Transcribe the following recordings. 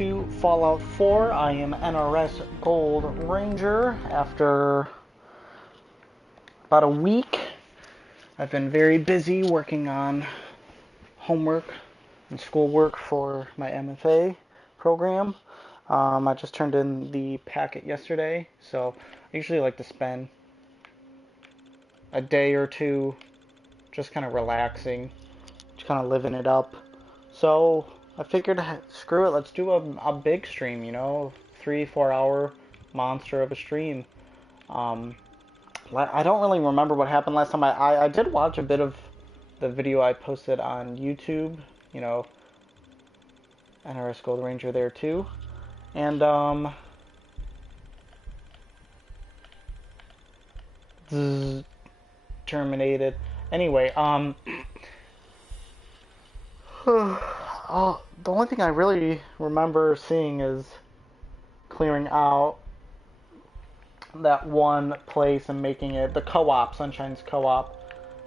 to Fallout 4. I am NRS Gold Ranger. After about a week, I've been very busy working on homework and schoolwork for my MFA program. I just turned in the packet yesterday, so I usually like to spend a day or two just kind of relaxing, just kind of living it up. So I figured, screw it, let's do a big stream, 3-4 hour monster of a stream. I don't really remember what happened last time. I did watch a bit of the video I posted on YouTube, NRS Gold Ranger there too. And, terminated. Anyway, the only thing I really remember seeing is clearing out that one place and making it the co-op, Sunshine's co-op.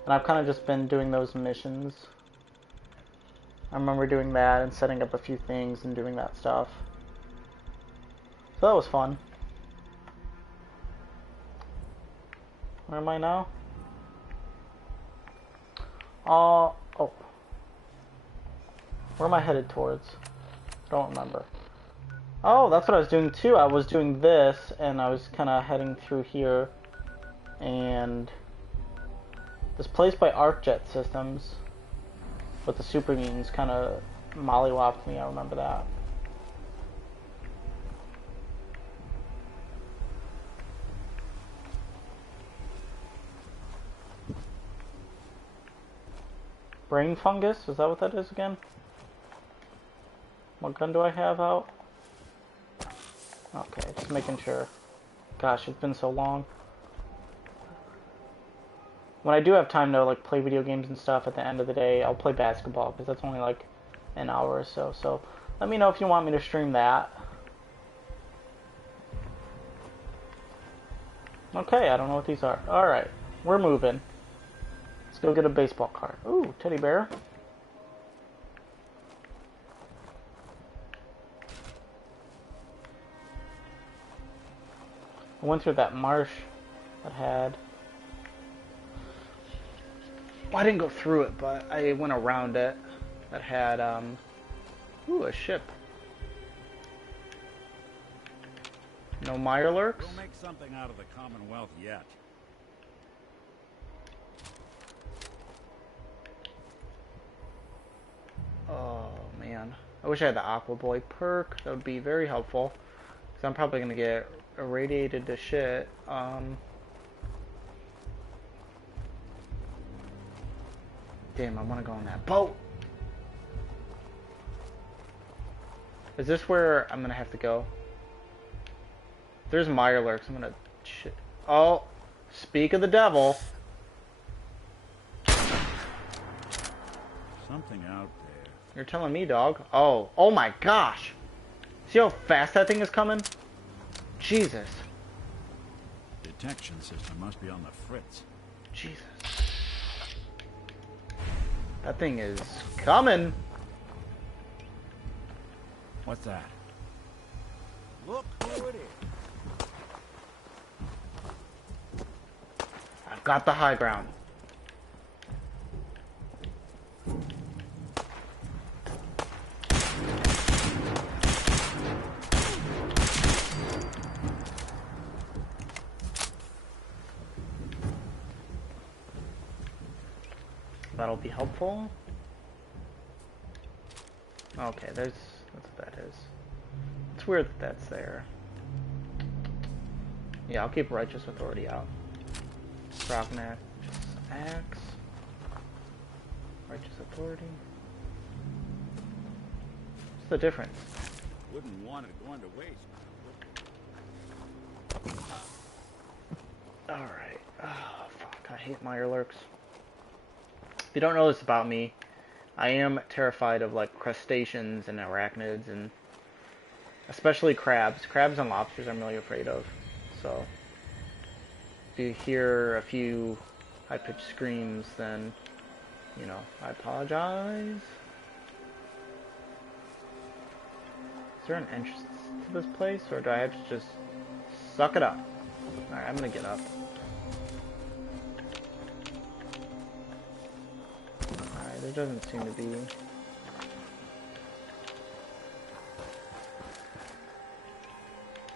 And I've kind of just been doing those missions. I remember doing that and setting up a few things and doing that stuff. So that was fun. Where am I now? Oh. Where am I headed towards? Don't remember. Oh, that's what I was doing too. I was doing this, and I was kind of heading through here. And this place by ArcJet Systems with the super mutants kind of mollywopped me. I remember that. Brain fungus? Is that what that is again? What gun do I have out? Okay, just making sure. Gosh, it's been so long. When I do have time to play video games and stuff at the end of the day, I'll play basketball because that's only like an hour or so. So let me know if you want me to stream that. Okay, I don't know what these are. Alright, we're moving. Let's go get a baseball card. Ooh, teddy bear. I went through that marsh that had... Well, I didn't go through it, but I went around it. That had, ooh, a ship. No Mirelurks? We'll make something out of the Commonwealth yet. Oh, man. I wish I had the Aqua Boy perk. That would be very helpful. Because I'm probably going to get irradiated to shit. Damn, I want to go on that boat. Is this where I'm going to have to go? There's Mirelurks. I'm going to... Oh, speak of the devil. Something out there. You're telling me, dog. Oh my gosh. See how fast that thing is coming? Jesus. Detection system must be on the fritz. Jesus. That thing is coming. What's that? Look who it is. I've got the high ground. That'll be helpful. Okay, that's what that is. It's weird that that's there. Yeah, I'll keep Righteous Authority out. Frognet, just axe. Righteous Authority. What's the difference? Wouldn't want it going to waste. Alright. Oh, fuck. I hate Mirelurks. If you don't know this about me, I am terrified of crustaceans and arachnids and especially crabs. Crabs and lobsters I'm really afraid of. So if you hear a few high-pitched screams, then, I apologize. Is there an entrance to this place, or do I have to just suck it up? Alright, I'm gonna get up. Alright, there doesn't seem to be...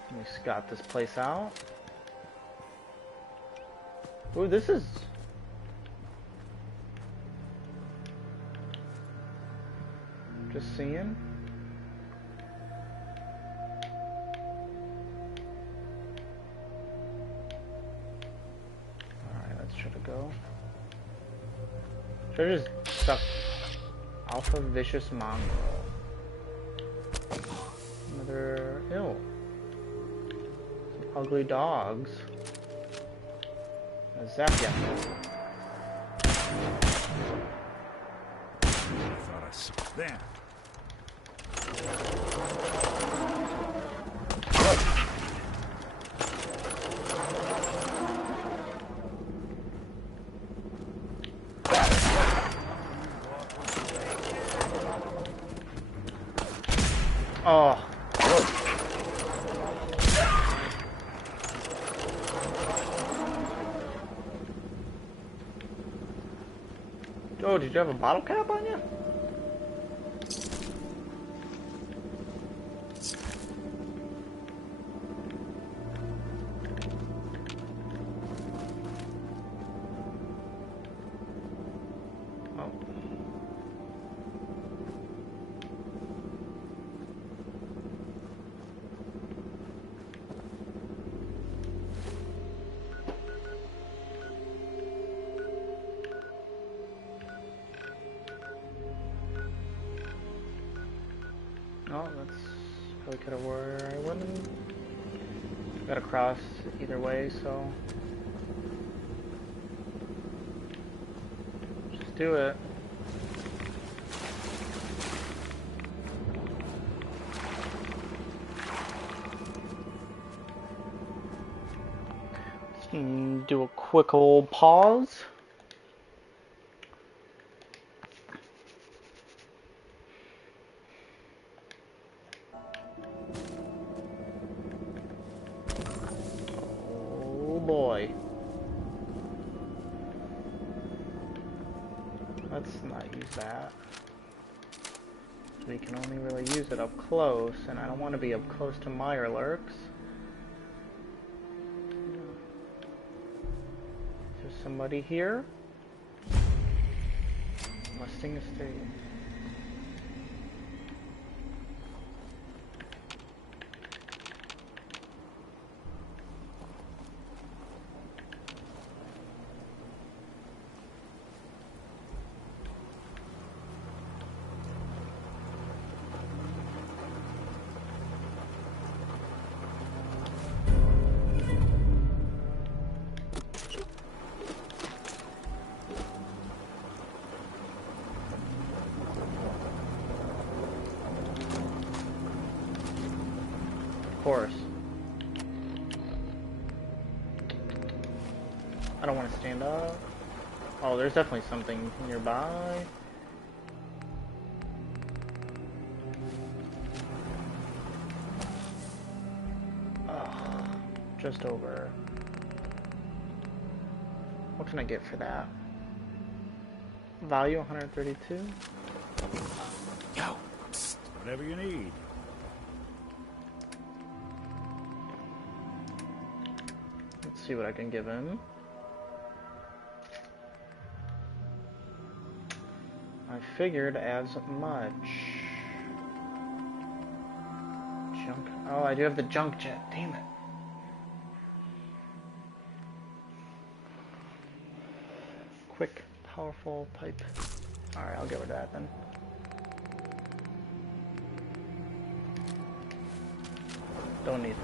Let me scout this place out. Ooh, this is... Just seeing. Alright, let's try to go. Should I just suck Alpha Vicious Mongrel? Another ill. Some ugly dogs. A Zapia. I thought I saw that. Oh. Oh, did you have a bottle cap on you? Oh. Oh, that's probably could have where I wouldn't. Gotta cross either way, so just do it. Just do a quick old pause. Boy. Let's not use that. We can only really use it up close, and I don't want to be up close to Mirelurks. Is there somebody here? Mustang Estate. Course. I don't want to stand up. Oh, there's definitely something nearby. Oh, just over. What can I get for that? Value 132. Yo, psst, whatever you need. Let's see what I can give him. I figured as much. Junk. Oh, I do have the junk jet. Damn it. Quick, powerful pipe. Alright, I'll get rid of that then. Don't need it.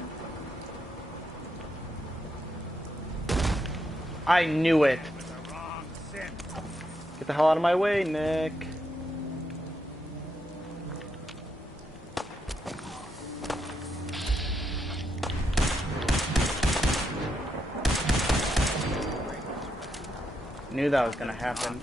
I knew it! Get the hell out of my way, Nick. Knew that was gonna happen.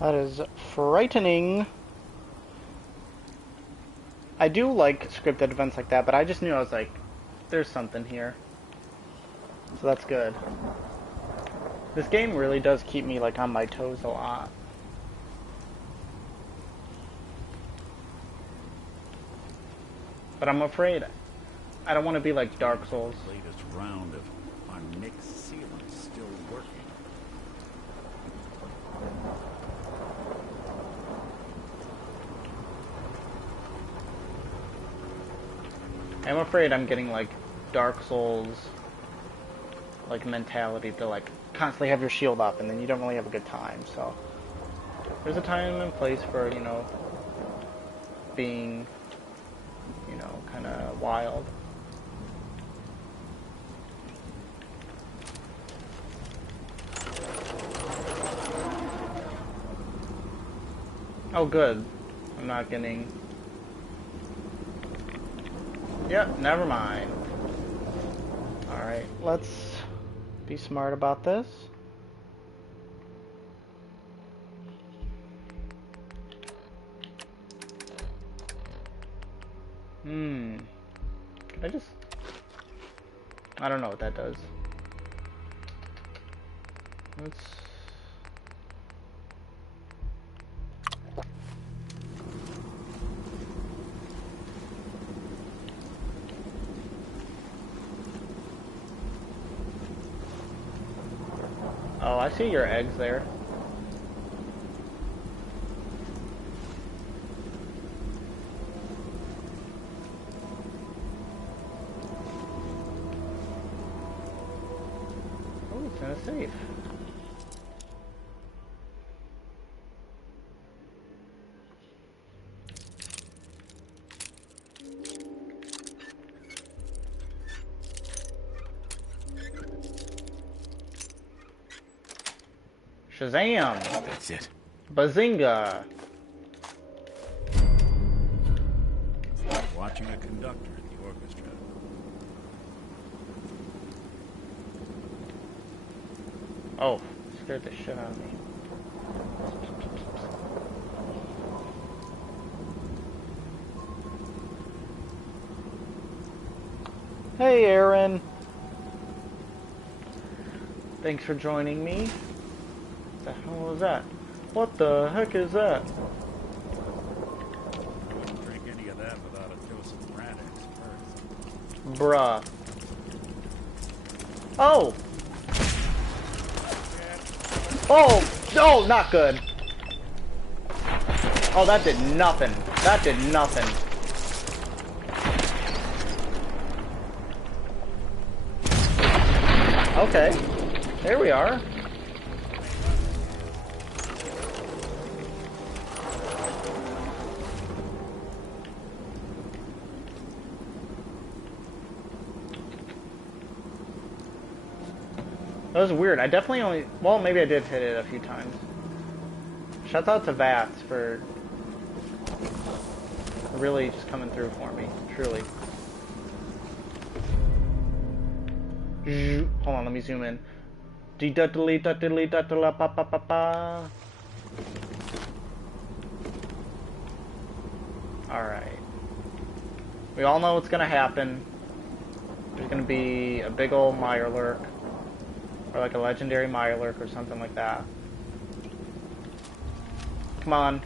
That is frightening. I do like scripted events like that, but I just knew I was like, there's something here. So that's good. This game really does keep me like on my toes a lot. But I'm afraid I don't want to be like Dark Souls. Latest round of our Nick's sealant still working. I'm afraid I'm getting like Dark Souls like mentality to like constantly have your shield up and then you don't really have a good time. So there's a time and place for, you know, being, you know, kind of wild. Oh good, I'm not getting... Yep, never mind. Alright, let's be smart about this. Can I just... I don't know what that does. Let's... Oh, I see your eggs there. Oh, it's in a safe. Shazam! That's it. Bazinga! Watching a conductor in the orchestra. Oh, scared the shit out of me. Hey, Aaron. Thanks for joining me. What the hell was that? What the heck is that? Wouldn't drink any of that without a dose of Radix first. Bruh. Oh! Oh! No, not good. Oh, that did nothing. That did nothing. Okay. There we are. That was weird. I definitely only... Well, maybe I did hit it a few times. Shout out to Vats for really just coming through for me. Truly. Hold on, let me zoom in. Alright. We all know what's gonna happen. There's gonna be a big old Mirelurk. Or like a legendary Mirelurk or something like that. Come on.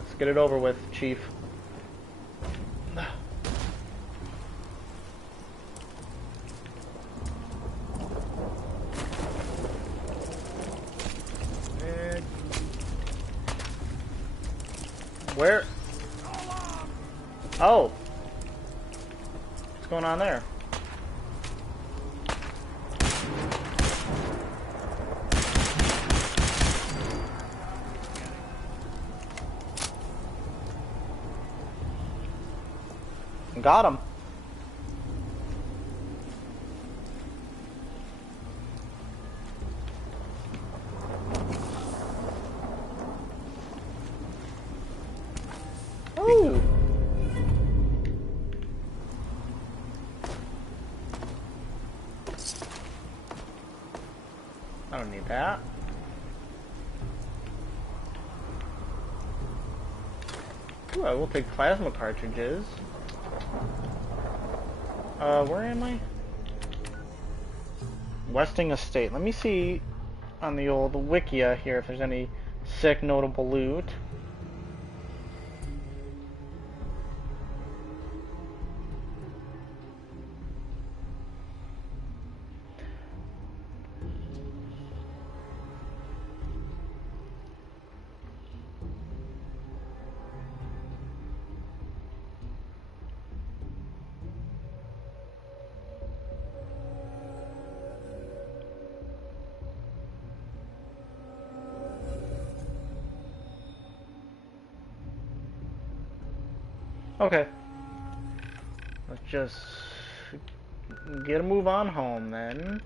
Let's get it over with, Chief. Where? Oh. What's going on there? Got him. Ooh. I don't need that. Ooh, I will take plasma cartridges. Where am I? Westing Estate. Let me see on the old Wikia here if there's any sick notable loot. Okay. Let's just get a move on home then.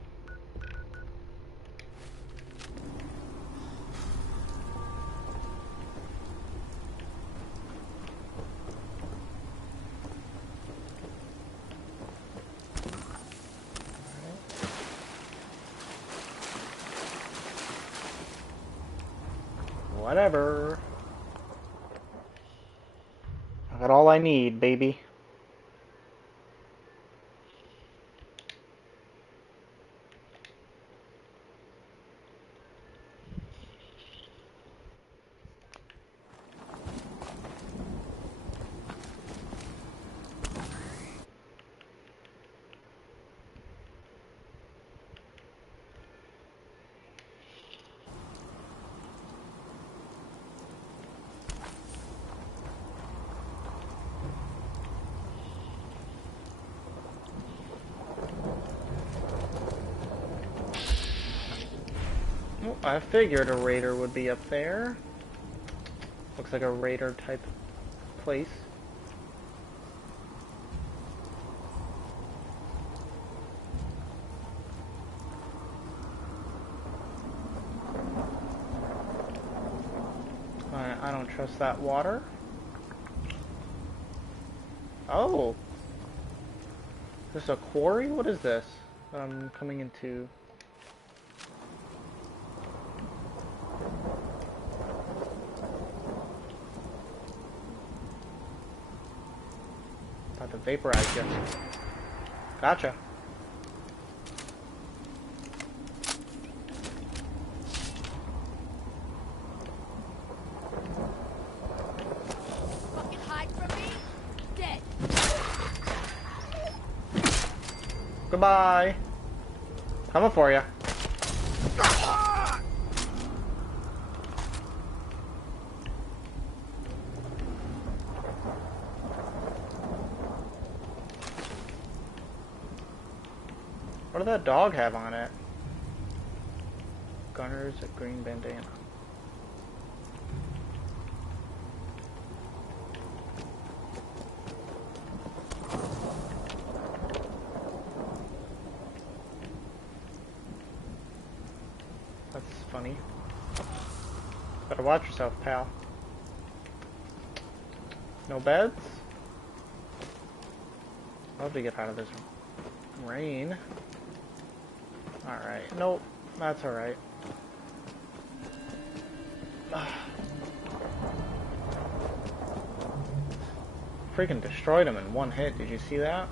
Whatever. I got all I need, baby. Well, I figured a raider would be up there. Looks like a raider type place. Alright, I don't trust that water. Oh! Is this a quarry? What is this that I'm coming into? About to vaporize you. Gotcha. Fucking hide from me? Dead. Goodbye. Coming for you. What did that dog have on it? Gunners, a green bandana. That's funny. Better watch yourself, pal. No beds? Love to get out of this rain. Alright, nope, that's alright. Freaking destroyed him in one hit, did you see that?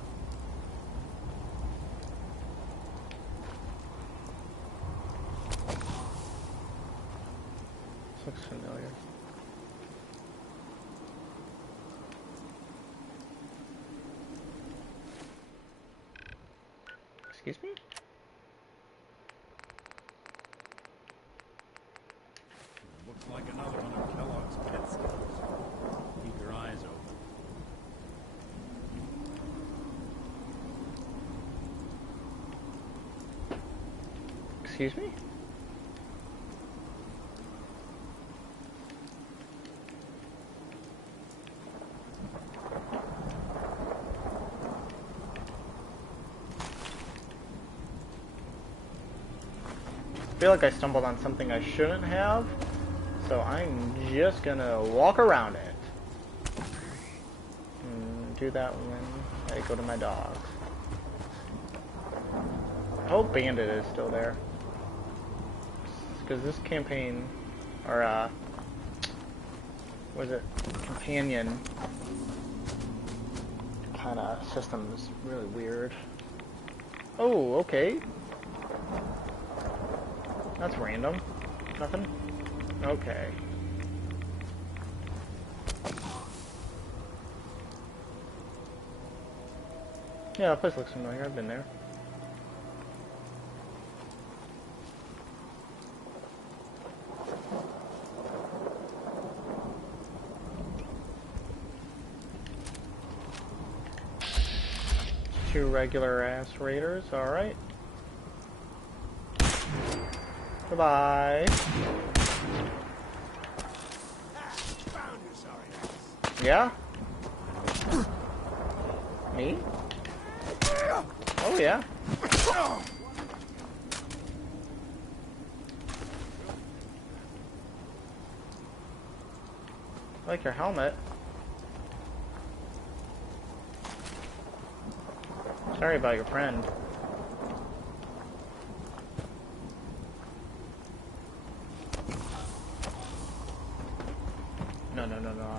This looks familiar. Excuse me? Looks like another one of Kellogg's pet stores. Keep your eyes open. Excuse me? I feel like I stumbled on something I shouldn't have, so I'm just gonna walk around it. And do that when I go to my dogs. I hope Bandit is still there. Because this campaign, or was it, companion kind of system is really weird. Oh, okay. That's random. Nothing? Okay. Yeah, that place looks familiar. I've been there. Two regular ass raiders, alright. Goodbye. Found you, sorry ass. Yeah? Me? Oh yeah. I like your helmet. Sorry about your friend. No.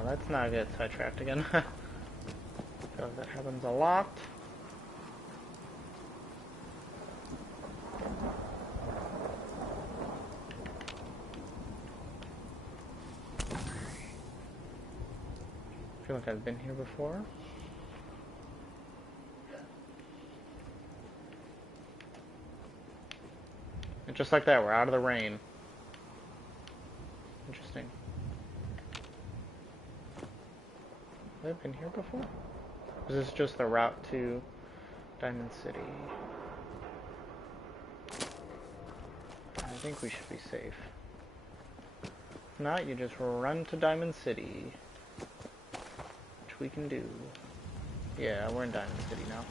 Let's not get sidetracked again. So that happens a lot. I feel like I've been here before. And just like that, we're out of the rain. Interesting. Have I been here before? Or is this just the route to Diamond City? I think we should be safe. If not, you just run to Diamond City. Which we can do. Yeah, we're in Diamond City now.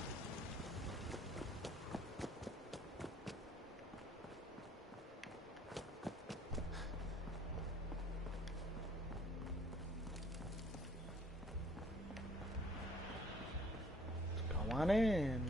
Let's go on in.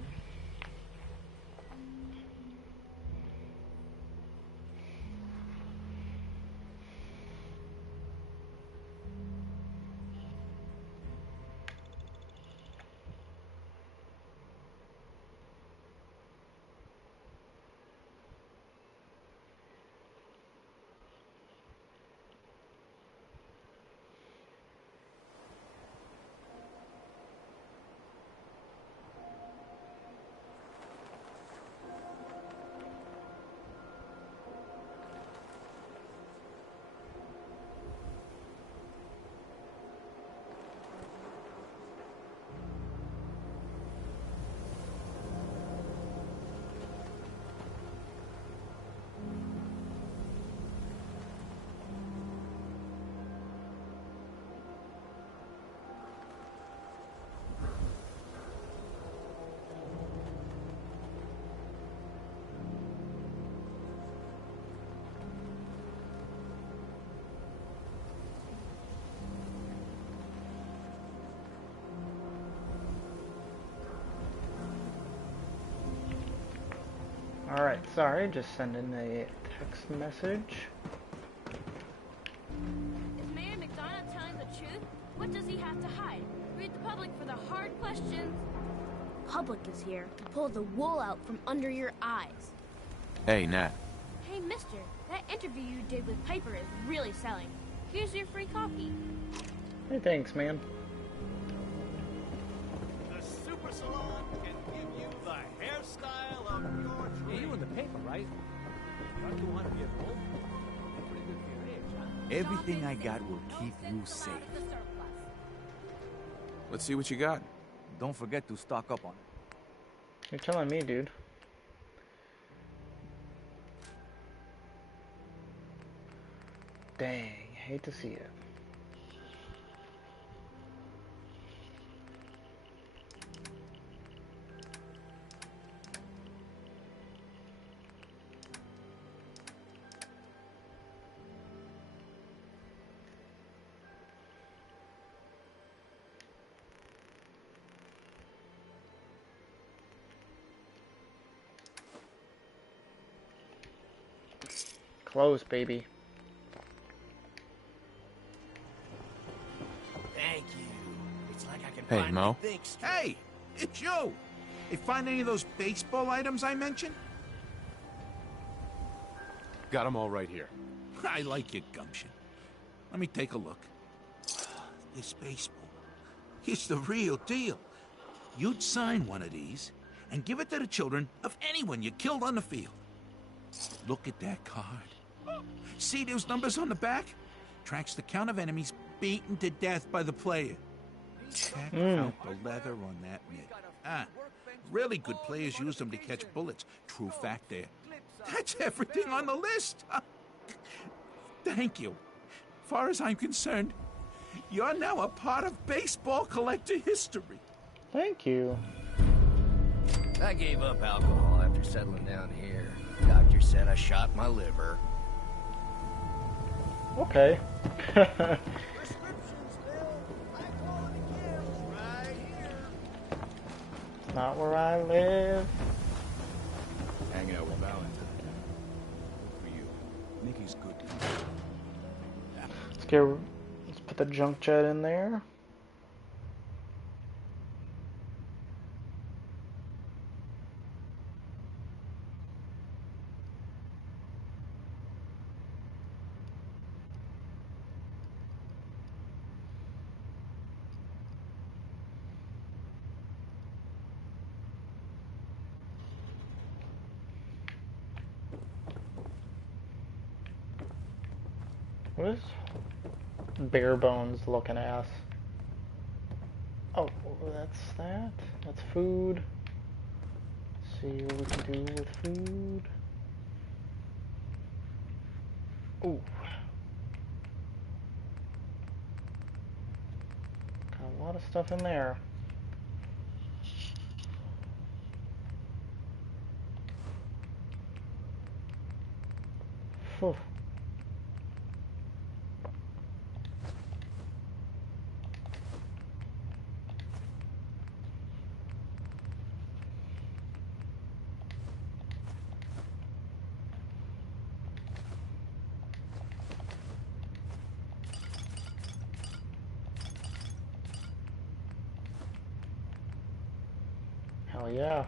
Alright, sorry, just sending a text message. Is Mayor McDonough telling the truth? What does he have to hide? Read the public for the hard questions. Public is here to pull the wool out from under your eyes. Hey, Nat. Hey, mister, that interview you did with Piper is really selling. Here's your free copy. Hey, thanks, man. The Super Salon can give you the hairstyle of your dreams. Hey, you in the paper, right? About 200 years old. Pretty good for your age, huh? Everything I got will keep you safe. Let's see what you got. Don't forget to stock up on it. You're telling me, dude. Dang, hate to see it. Close, baby. Hey, Mo. Hey, it's you. Hey, find any of those baseball items I mentioned? Got them all right here. I like your gumption. Let me take a look. This baseball. It's the real deal. You'd sign one of these and give it to the children of anyone you killed on the field. Look at that card. See those numbers on the back? Tracks the count of enemies beaten to death by the player. Check out the leather on that mitt. Really good players use them to catch bullets. True fact there. That's everything on the list. Thank you. Far as I'm concerned, you're now a part of baseball collector history. Thank you. I gave up alcohol after settling down here. Doctor said I shot my liver. Okay. Not where I live. Hanging out with Valentine. For you. Nikki's good. Let's put the junk jet in there. What is bare bones looking ass? Oh, that's that. That's food. Let's see what we can do with food. Ooh. Got a lot of stuff in there. Phew. Hell yeah.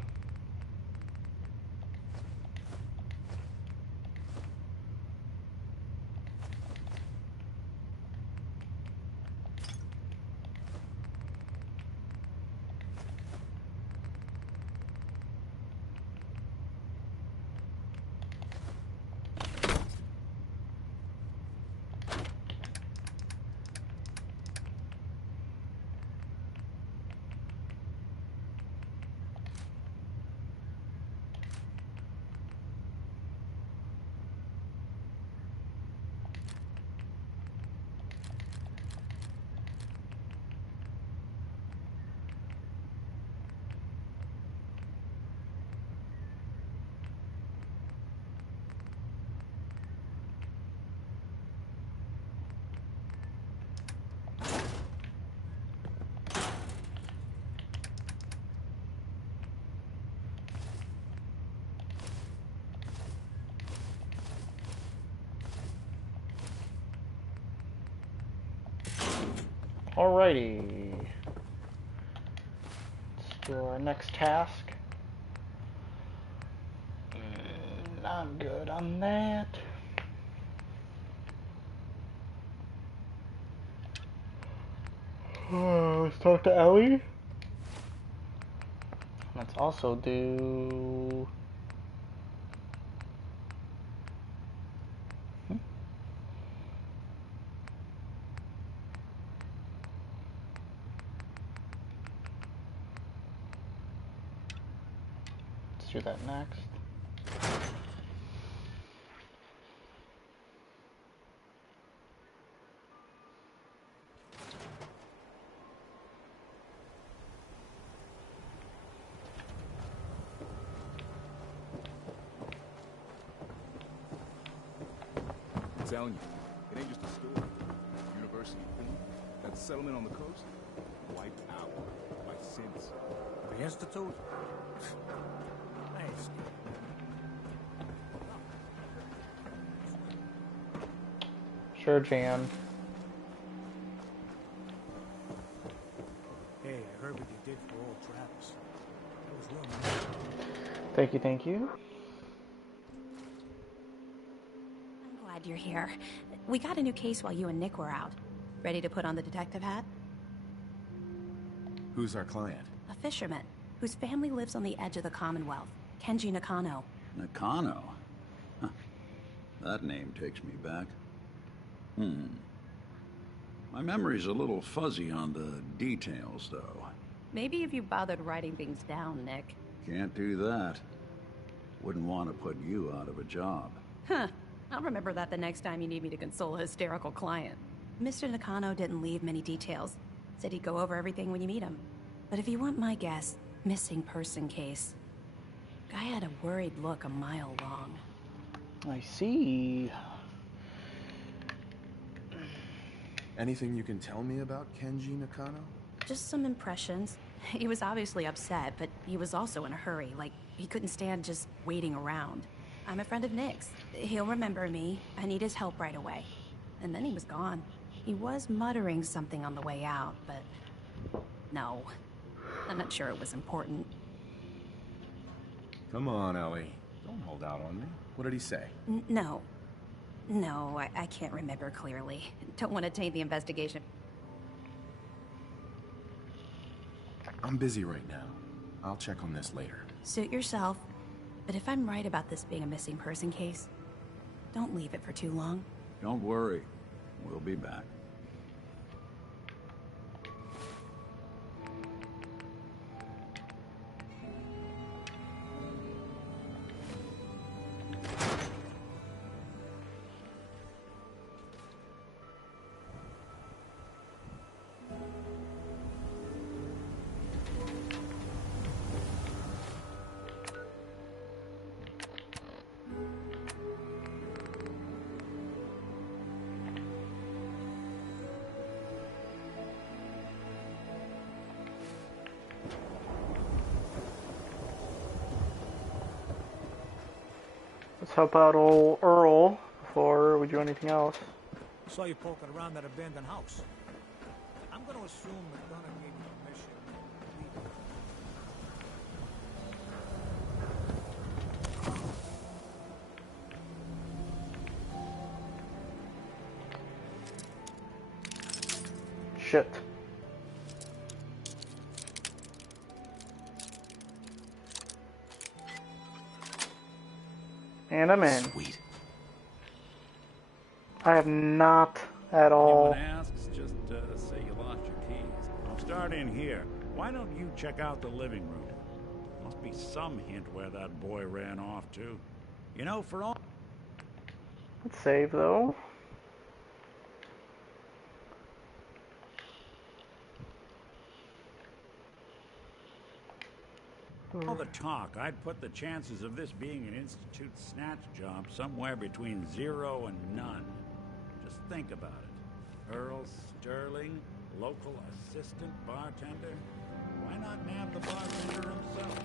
Alrighty. Let's do our next task. Not good on that. Let's talk to Ellie. Let's also do... Let's do that next. I'm telling you, it ain't just a story. University thing, that settlement on the coast, wiped out by sins. The Institute? I ain't scared. Sure, Jan. Hey, Travis. That was real nice. Thank you, thank you. I'm glad you're here. We got a new case while you and Nick were out. Ready to put on the detective hat? Who's our client? A fisherman whose family lives on the edge of the Commonwealth. Kenji Nakano. Nakano? Huh. That name takes me back. My memory's a little fuzzy on the details, though. Maybe if you bothered writing things down, Nick. Can't do that. Wouldn't want to put you out of a job. Huh. I'll remember that the next time you need me to console a hysterical client. Mr. Nakano didn't leave many details. Said he'd go over everything when you meet him. But if you want my guess, missing person case. Guy had a worried look a mile long. I see. Anything you can tell me about Kenji Nakano? Just some impressions. He was obviously upset, but he was also in a hurry. Like, he couldn't stand just waiting around. I'm a friend of Nick's. He'll remember me. I need his help right away. And then he was gone. He was muttering something on the way out, but... no. I'm not sure it was important. Come on, Ellie. Don't hold out on me. What did he say? No. No, I can't remember clearly. Don't want to taint the investigation. I'm busy right now. I'll check on this later. Suit yourself. But if I'm right about this being a missing person case, don't leave it for too long. Don't worry. We'll be back. Let's help out old Earl before we do anything else. Saw you poking around that abandoned house. I'm gonna assume McDonough gave you permission to leave. Shit. And I'm in. Sweet. I have not at all. Anyone asks, just say you lost your keys. I'll start in here. Why don't you check out the living room? Must be some hint where that boy ran off to. You know, for all... Let's save, though. all the talk, I'd put the chances of this being an Institute snatch job somewhere between 0 and none. Just think about it. Earl Sterling, local assistant bartender. Why not nab the bartender himself?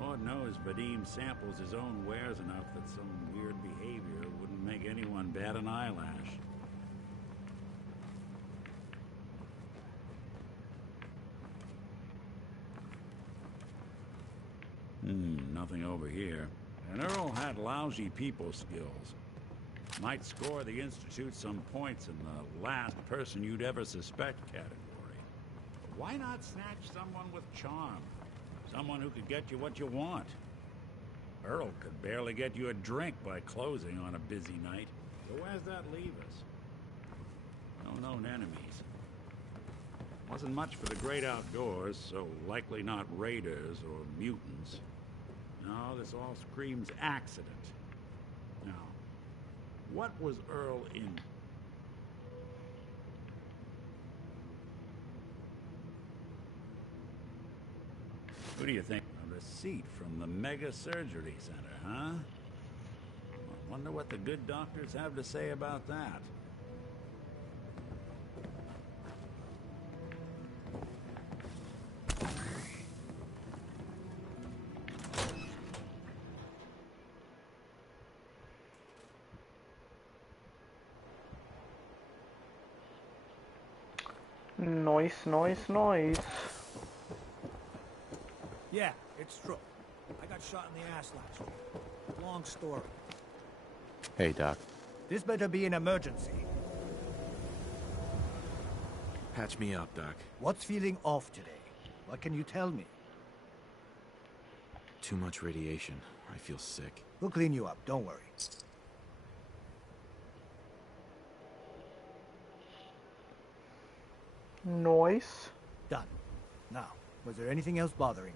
Lord knows Vadim samples his own wares enough that some weird behavior wouldn't make anyone bat an eyelash. Nothing over here. And Earl had lousy people skills. Might score the Institute some points in the last person you'd ever suspect category. But why not snatch someone with charm? Someone who could get you what you want. Earl could barely get you a drink by closing on a busy night. So where's that leave us? No known enemies. Wasn't much for the great outdoors, so likely not raiders or mutants. No, this all screams accident. Now, what was Earl in? Who do you think? A receipt from the Mega Surgery Center, huh? I wonder what the good doctors have to say about that. Noise, noise, noise. Yeah, it's true. I got shot in the ass last week. Long story. Hey, Doc. This better be an emergency. Patch me up, Doc. What's feeling off today? What can you tell me? Too much radiation. I feel sick. We'll clean you up, don't worry. Noise. Done. Now, was there anything else bothering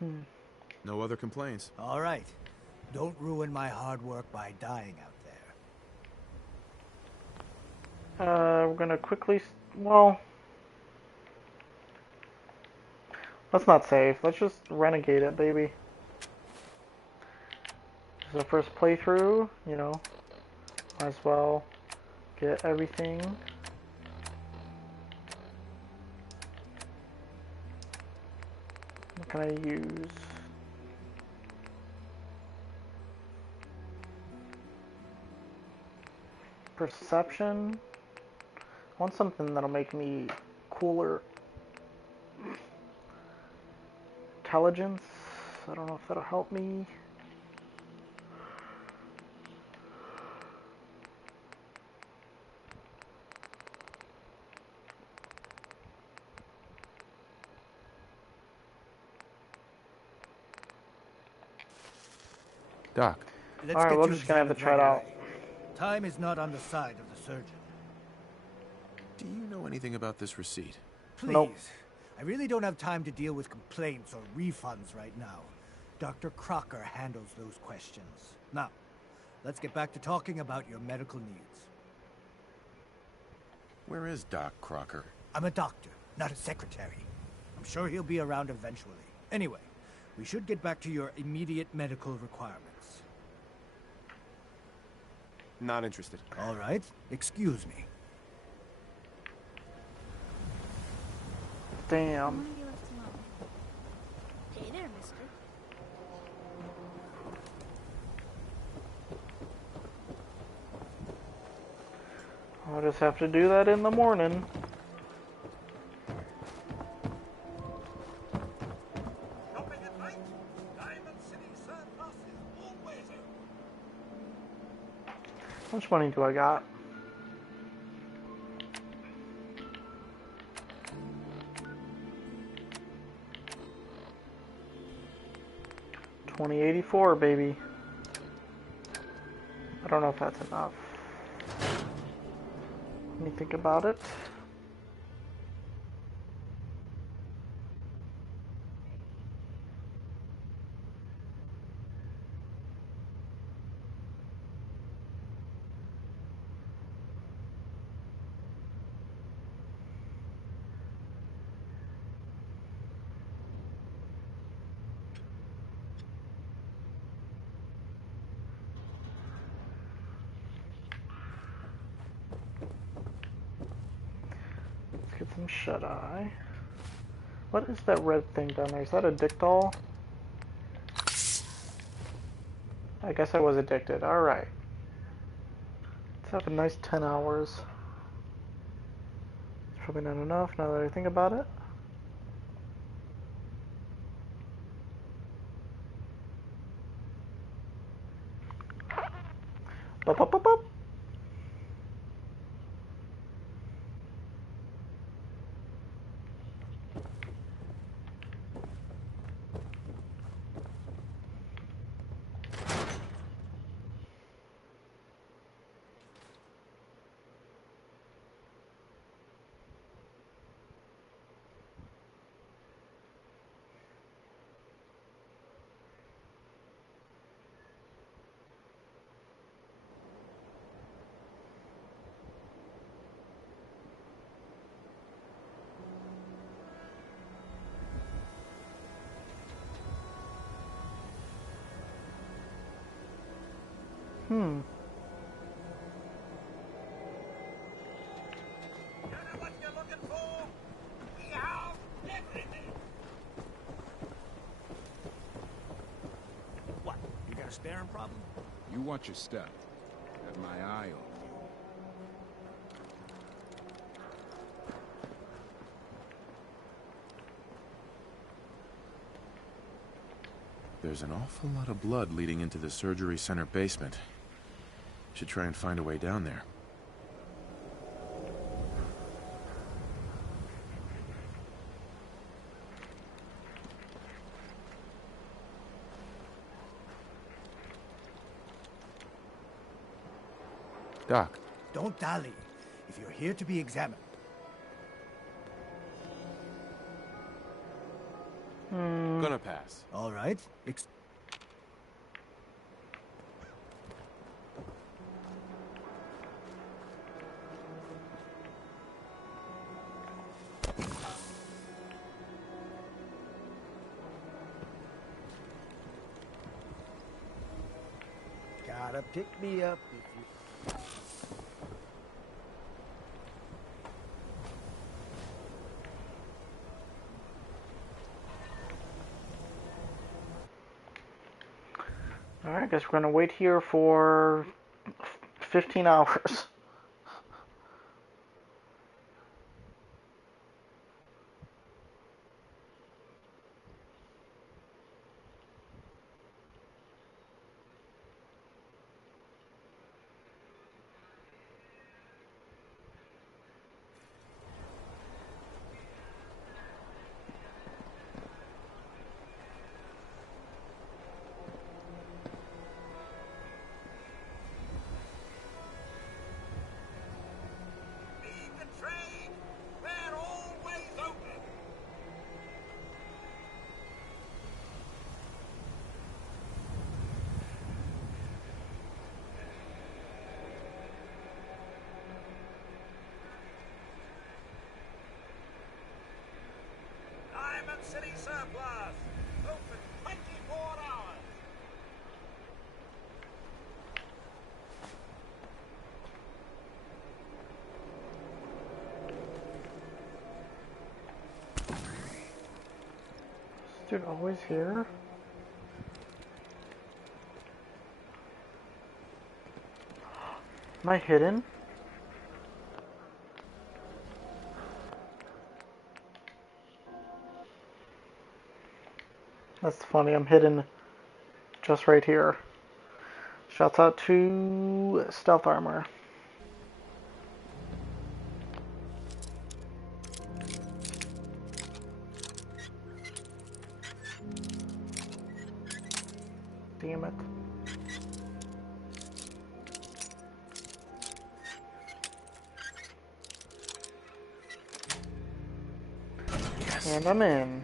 you? No other complaints. All right. Don't ruin my hard work by dying out there. We're gonna quickly, well, let's not save. Let's just renegade it, baby. This is the first playthrough, you know. Might as well get everything. What can I use? Perception. I want something that'll make me cooler. Intelligence. I don't know if that'll help me. Doc. Alright, we're just gonna have to try it out. Time is not on the side of the surgeon. Do you know anything about this receipt? Please. Nope. I really don't have time to deal with complaints or refunds right now. Dr. Crocker handles those questions. Now, let's get back to talking about your medical needs. Where is Doc Crocker? I'm a doctor, not a secretary. I'm sure he'll be around eventually. Anyway, we should get back to your immediate medical requirements. Not interested. All right. Excuse me. Damn. Hey there, mister. I'll just have to do that in the morning. Shopping at night? Diamond City Surplus is always open. How much money do I got? $20.84, baby. I don't know if that's enough. Let me think about it. Get some shut-eye. What is that red thing down there? Is that a dick doll? I guess I was addicted. Alright. Let's have a nice 10 hours. It's probably not enough now that I think about it. Bop, bop, bop, bop. Hmm. You know what you're looking for? We have everything. What? You got a staring problem? You watch your step. Got my eye on. There's an awful lot of blood leading into the surgery center basement. Should try and find a way down there. Doc. Don't dally. If you're here to be examined. Gonna pass. All right. Gotta pick me up if you... Alright, I guess we're gonna wait here for 15 hours. City surplus. Open 24 hours. Is dude always here? Am I hidden? That's funny, I'm hidden just right here. Shouts out to Stealth Armor. Damn it. Yes. And I'm in.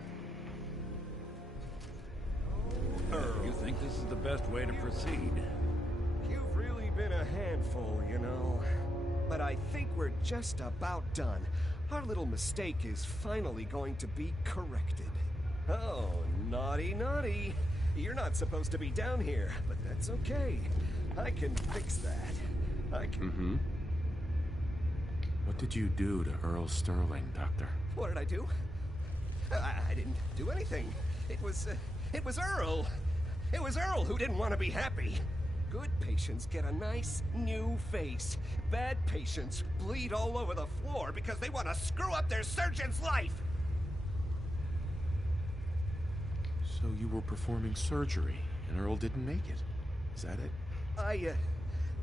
You think this is the best way to proceed? You've really been a handful, you know. But I think we're just about done. Our little mistake is finally going to be corrected. Oh, naughty, naughty. You're not supposed to be down here, but that's okay. I can fix that. I can... Mm-hmm. What did you do to Earl Sterling, Doctor? What did I do? I didn't do anything. It was Earl. It was Earl who didn't want to be happy. Good patients get a nice new face. Bad patients bleed all over the floor because they want to screw up their surgeon's life. So you were performing surgery, and Earl didn't make it. Is that it? I,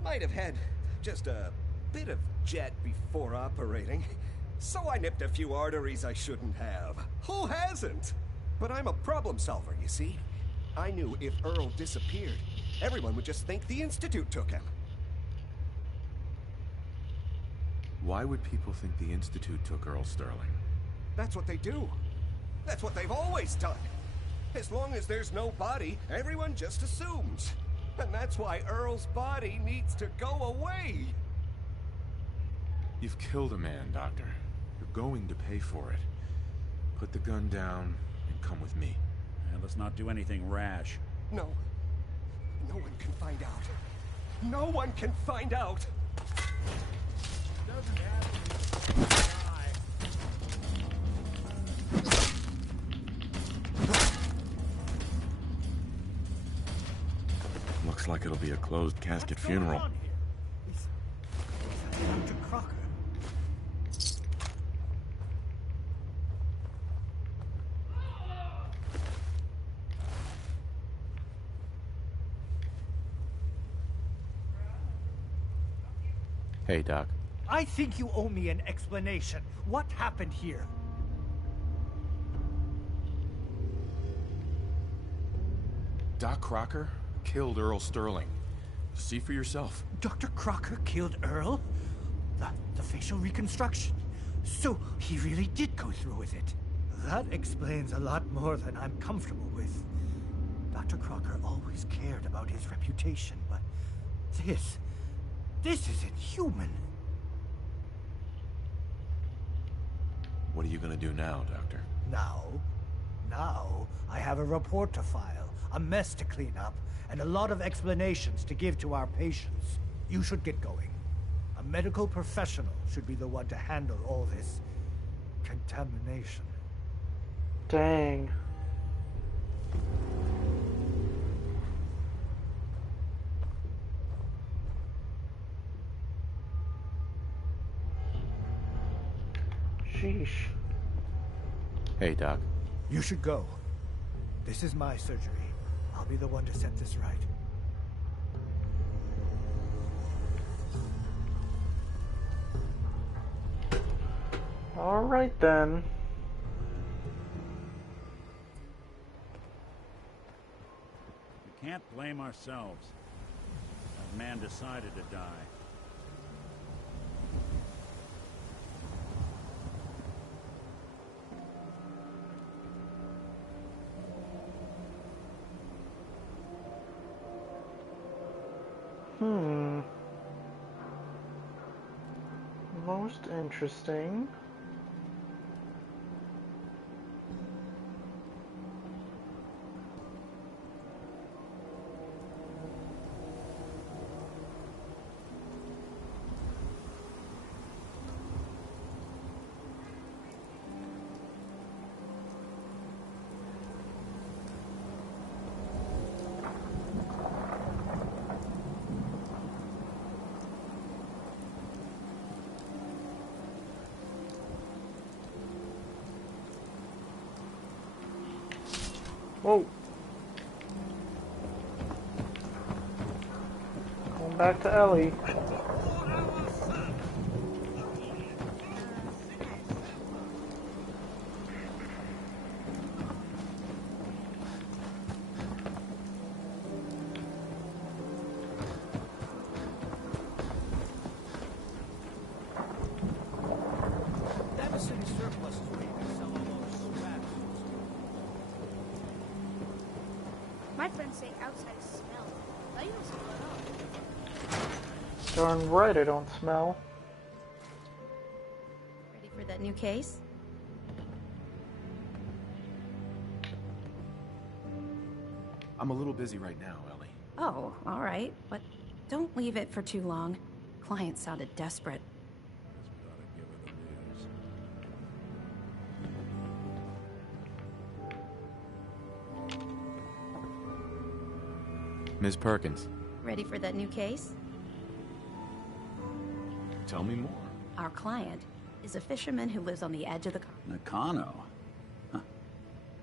might have had just a bit of jet before operating. So I nipped a few arteries I shouldn't have. Who hasn't? But I'm a problem solver, you see. I knew if Earl disappeared, everyone would just think the Institute took him. Why would people think the Institute took Earl Sterling? That's what they do. That's what they've always done. As long as there's no body, everyone just assumes. And that's why Earl's body needs to go away. You've killed a man, Doctor. You're going to pay for it. Put the gun down and come with me. And let's not do anything rash. No. No one can find out. No one can find out. Doesn't have to die. Looks like it'll be a closed casket funeral. Dr. Crocker. Hey, Doc. I think you owe me an explanation. What happened here? Doc Crocker killed Earl Sterling. See for yourself. Dr. Crocker killed Earl? The facial reconstruction. So he really did go through with it. That explains a lot more than I'm comfortable with. Dr. Crocker always cared about his reputation, but this isn't human. What are you gonna do now, Doctor? Now, I have a report to file, a mess to clean up, and a lot of explanations to give to our patients. You should get going. A medical professional should be the one to handle all this contamination. Dang. Sheesh. Hey, Doc. You should go. This is my surgery. I'll be the one to set this right. All right then. We can't blame ourselves. That man decided to die. Most interesting. Whoa. Going back to Ellie. My friends say outside smells. I don't smell at all. Darn right I don't smell. Ready for that new case? I'm a little busy right now, Ellie. Oh, all right. But don't leave it for too long. Client sounded desperate. Ms. Perkins. Ready for that new case? Tell me more. Our client is a fisherman who lives on the edge of the... Nakano? Huh.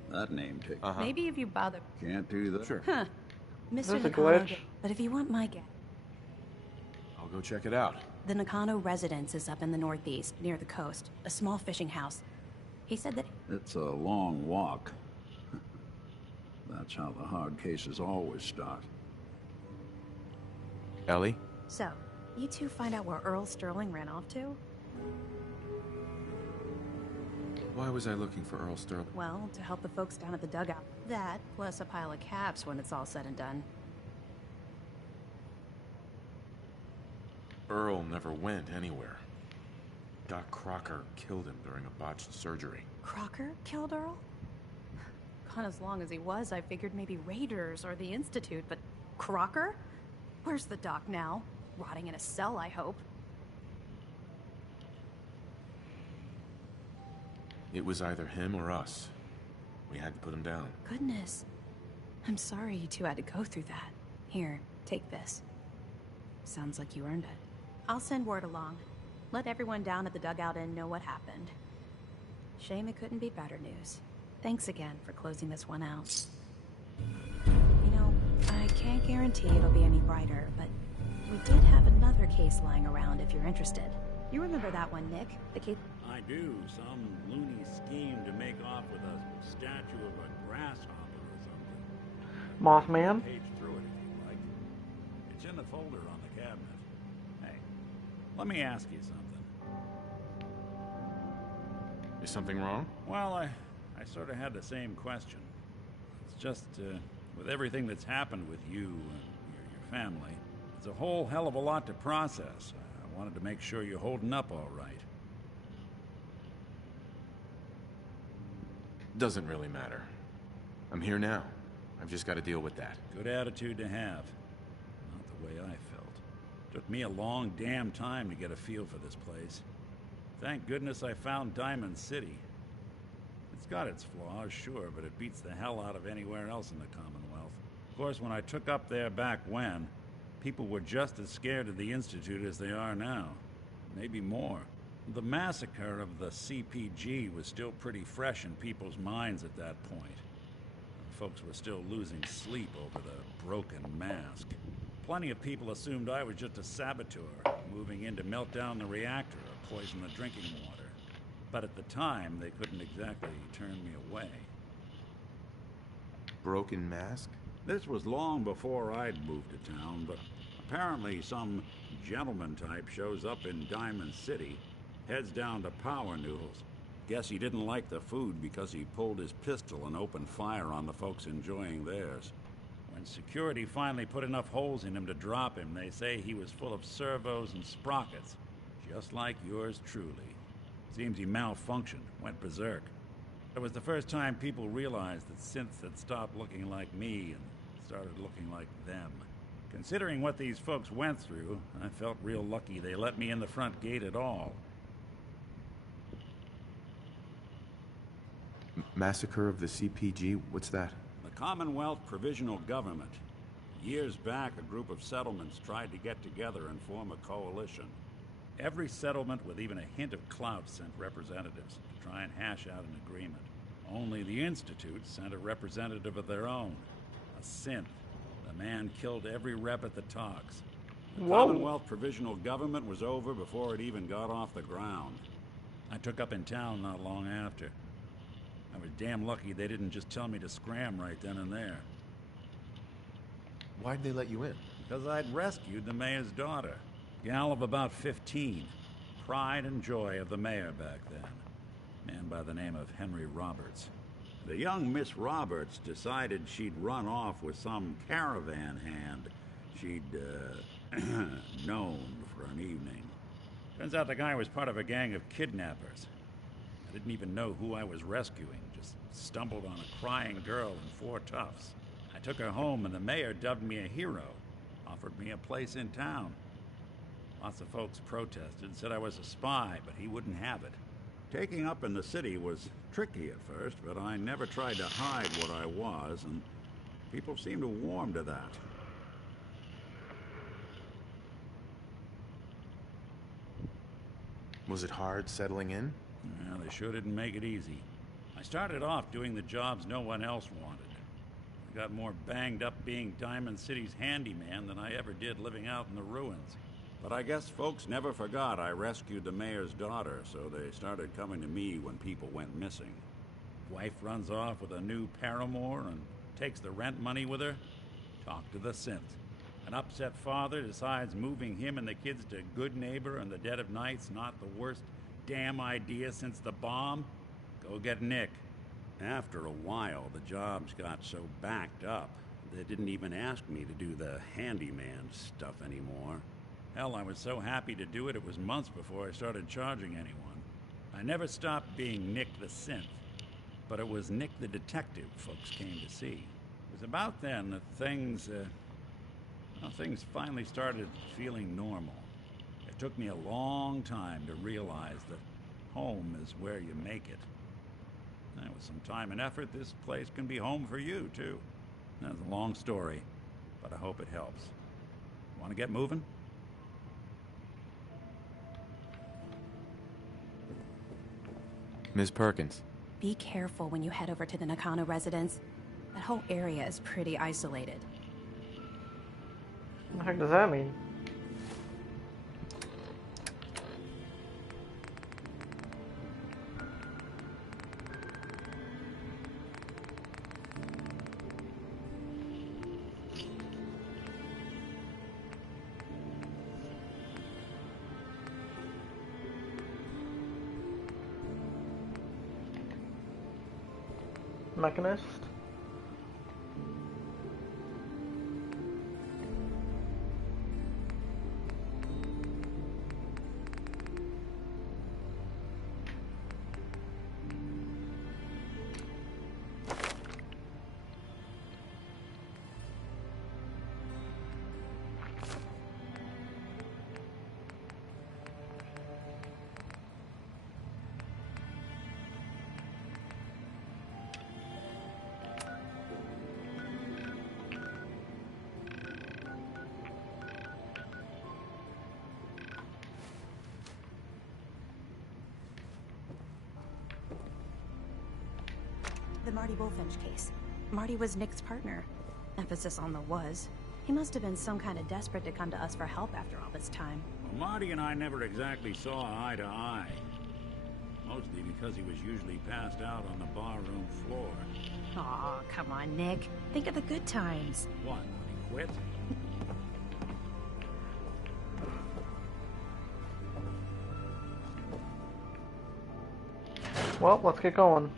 That name tick. Maybe if you bother... Can't do that. Sure. Huh. Mr. Is this a Nakano... glitch? But if you want my guess... I'll go check it out. The Nakano residence is up in the northeast, near the coast. A small fishing house. He said that... It's a long walk. That's how the hard cases always start. Ellie? So, you two find out where Earl Sterling ran off to? Why was I looking for Earl Sterling? Well, to help the folks down at the dugout. That, plus a pile of caps when it's all said and done. Earl never went anywhere. Doc Crocker killed him during a botched surgery. Crocker killed Earl? Gone as long as he was, I figured maybe Raiders or the Institute, but Crocker? Where's the doc now? Rotting in a cell, I hope. It was either him or us. We had to put him down. Goodness. I'm sorry you two had to go through that. Here, take this. Sounds like you earned it. I'll send word along. Let everyone down at the dugout inn know what happened. Shame it couldn't be better news. Thanks again for closing this one out. You know, I can't guarantee it'll be any brighter, but we did have another case lying around if you're interested. You remember that one, Nick? The case... I do. Some loony scheme to make off with a statue of a grasshopper or something. Mothman? Page through it if you like. It's in the folder on the cabinet. Hey, let me ask you something. Is something wrong? Well, I sort of had the same question. It's just, with everything that's happened with you and your family, it's a whole hell of a lot to process. I wanted to make sure you're holding up all right. Doesn't really matter. I'm here now. I've just got to deal with that. Good attitude to have. Not the way I felt. Took me a long damn time to get a feel for this place. Thank goodness I found Diamond City. It's got its flaws, sure, but it beats the hell out of anywhere else in the Commonwealth. Of course, when I took up there back when, people were just as scared of the Institute as they are now. Maybe more. The massacre of the CPG was still pretty fresh in people's minds at that point. Folks were still losing sleep over the broken mask. Plenty of people assumed I was just a saboteur, moving in to melt down the reactor or poison the drinking water. But at the time, they couldn't exactly turn me away. Broken mask? This was long before I'd moved to town, but apparently some gentleman type shows up in Diamond City, heads down to Power Noodles. Guess he didn't like the food because he pulled his pistol and opened fire on the folks enjoying theirs. When security finally put enough holes in him to drop him, they say he was full of servos and sprockets, just like yours truly. Seems he malfunctioned, went berserk. It was the first time people realized that synths had stopped looking like me and started looking like them. Considering what these folks went through, I felt real lucky they let me in the front gate at all. Massacre of the CPG? What's that? The Commonwealth Provisional Government. Years back, a group of settlements tried to get together and form a coalition. Every settlement with even a hint of clout sent representatives to try and hash out an agreement. Only the Institute sent a representative of their own, a synth. The man killed every rep at the talks. The Commonwealth Provisional Government was over before it even got off the ground. I took up in town not long after. I was damn lucky they didn't just tell me to scram right then and there. Why'd they let you in? Because I'd rescued the mayor's daughter. Gal of about 15. Pride and joy of the mayor back then. Man by the name of Henry Roberts. The young Miss Roberts decided she'd run off with some caravan hand she'd, known for an evening. Turns out the guy was part of a gang of kidnappers. I didn't even know who I was rescuing, just stumbled on a crying girl and 4 toughs. I took her home and the mayor dubbed me a hero, offered me a place in town. Lots of folks protested, said I was a spy, but he wouldn't have it. Taking up in the city was tricky at first, but I never tried to hide what I was, and people seemed to warm to that. Was it hard settling in? Well, they sure didn't make it easy. I started off doing the jobs no one else wanted. I got more banged up being Diamond City's handyman than I ever did living out in the ruins. But I guess folks never forgot I rescued the mayor's daughter, so they started coming to me when people went missing. Wife runs off with a new paramour and takes the rent money with her. Talk to the synth. An upset father decides moving him and the kids to Good Neighbor in the dead of night's not the worst damn idea since the bomb. Go get Nick. After a while, the jobs got so backed up, they didn't even ask me to do the handyman stuff anymore. Hell, I was so happy to do it, it was months before I started charging anyone. I never stopped being Nick the Synth, but it was Nick the Detective folks came to see. It was about then that things finally started feeling normal. It took me a long time to realize that home is where you make it. And with some time and effort, this place can be home for you, too. That's a long story, but I hope it helps. Want to get moving? Ms. Perkins. Be careful when you head over to the Nakano residence. That whole area is pretty isolated. What the heck does that mean? Mechanist. The Marty Bullfinch case. Marty was Nick's partner. Emphasis on the was. He must have been some kind of desperate to come to us for help after all this time. Well, Marty and I never exactly saw eye to eye. Mostly because he was usually passed out on the barroom floor. Aw, come on, Nick. Think of the good times. What, when he quit? Well, let's get going.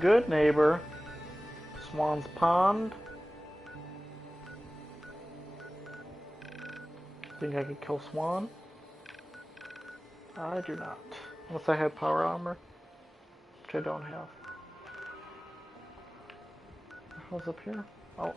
Good neighbor. Swan's Pond. Think I could kill Swan? I do not. Unless I have power armor. Which I don't have. What's up here? Oh.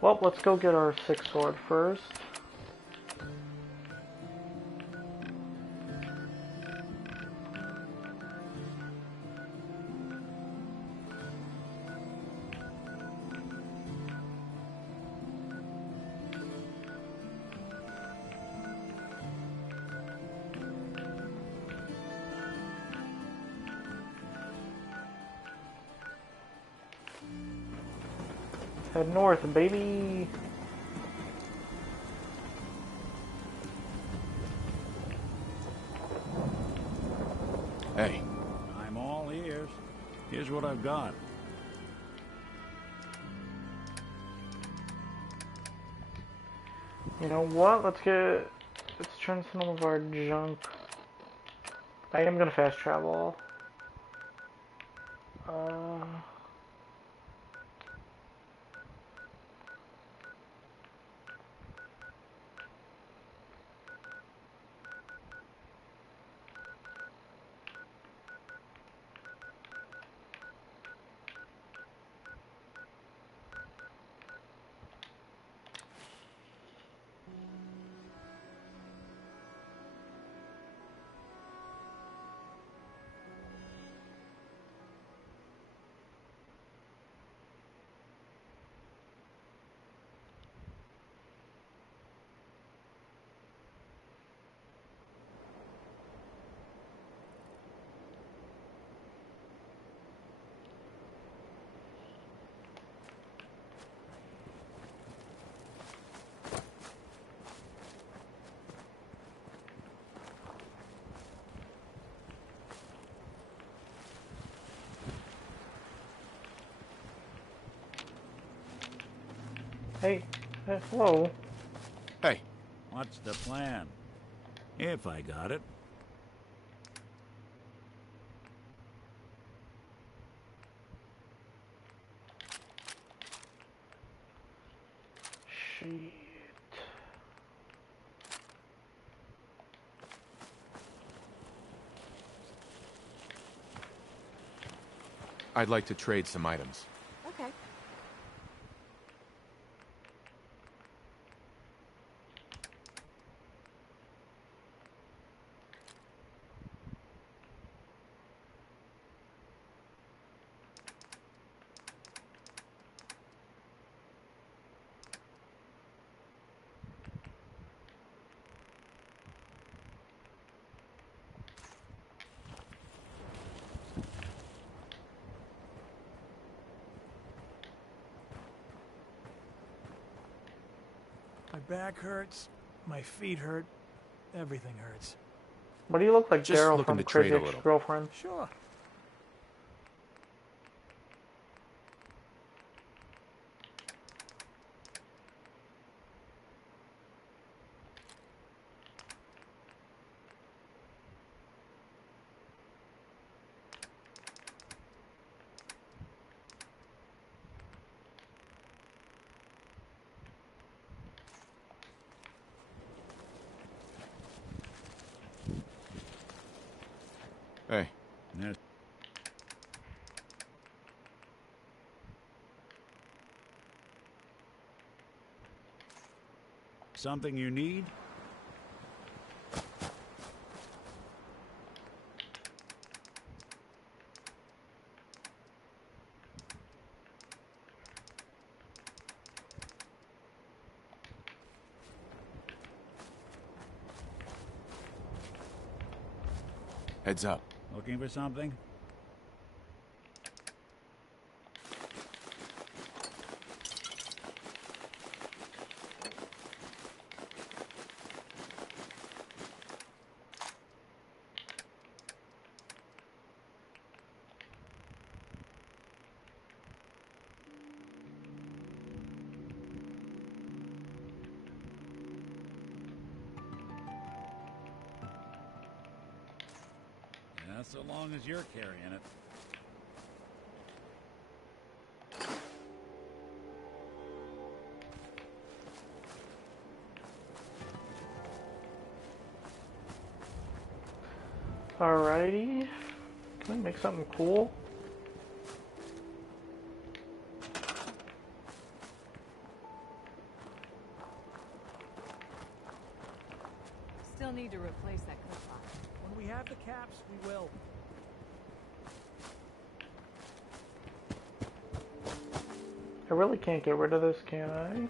Well, let's go get our 6 sword first. Head north, baby. Hey. I'm all ears. Here's what I've got. You know what? Let's turn some of our junk. I am gonna fast travel. Hey, hello. Hey. What's the plan? If I got it. Shit. I'd like to trade some items. Okay. My back hurts, my feet hurt, everything hurts. What do you look like, Just Daryl looking from to Crazy trade a little. Ex-Girlfriend? Sure. Hey. There's something you need? Heads up. Looking for something? Yeah, so long as you're carrying it. Alrighty. Can we make something cool? Still need to replace that coat box. When we have the caps, we will. I really can't get rid of this, can I?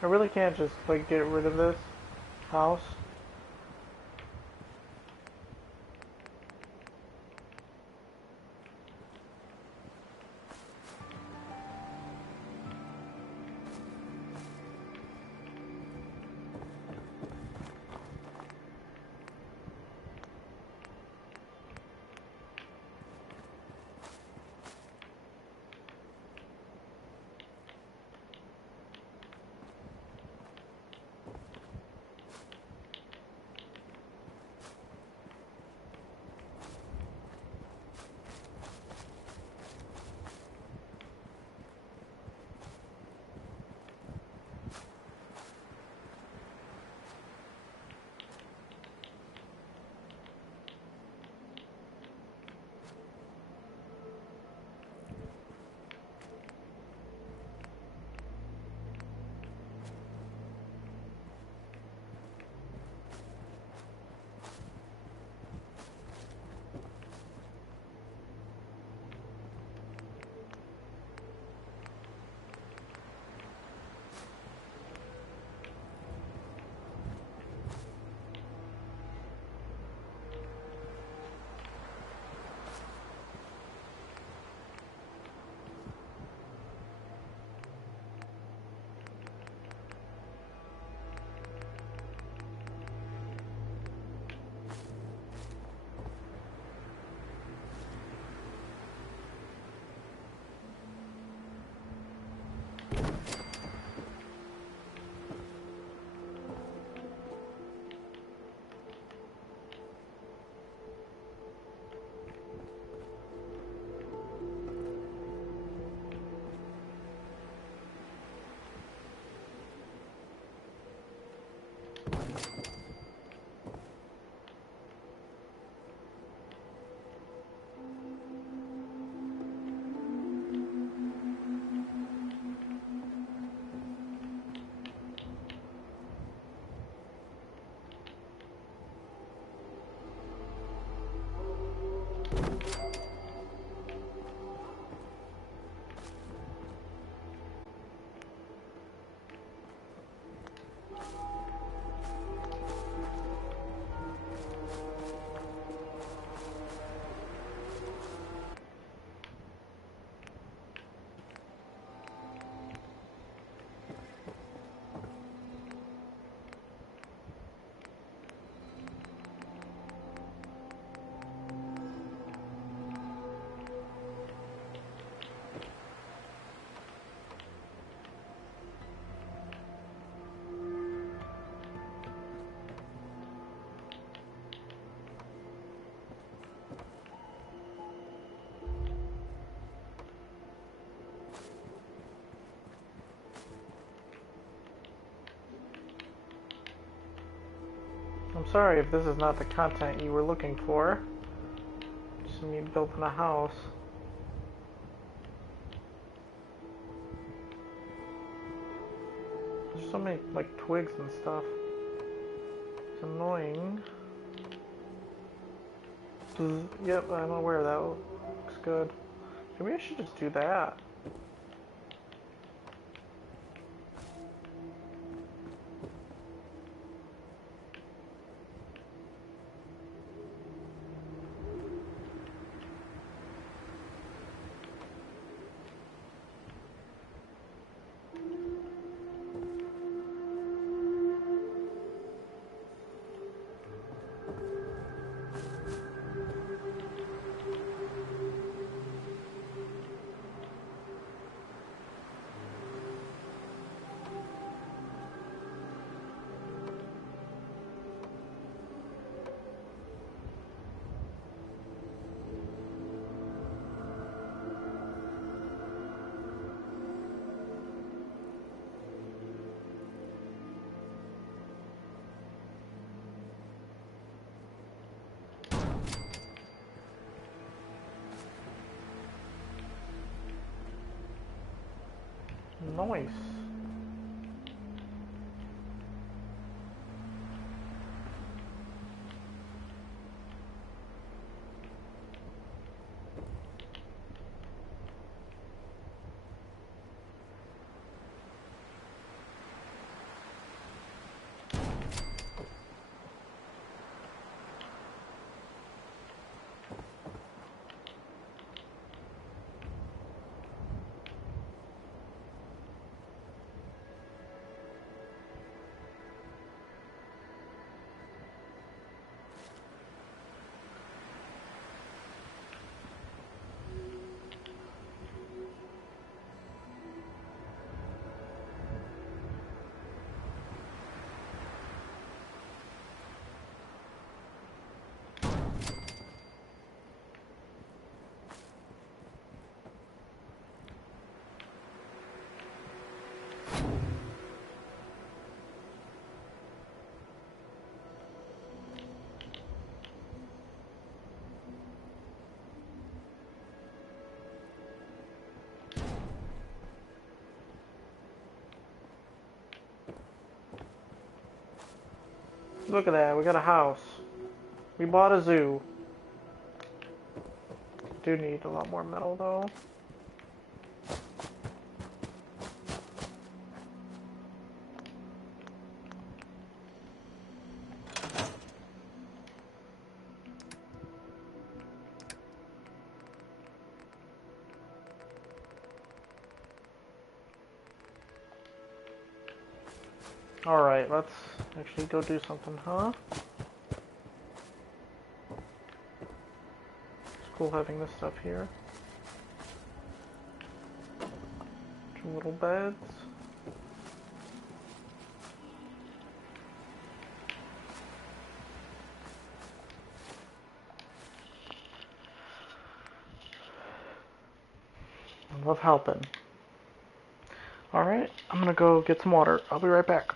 I really can't just, like, get rid of this house. I'm sorry if this is not the content you were looking for. Just me building a house. There's so many, like, twigs and stuff. It's annoying. Yep, I'm aware that looks good. Maybe I should just do that. Nice. Look at that, we got a house. We bought a zoo. Do need a lot more metal though. Alright, let's actually go do something, huh? It's cool having this stuff here. Two little beds. I love helping. Alright, I'm gonna go get some water. I'll be right back.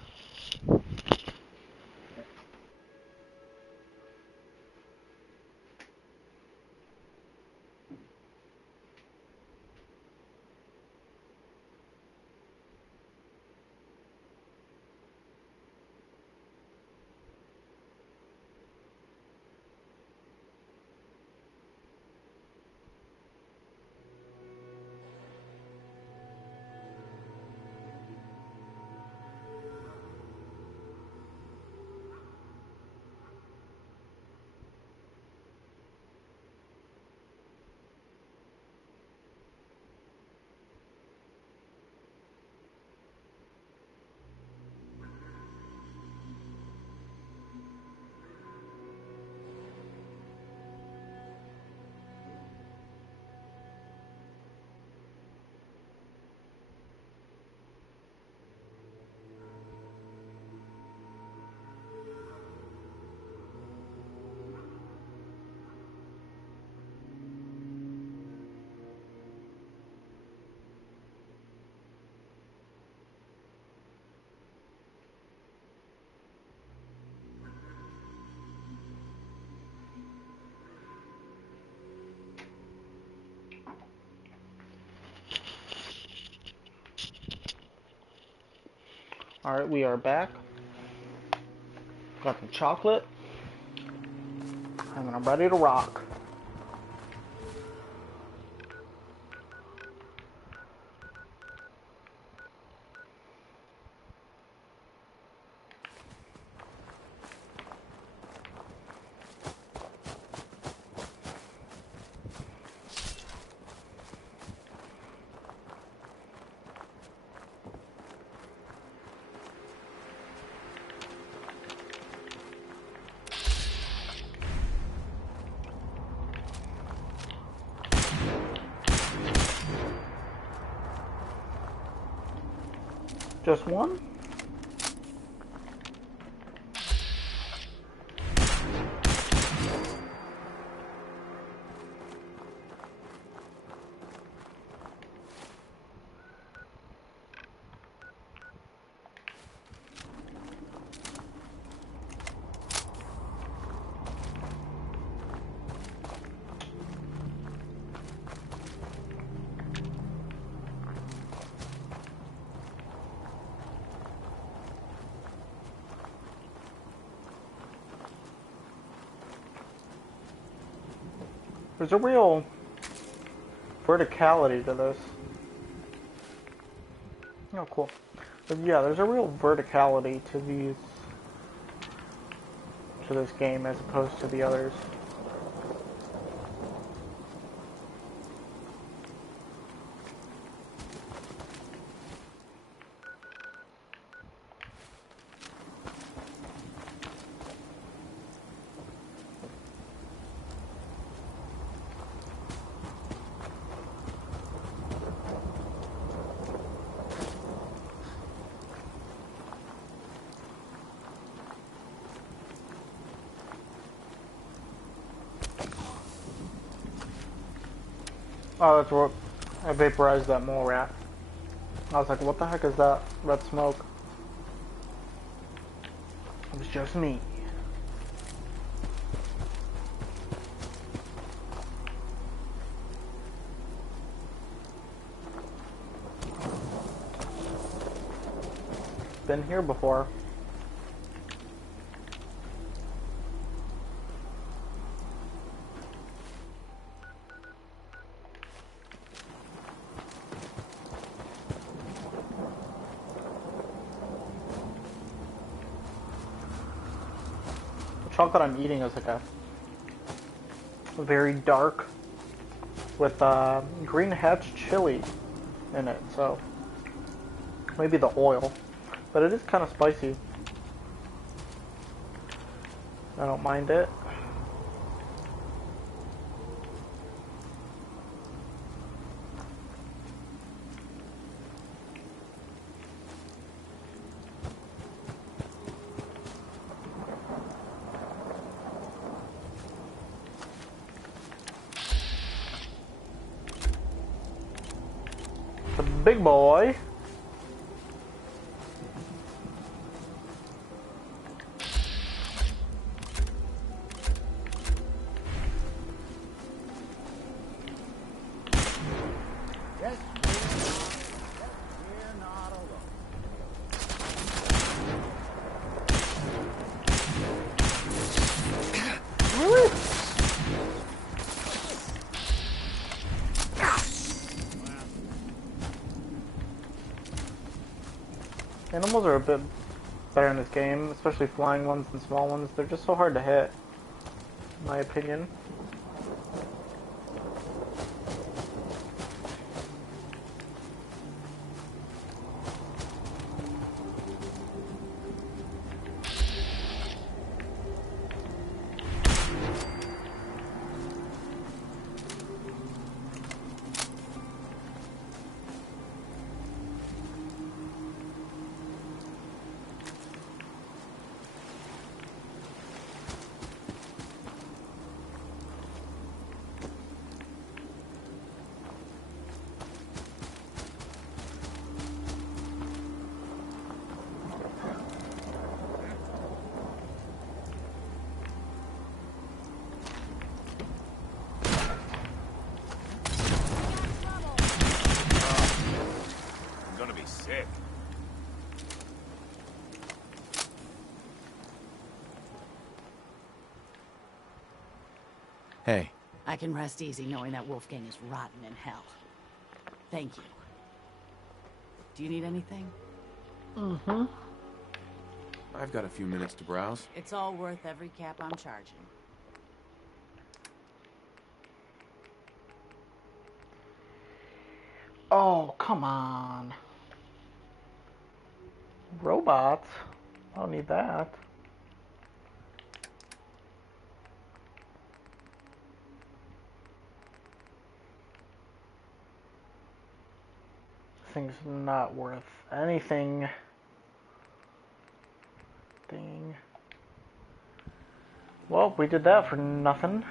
Alright, we are back. Got the chocolate. And I'm ready to rock. Just one? There's a real verticality to this. Oh, cool. But yeah, there's a real verticality to this game as opposed to the others. Oh, that's what I vaporized that mole rat. I was like, what the heck is that red smoke? It was just me. Been here before. Chocolate I'm eating is like a very dark with green hatch chili in it, so maybe the oil, but it is kind of spicy. I don't mind it. Big boy. Animals are a bit better in this game, especially flying ones and small ones. They're just so hard to hit, in my opinion. Hey. I can rest easy knowing that Wolfgang is rotten in hell. Thank you. Do you need anything? Mm-hmm. I've got a few minutes to browse. It's all worth every cap I'm charging. Oh, come on. Robots? I don't need that. This thing's not worth anything. Dang. Well, we did that for nothing.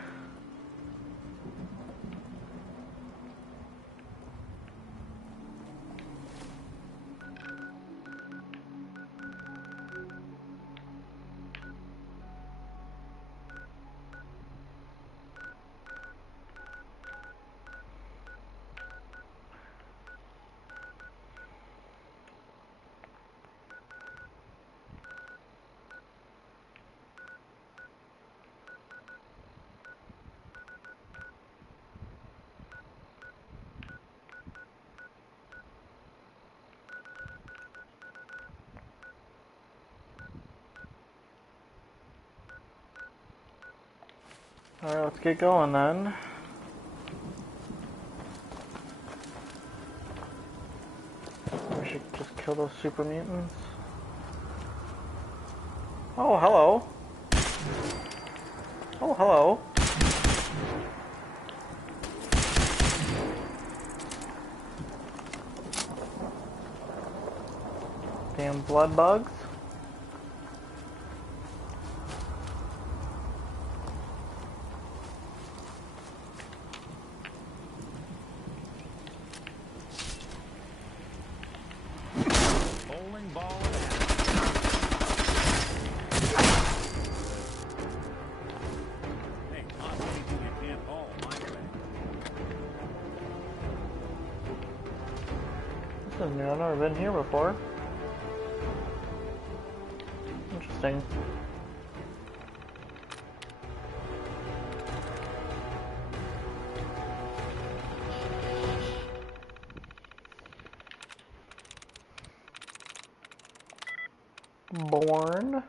Alright, let's get going then. We should just kill those super mutants. Oh, hello. Oh, hello. Damn blood bugs. Bowling ball in hand. Hey, not anything you can't bowl, my way. This is new. I've never been here before. Interesting. Born.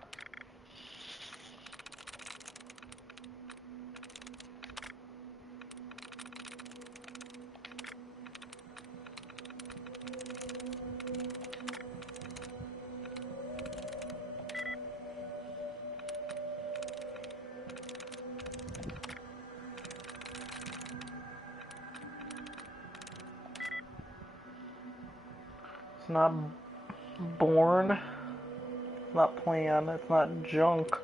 It's not born. It's not plan. It's not junk.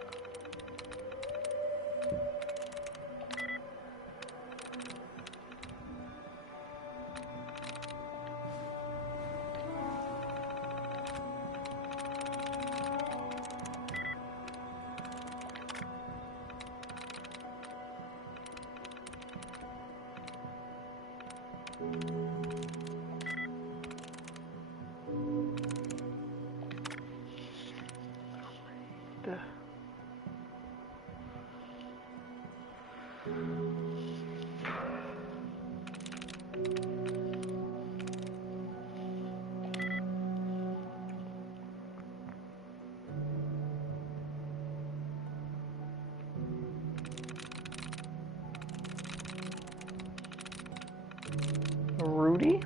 Rudy?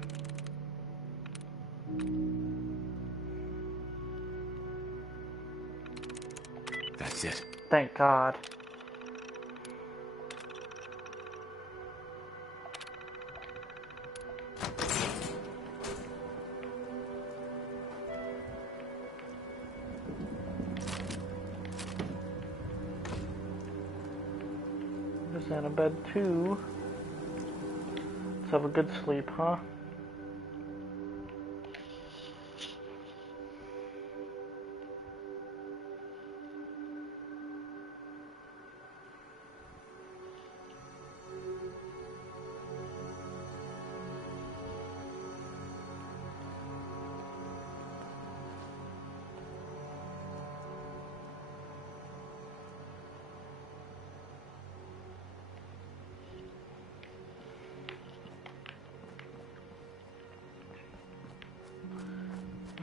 That's it. Thank God. Just in a bed too. Let's have a good sleep, huh?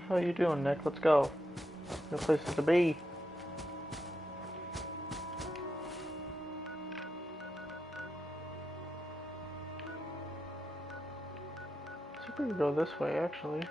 How you doing, Nick? Let's go. No places to be. See if we can go this way, actually.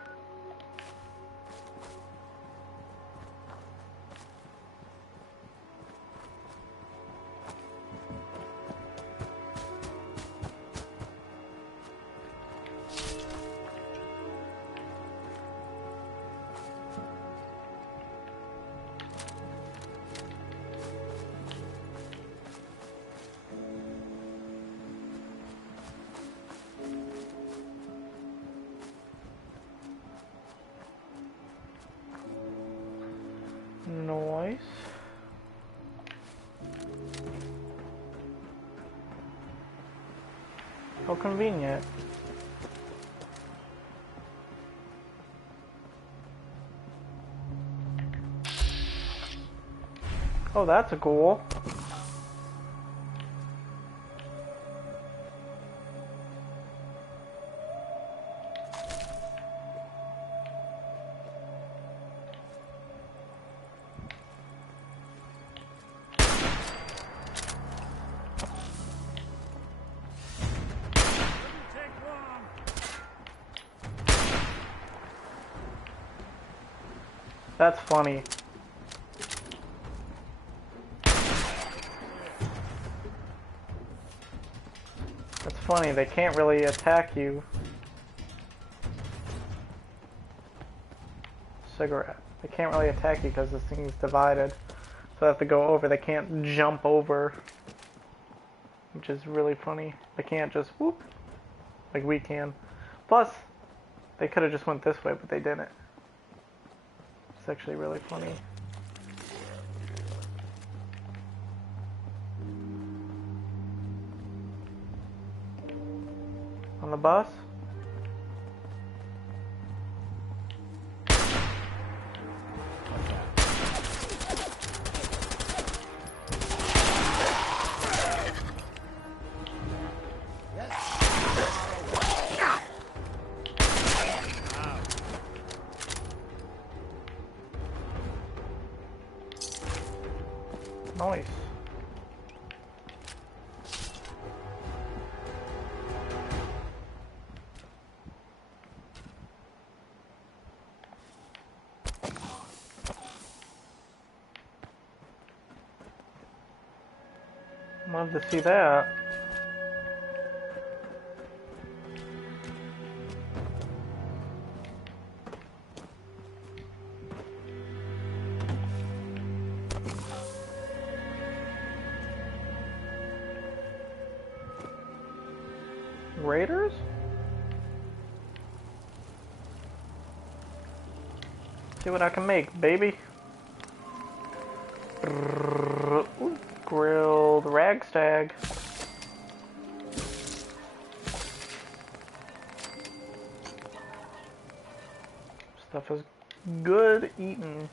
Nice. How convenient. Oh, that's a goal. That's funny. That's funny, they can't really attack you. Cigarette. They can't really attack you because this thing's divided. So they have to go over. They can't jump over. Which is really funny. They can't just whoop like we can. Plus, they could have just went this way, but they didn't. It's actually really funny. On the bus? Nice. Love to see that. Raiders? See what I can make, baby. Ooh, grilled ragstag. Stuff is good eating.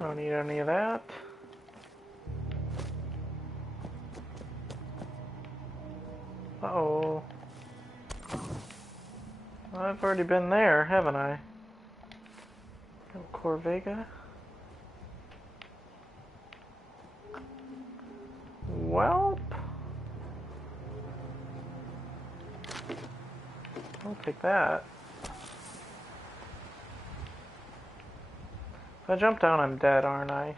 I don't need any of that. Uh-oh. I've already been there, haven't I? Corvega. Welp. I'll take that. If I jump down, I'm dead, aren't I?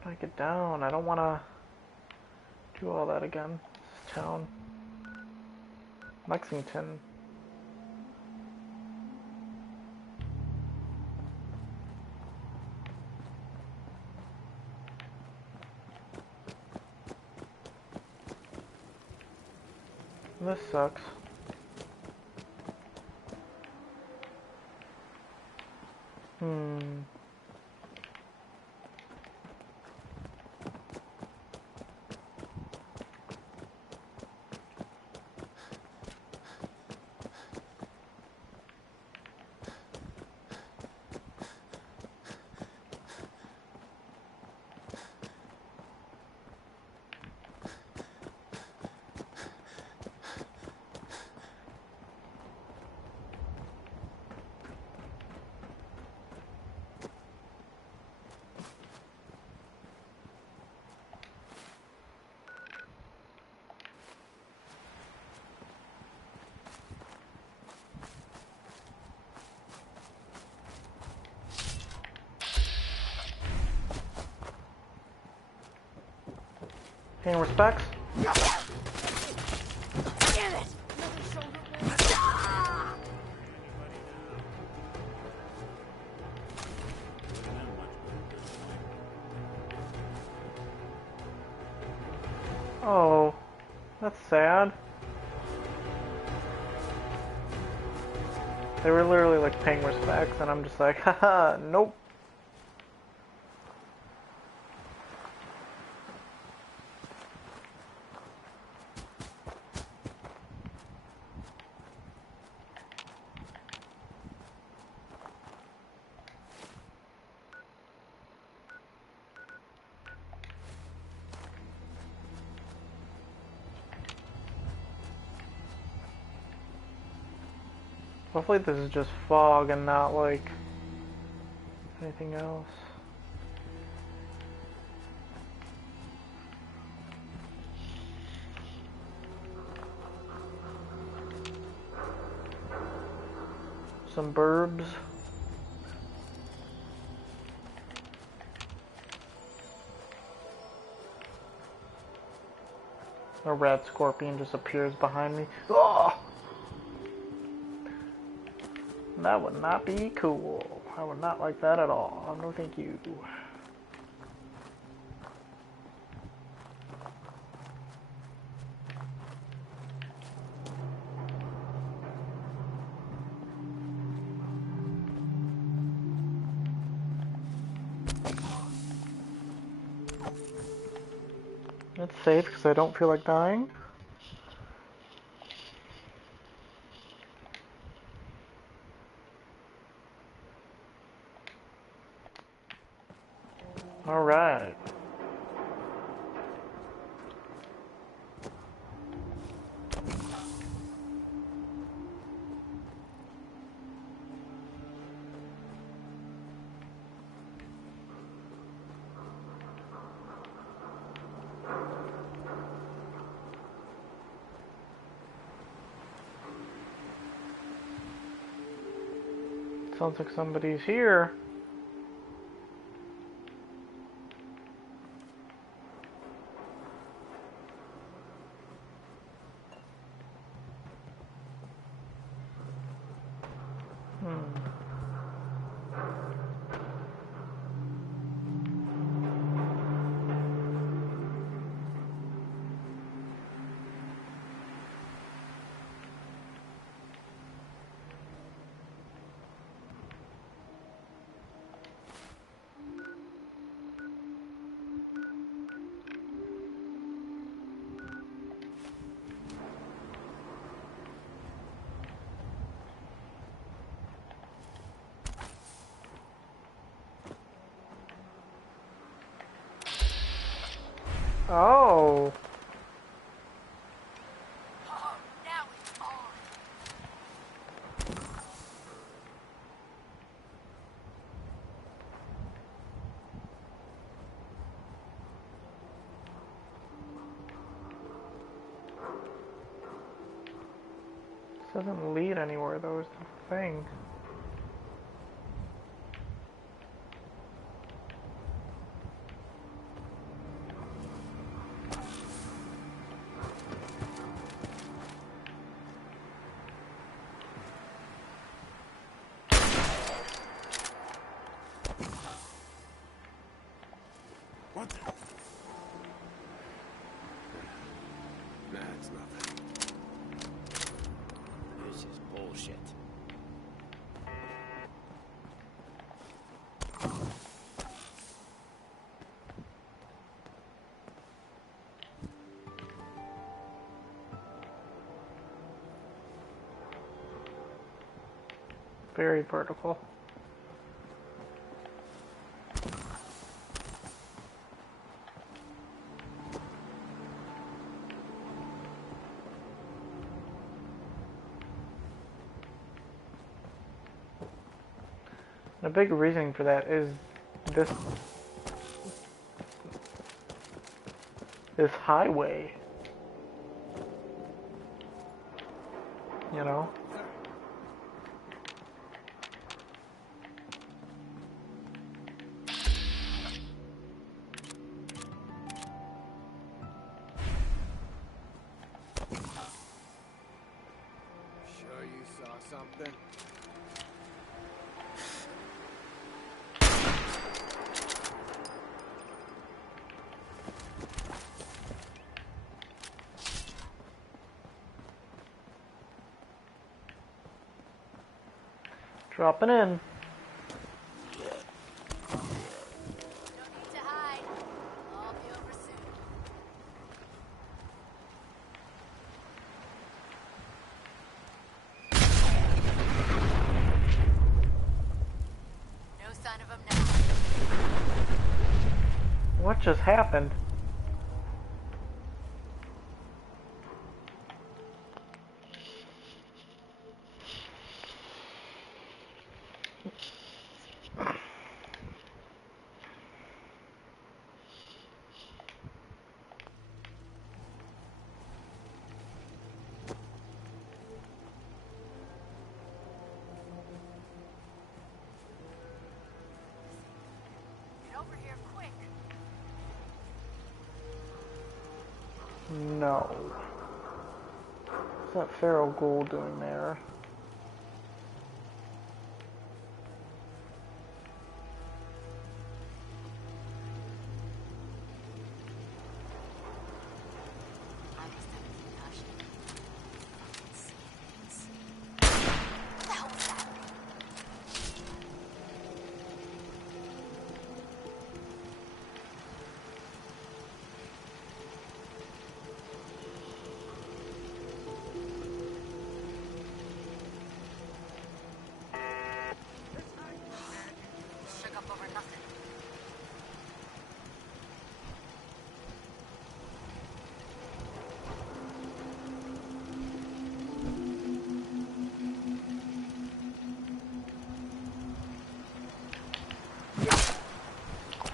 How do I get down? I don't want to do all that again. This town. Lexington. This sucks. Paying respects. Damn it! Another shoulder blade. Oh, that's sad. They were literally like paying respects, and I'm just like, haha, nope. Hopefully this is just fog and not like anything else. Some burbs. A red scorpion just appears behind me. Oh! That would not be cool. I would not like that at all. No thank you. It's safe because I don't feel like dying. All right. Sounds like somebody's here. Oh. This doesn't lead anywhere though, is the thing. What the? That's nothing. This is bullshit. Very vertical. A big reason for that is this highway. You know? something. Dropping in. What just happened? No. What's that feral ghoul doing there?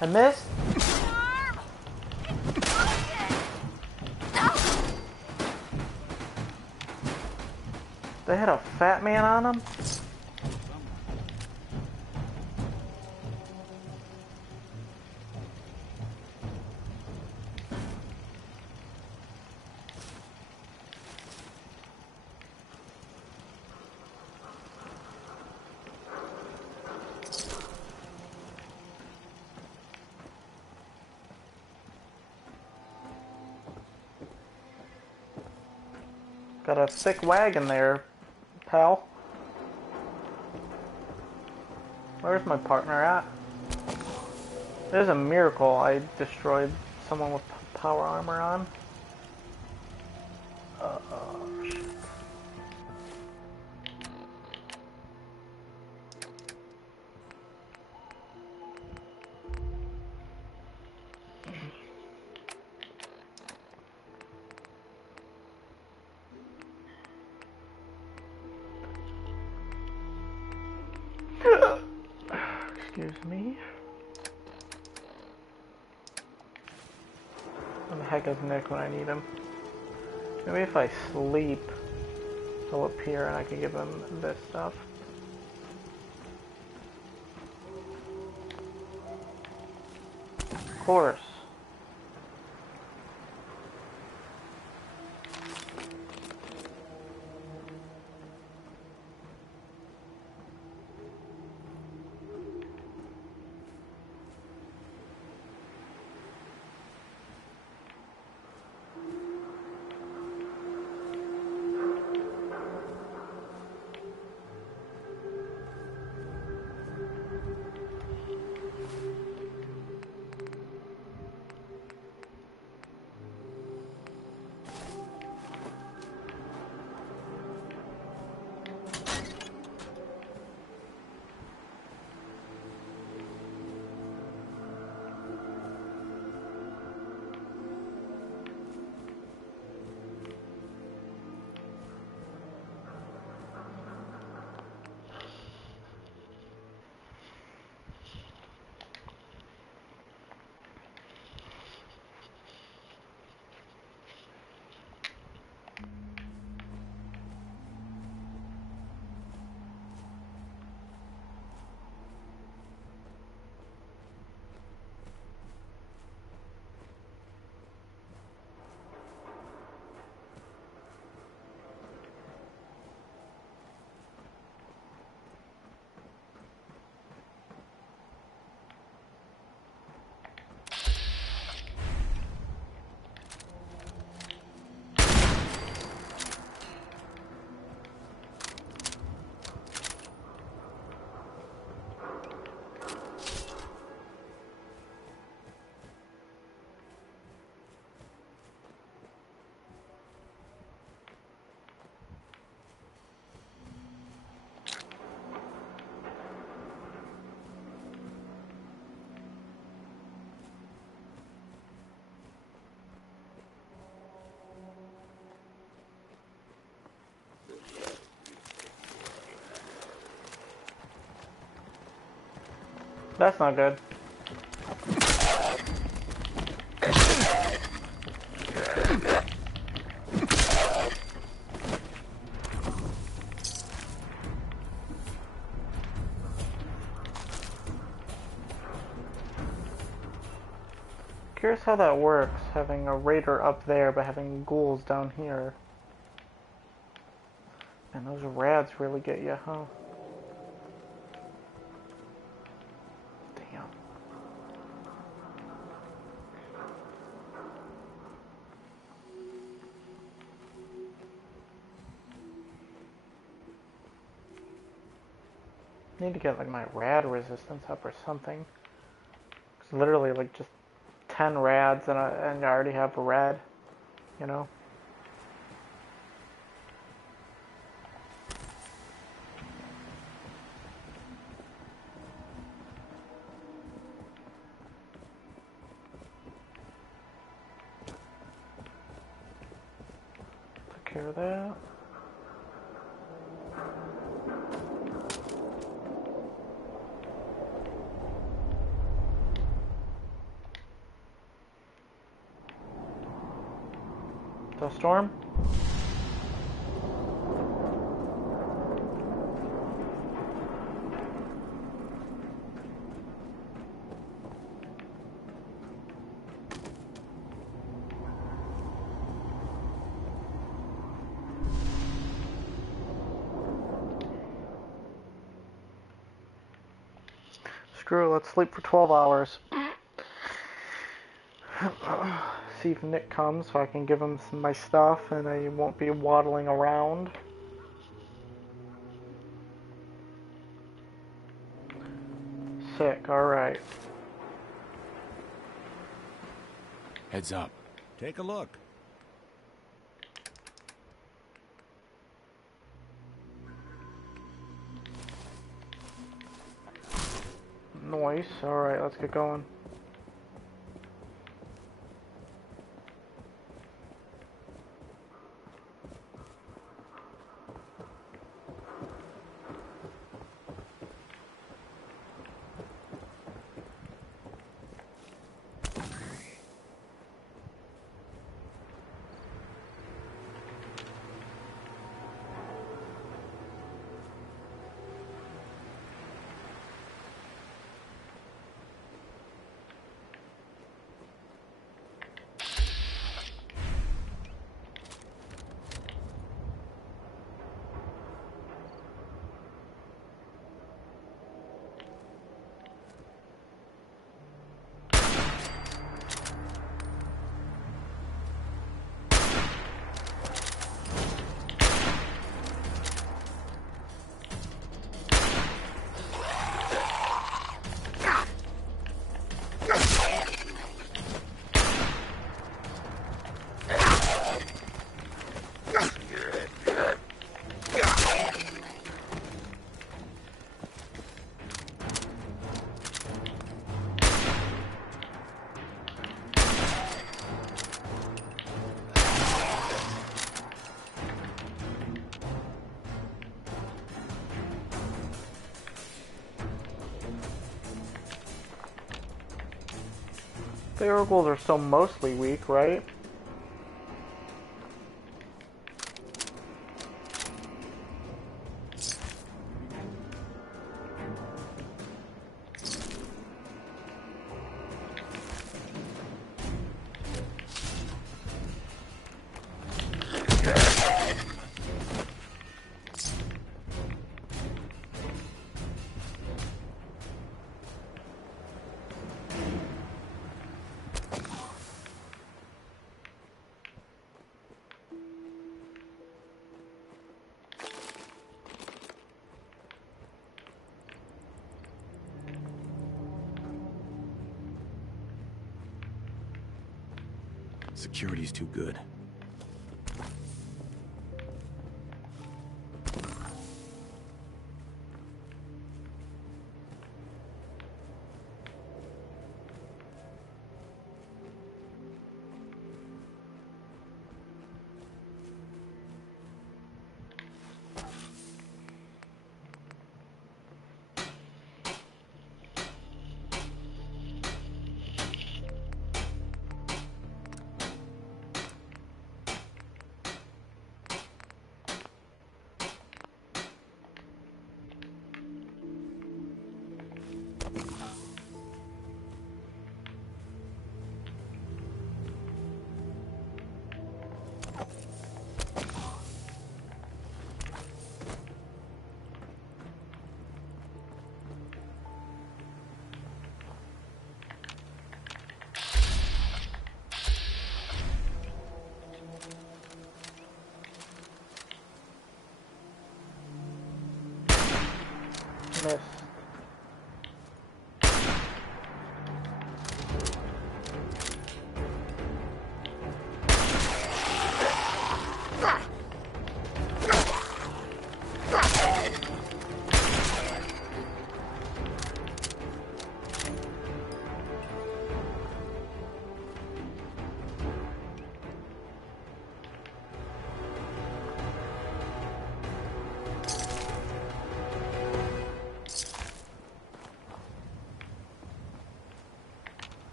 I missed? They had a fat man on them? Got a thick wagon there, pal. Where's my partner at? It is a miracle I destroyed someone with power armor on. Shit. Excuse me. Where the heck is Nick when I need him? Maybe if I sleep, he'll appear and I can give him this stuff. Of course. That's not good. Curious how that works, having a raider up there but having ghouls down here. And those rads really get you, huh? Damn. Need to get like my rad resistance up or something. It's literally like just 10 rads and I already have a rad, you know? Took care of that. The storm? Screw it, let's sleep for 12 hours. See if Nick comes so I can give him some of my stuff and I won't be waddling around. Sick, alright. Heads up. Take a look. Nice, alright, let's get going. The oracles are still mostly weak, right? Security's too good.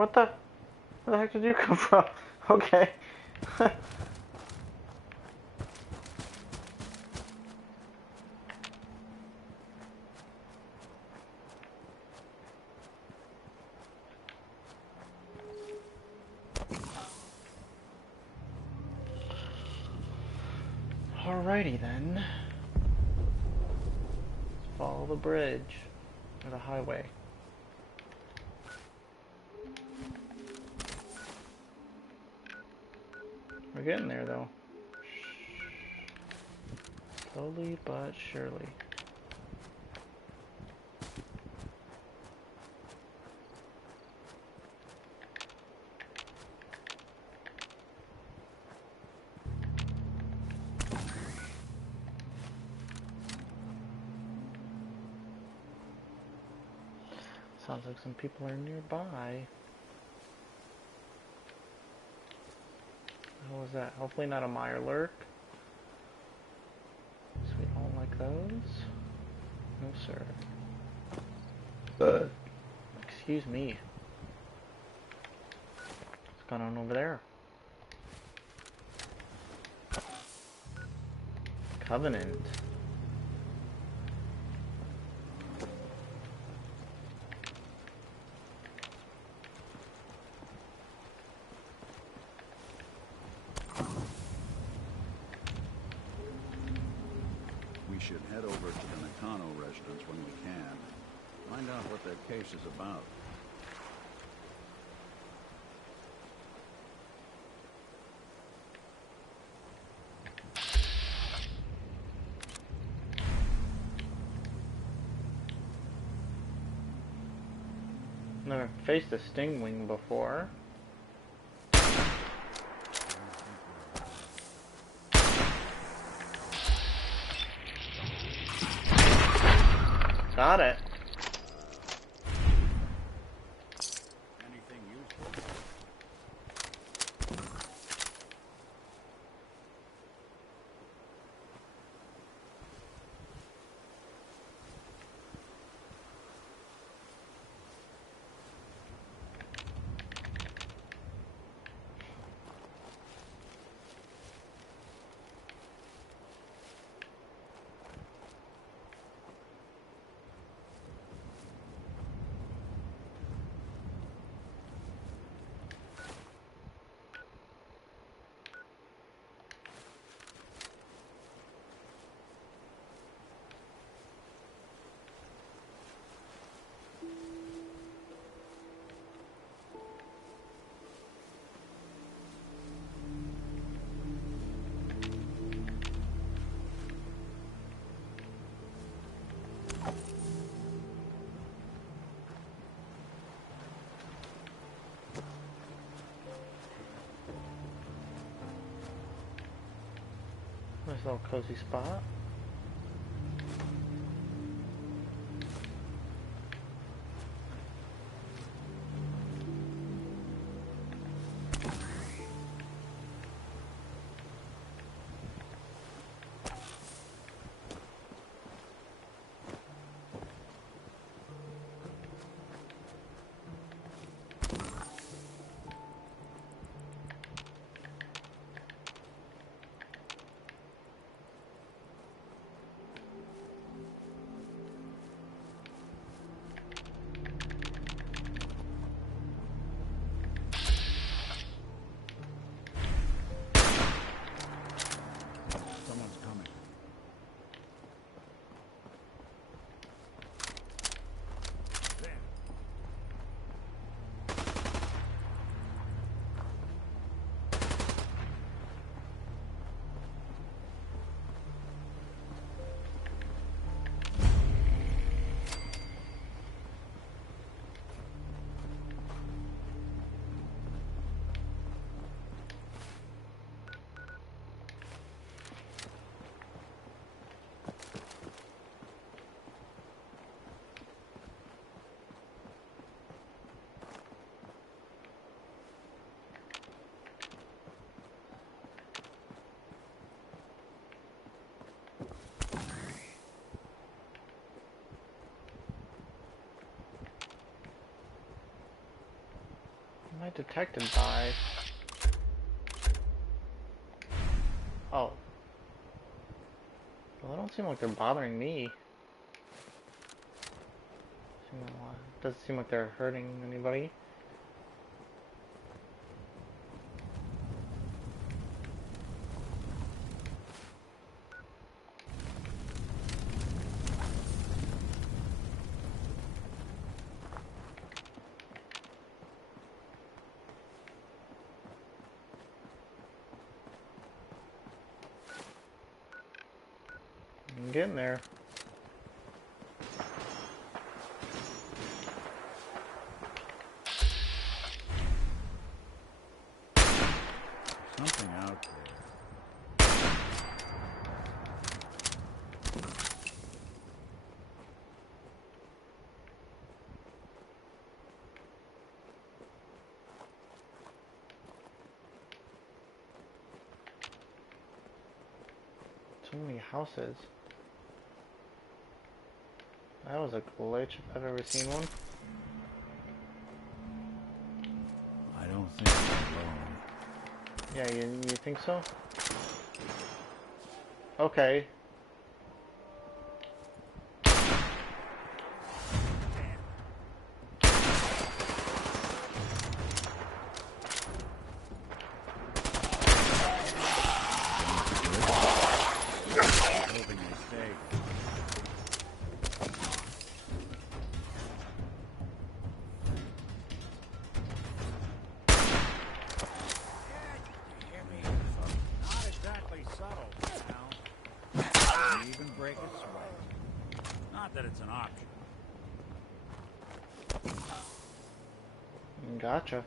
What the? Where the heck did you come from? Okay. Alrighty then. Let's follow the bridge or the highway. We're getting there though. Slowly but surely. Sounds like some people are nearby. What was that? Hopefully not a Mirelurk. So we don't like those. No sir. Excuse me. What's going on over there? Covenant. We should head over to the Nakano residence when we can. Find out what their case is about. Never faced a Stingwing before. Got it. Anything useful? Nice little cozy spot. I detected by... Oh. Well, they don't seem like they're bothering me. Doesn't seem like they're hurting anybody. I'm getting there. Something out there. So many houses. That was a glitch if I've ever seen one. I don't think I'm alone. Yeah, you think so? Okay. Hoping they stay. Not exactly subtle, now. Even break a sweat. Not that it's an option. Gotcha.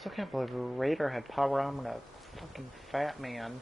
Still can't believe Raider had power armor to fucking Fat Man.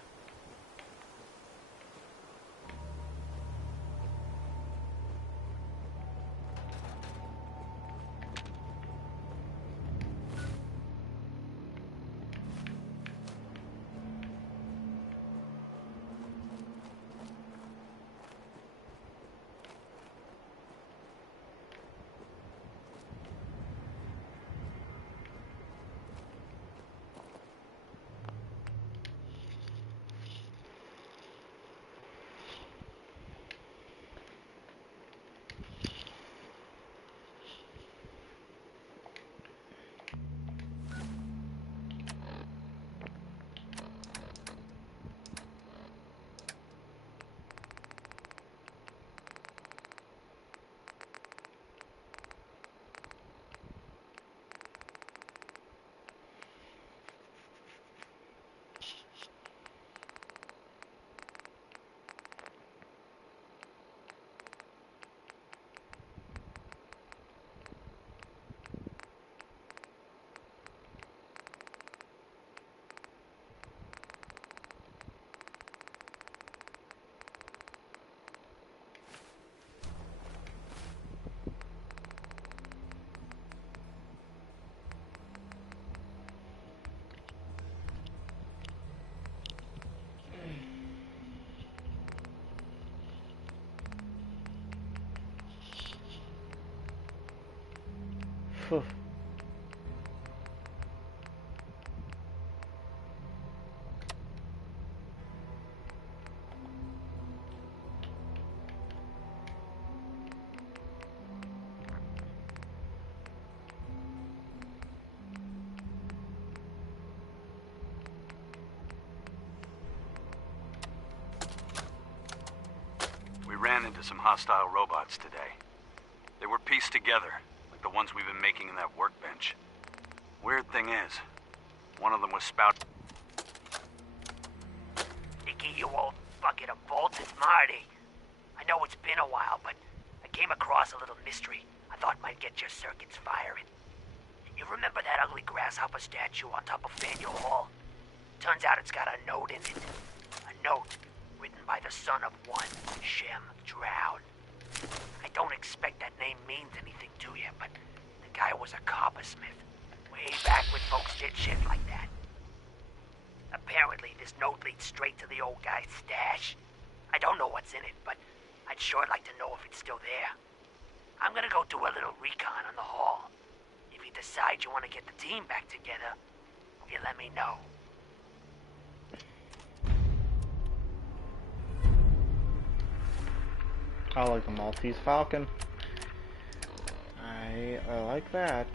Phew. to some hostile robots today. They were pieced together, like the ones we've been making in that workbench. Weird thing is, one of them was spouting. Nicky, you old bucket of bolts, it's Marty. I know it's been a while, but I came across a little mystery I thought might get your circuits firing. You remember that ugly grasshopper statue on top of Faneuil Hall? Turns out it's got a note in it. A note written by the son of one Shem Drown. I don't expect that name means anything to you, but the guy was a coppersmith. Way back when folks did shit like that. Apparently, this note leads straight to the old guy's stash. I don't know what's in it, but I'd sure like to know if it's still there. I'm gonna go do a little recon on the hall. If you decide you want to get the team back together, you let me know. I like the Maltese Falcon. I like that.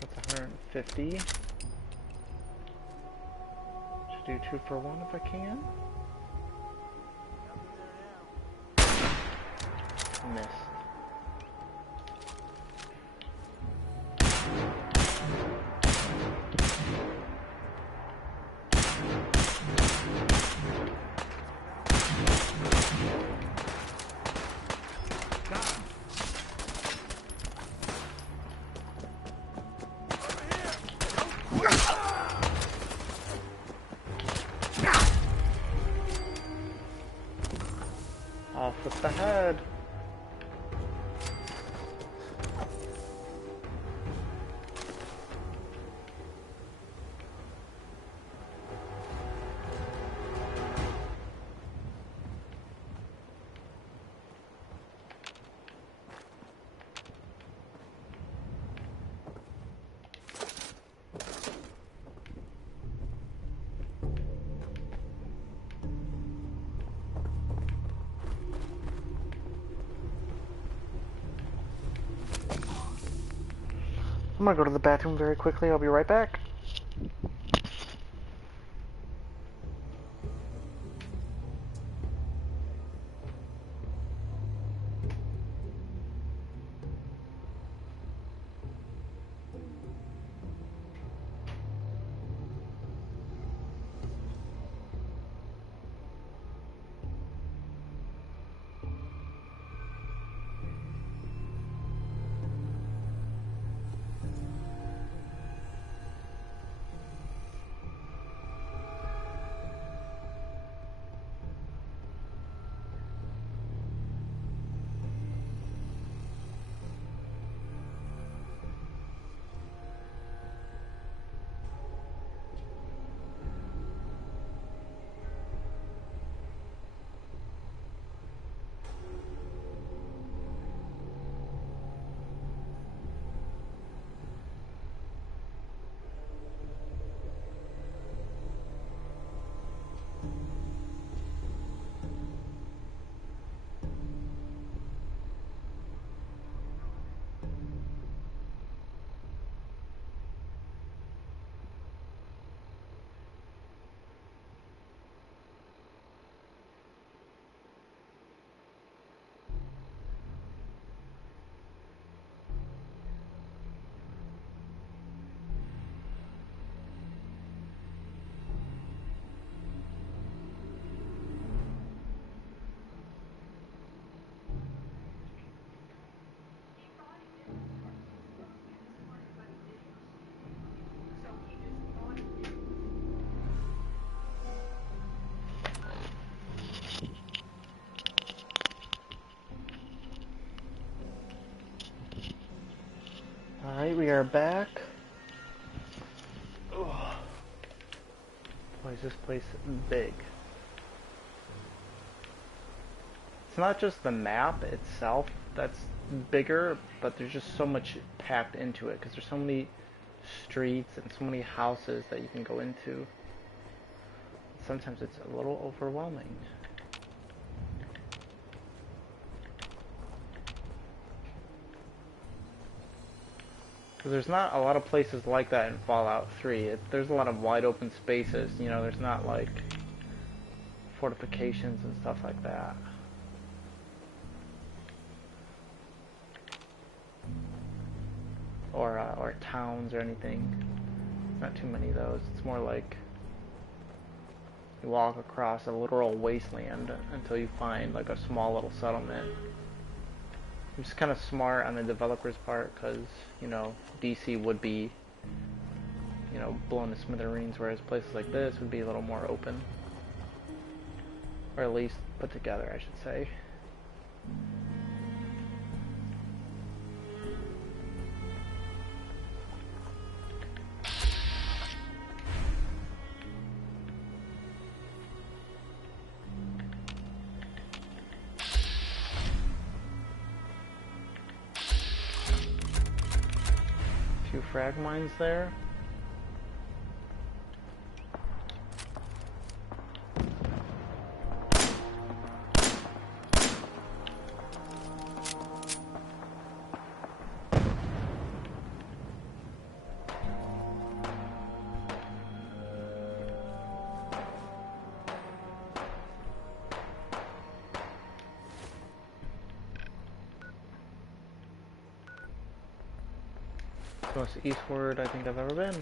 That's 150. Should do 2 for 1 if I can. Missed. Off with the head. I'm gonna go to the bathroom very quickly. I'll be right back. Alright, we are back. Ugh. Why is this place big? It's not just the map itself that's bigger, but there's just so much packed into it because there's so many streets and so many houses that you can go into. sometimes it's a little overwhelming. There's not a lot of places like that in Fallout 3. There's a lot of wide open spaces, you know, there's not like fortifications and stuff like that. Or towns or anything. Not too many of those. It's more like you walk across a literal wasteland until you find like a small little settlement. It's kind of smart on the developer's part because, you know, DC would be, you know, blown to smithereens, whereas places like this would be a little more open. Or at least put together, I should say. Few frag mines there. Most eastward I think I've ever been.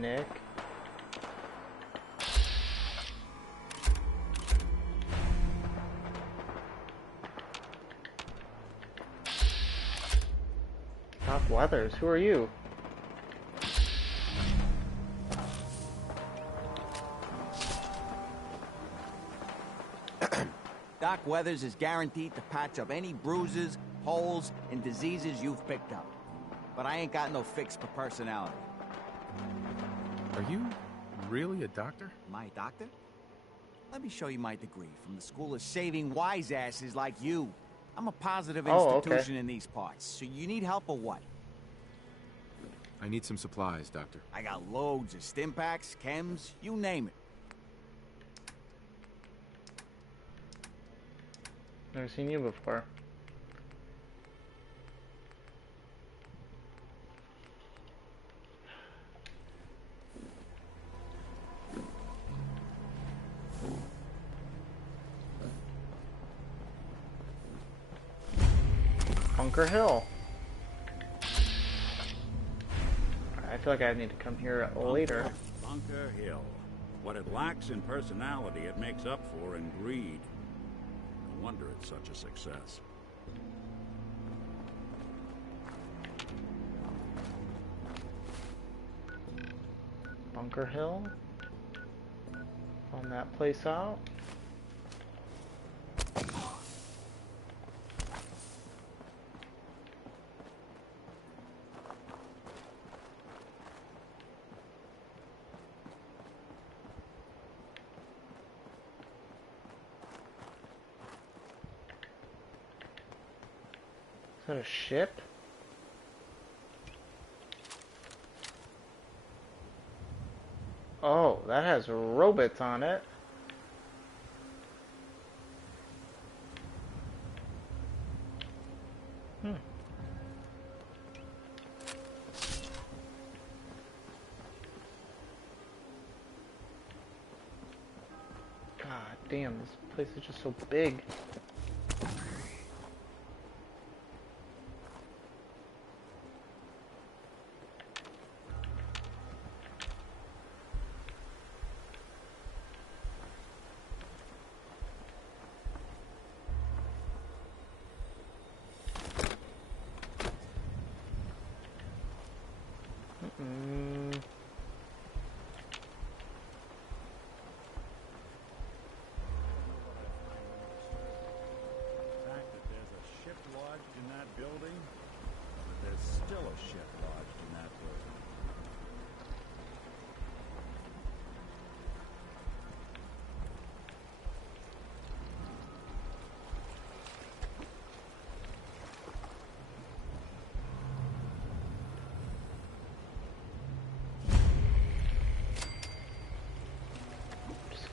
Nick. Doc Weathers, who are you? Doc Weathers is guaranteed to patch up any bruises, holes, and diseases you've picked up. But I ain't got no fix for personality. Are you really a doctor? My doctor? Let me show you my degree from the School of Saving Wise Asses like you. I'm a positive institution in these parts, so you need help or what? I need some supplies, Doctor. I got loads of stim packs, chems, you name it. Never seen you before. Bunker Hill. I feel like I need to come here later. Bunker Hill. What it lacks in personality, it makes up for in greed. No wonder it's such a success. Bunker Hill. Found that place out. Is that a ship? Oh, that has robots on it. God damn, this place is just so big.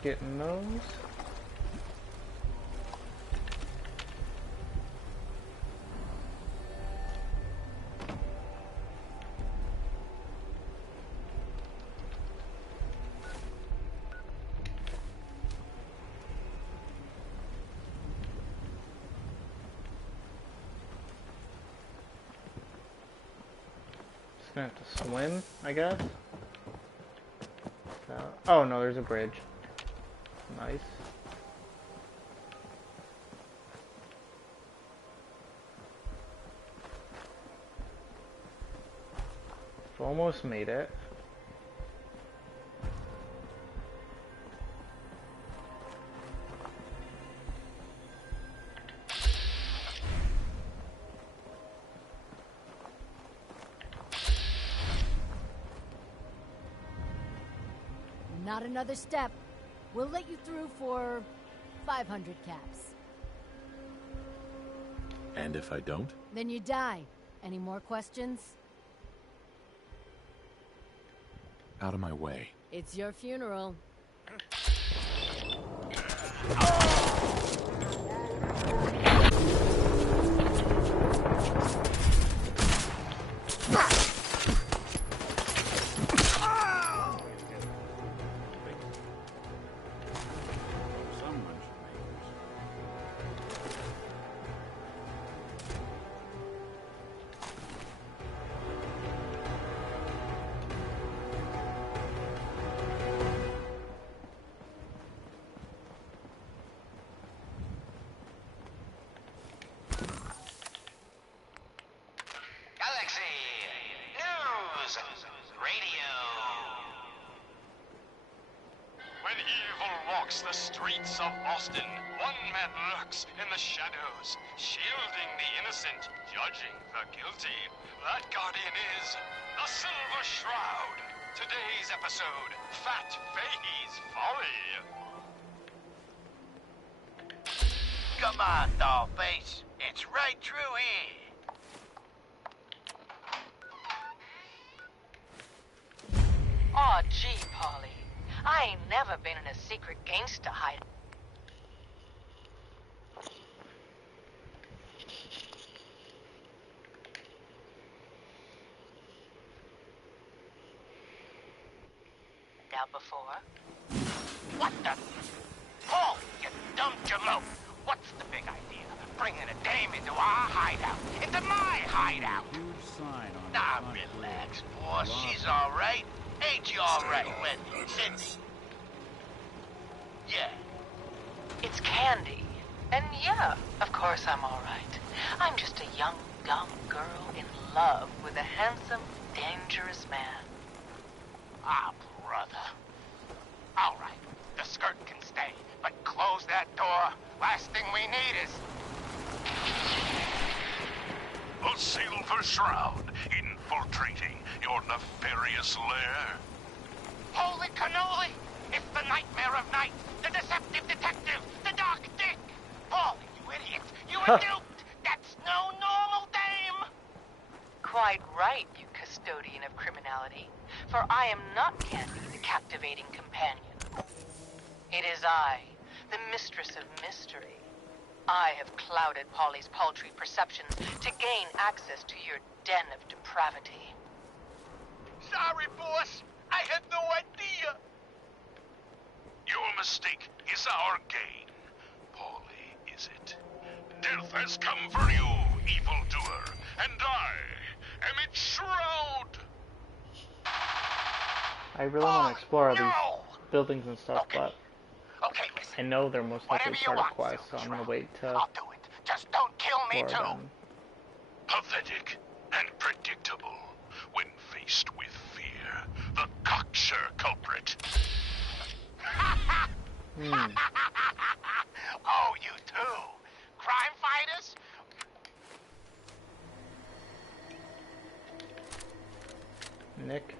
getting those. Gonna have to swim, I guess. Oh no, there's a bridge. Nice. Almost made it. Not another step. We'll let you through for 500 caps. And if I don't? Then you die. Any more questions? Out of my way. It's your funeral. The streets of Boston, one man lurks in the shadows, shielding the innocent, judging the guilty. That guardian is the Silver Shroud. Today's episode, Fat Fahey's Folly. Come on, Dollface. It's right through here. Aw, gee, Polly. I ain't never been in a secret gangsta hide. Out before. What the? Paul, you dumb jalope. What's the big idea? Bringing a dame into our hideout. Into my hideout. Huge sign on Nah, relax, boss. She's all right. Ain't you all right, Wendy? Sydney? Yeah. It's Candy. And yeah, of course I'm all right. I'm just a young, dumb girl in love with a handsome, dangerous man. Ah, brother. All right, the skirt can stay, but close that door. Last thing we need is... The Silver Shroud infiltrating your nefarious lair. Holy cannoli! It's the nightmare of night, the deceptive detective, the dark dick! Paul, you idiot! You were duped! That's no normal dame! Quite right, you custodian of criminality. For I am not Candy, the captivating companion. It is I, the mistress of mystery. I have clouded Polly's paltry perceptions to gain access to your den of depravity. Sorry, boss. I had no idea. Your mistake is our gain. Polly, is it? Death has come for you, evildoer, and I am its shroud. I really want to explore all these buildings and stuff, but I know they're most likely part of quests, so I'm gonna wait to. I'll do it. Just don't kill me too. Them. Pathetic and predictable. When faced with fear, the cocksure culprit. Oh, you too. Crime fighters? Nick.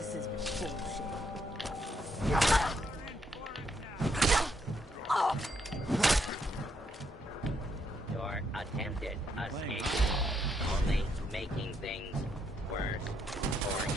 This is bullshit. Your attempted escape only making things worse for you.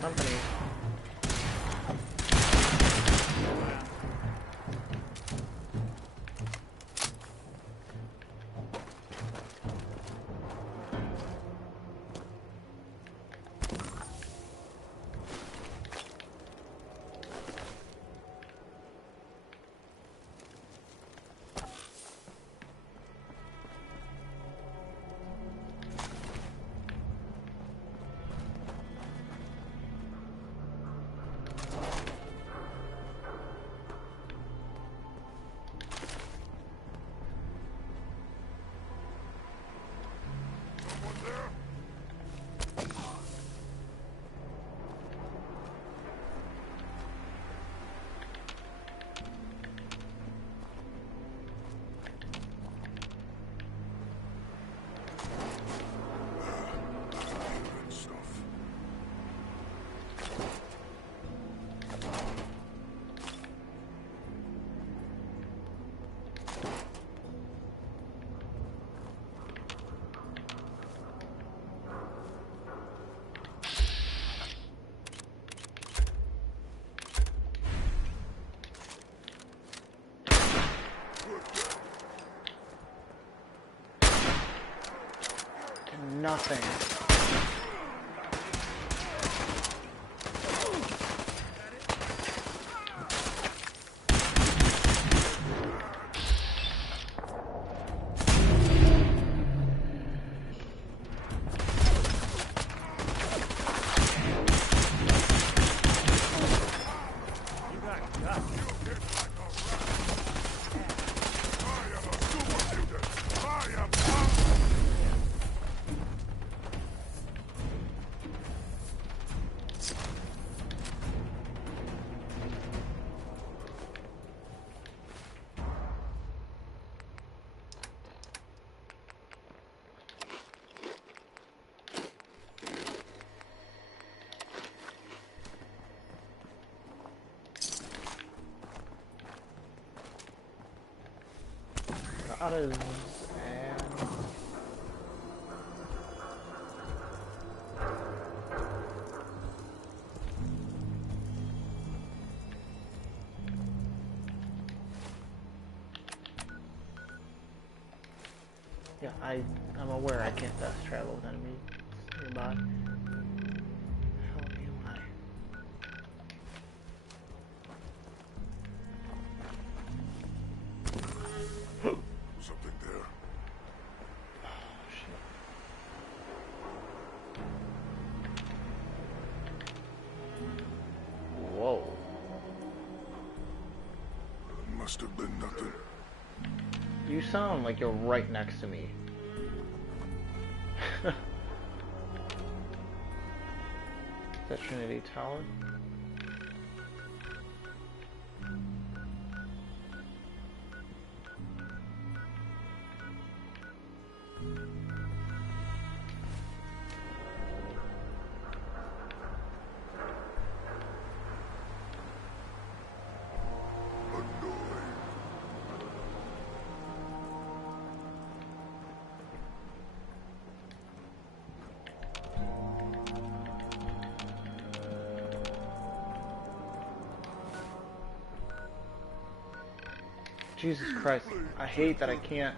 Company. Nothing. Others and yeah, I'm aware I can't fast travel with enemies nearby. How am I? Something there. Oh, shit. Whoa. Must have been nothing. You sound like you're right next to me. Is that Trinity Tower? Jesus Christ, I hate that I can't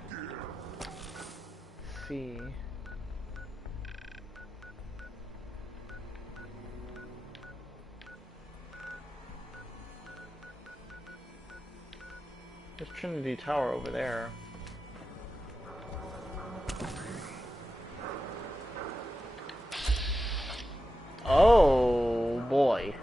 see. There's Trinity Tower over there. Oh boy.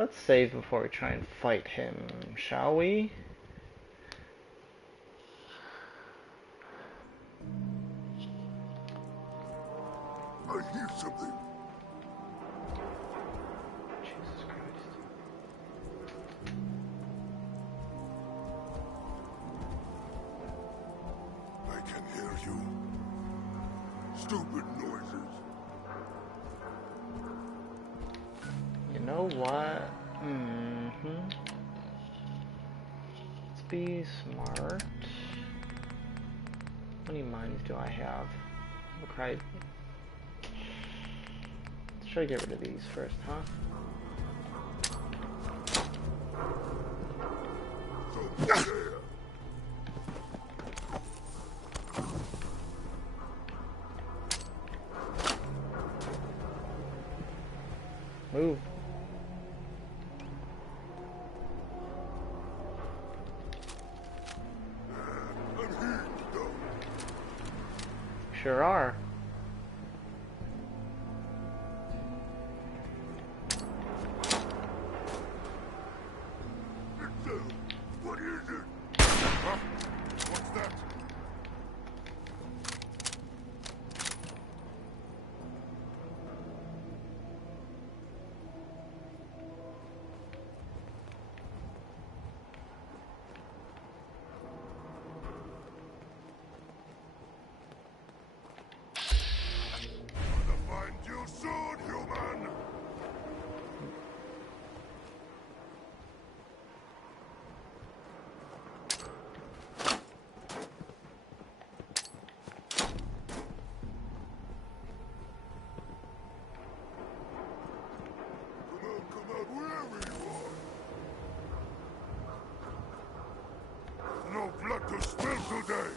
Let's save before we try and fight him, shall we? I hear something. Jesus Christ. I can hear you. Stupid noises. You know what? Let's be smart. How many mines do I have? Okay. Let's try to get rid of these first, huh? Move. Sure are. What is it? Huh? What's that? Find you soon, human! Come out, wherever you are! No blood to spill today!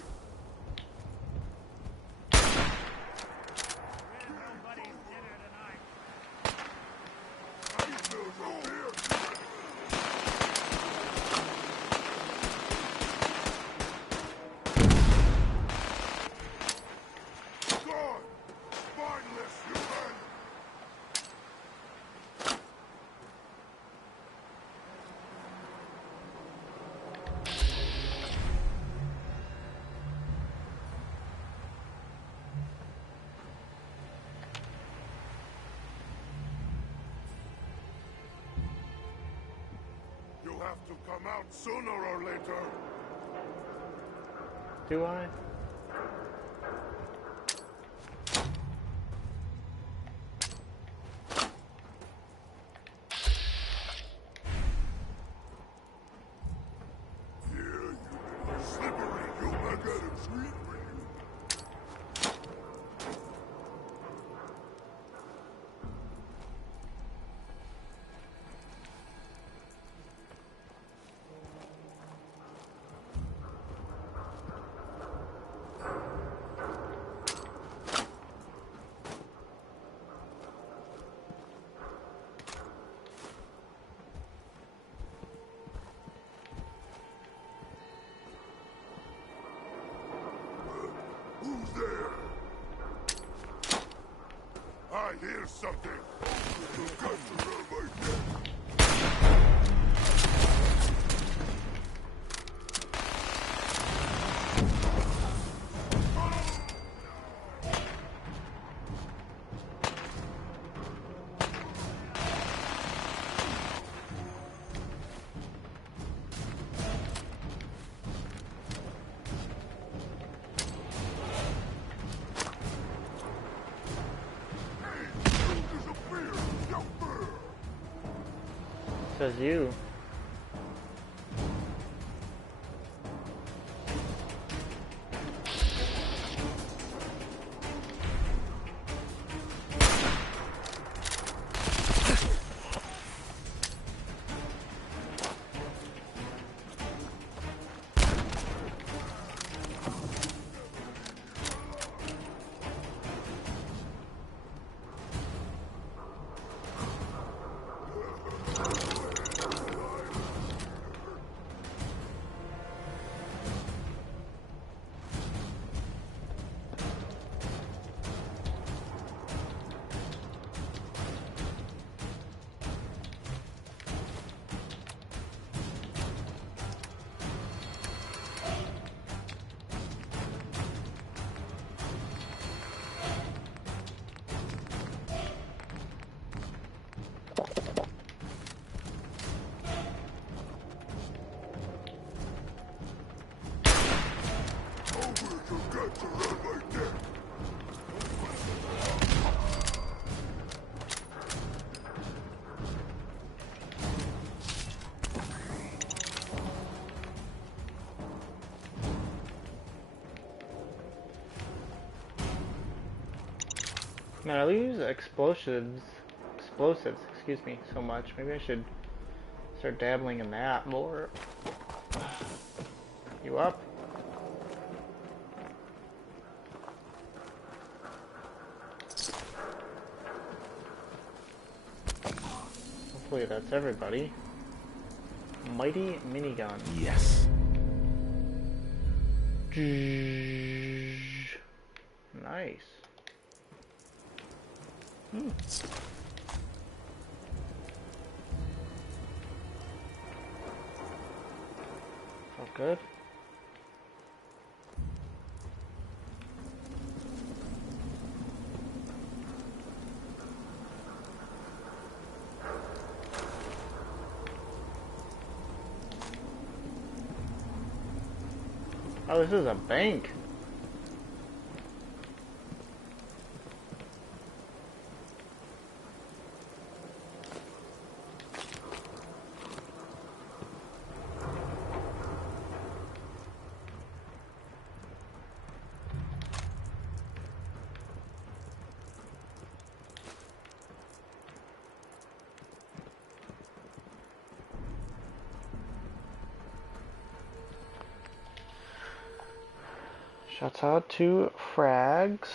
You have to come out sooner or later. Do I? Slippery, you might get a treat for you. Who's there? I hear something. You got to run my neck. Says you. Man, I lose explosives, excuse me, so much. Maybe I should start dabbling in that more. You up? Hopefully that's everybody. Mighty minigun. Yes. Nice. Felt good. Oh, this is a bank. Shouts out to Frags.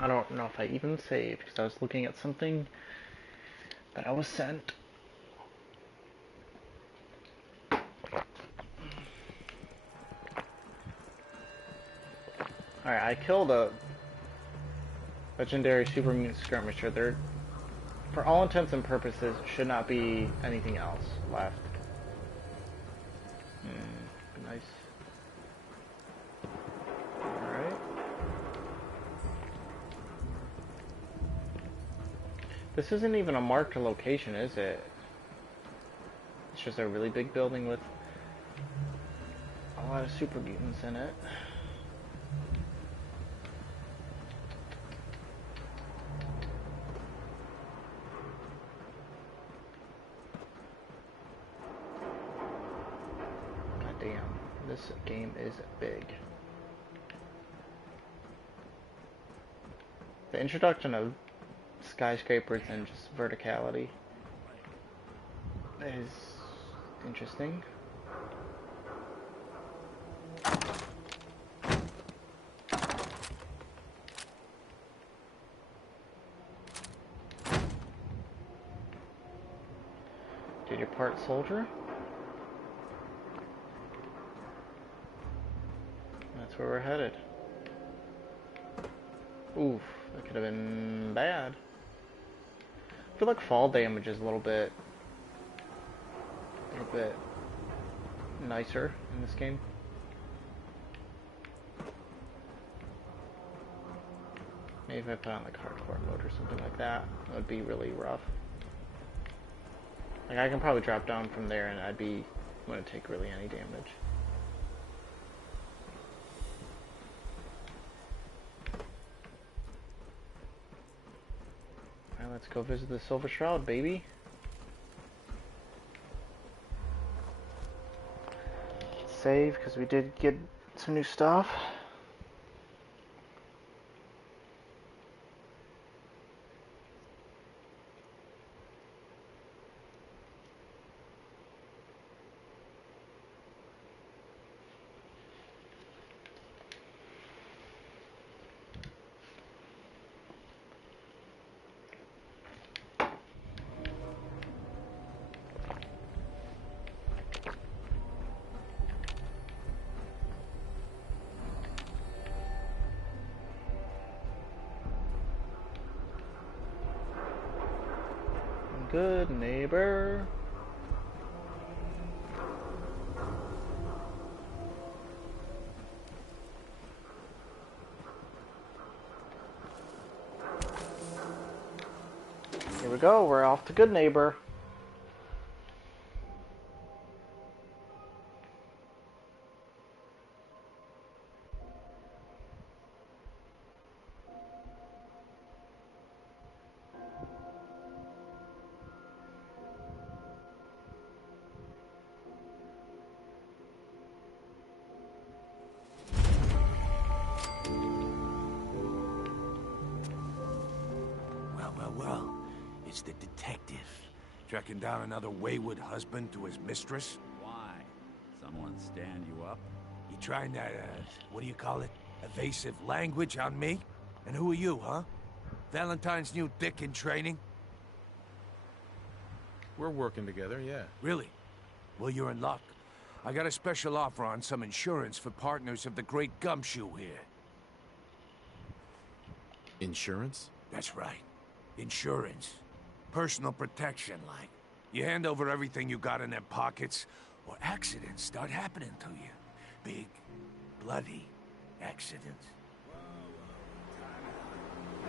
I don't know if I even saved because I was looking at something that I was sent. Alright, I killed a legendary super mutant skirmisher. There, for all intents and purposes, should not be anything else left. Nice. Alright. This isn't even a marked location, is it? It's just a really big building with a lot of super mutants in it. God damn, this game is big. The introduction of skyscrapers and just verticality is interesting. Did your part, soldier? That's where we're headed. Oof, that could have been bad. I feel like fall damage is a little bit nicer in this game. Maybe if I put on like hardcore mode or something like that, that would be really rough. Like I can probably drop down from there and wouldn't take really any damage. Alright, let's go visit the Silver Shroud, baby. Save, because we did get some new stuff. Good neighbor. Here we go. go. We're off to Good Neighbor. Well, it's the detective. Tracking down another wayward husband to his mistress? Why? Someone stand you up? You trying that, what do you call it? Evasive language on me? And who are you, huh? Valentine's new dick in training? We're working together, yeah. Really? Well, you're in luck. I got a special offer on some insurance for partners of the Great Gumshoe here. Insurance? That's right. Insurance. Personal protection, like. You hand over everything you got in them pockets, or accidents start happening to you. Big, bloody accidents.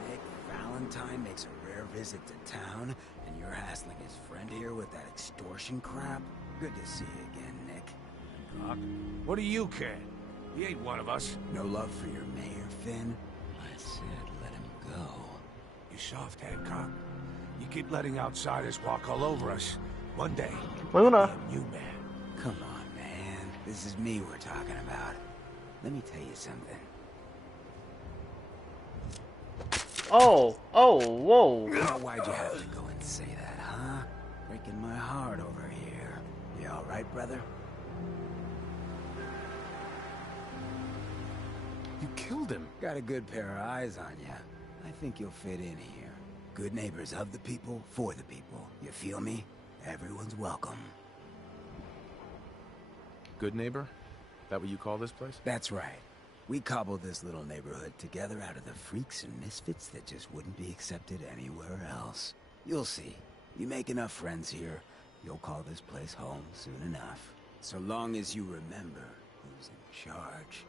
Nick Valentine makes a rare visit to town, and you're hassling his friend here with that extortion crap? Good to see you again, Nick. Doc, what do you care? He ain't one of us. No love for your mayor, Finn? I said let him go. You soft, Hancock. You keep letting outsiders walk all over us. One day, Luna. you man. Come on, man. This is me we're talking about. Let me tell you something. Oh, whoa. Now, why'd you have to go and say that, huh? Breaking my heart over here. You all right, brother? You killed him. Got a good pair of eyes on you. I think you'll fit in here. Good neighbors of the people, for the people. You feel me? Everyone's welcome. Good Neighbor? That what you call this place? That's right. We cobbled this little neighborhood together out of the freaks and misfits that just wouldn't be accepted anywhere else. You'll see. You make enough friends here, you'll call this place home soon enough. So long as you remember who's in charge.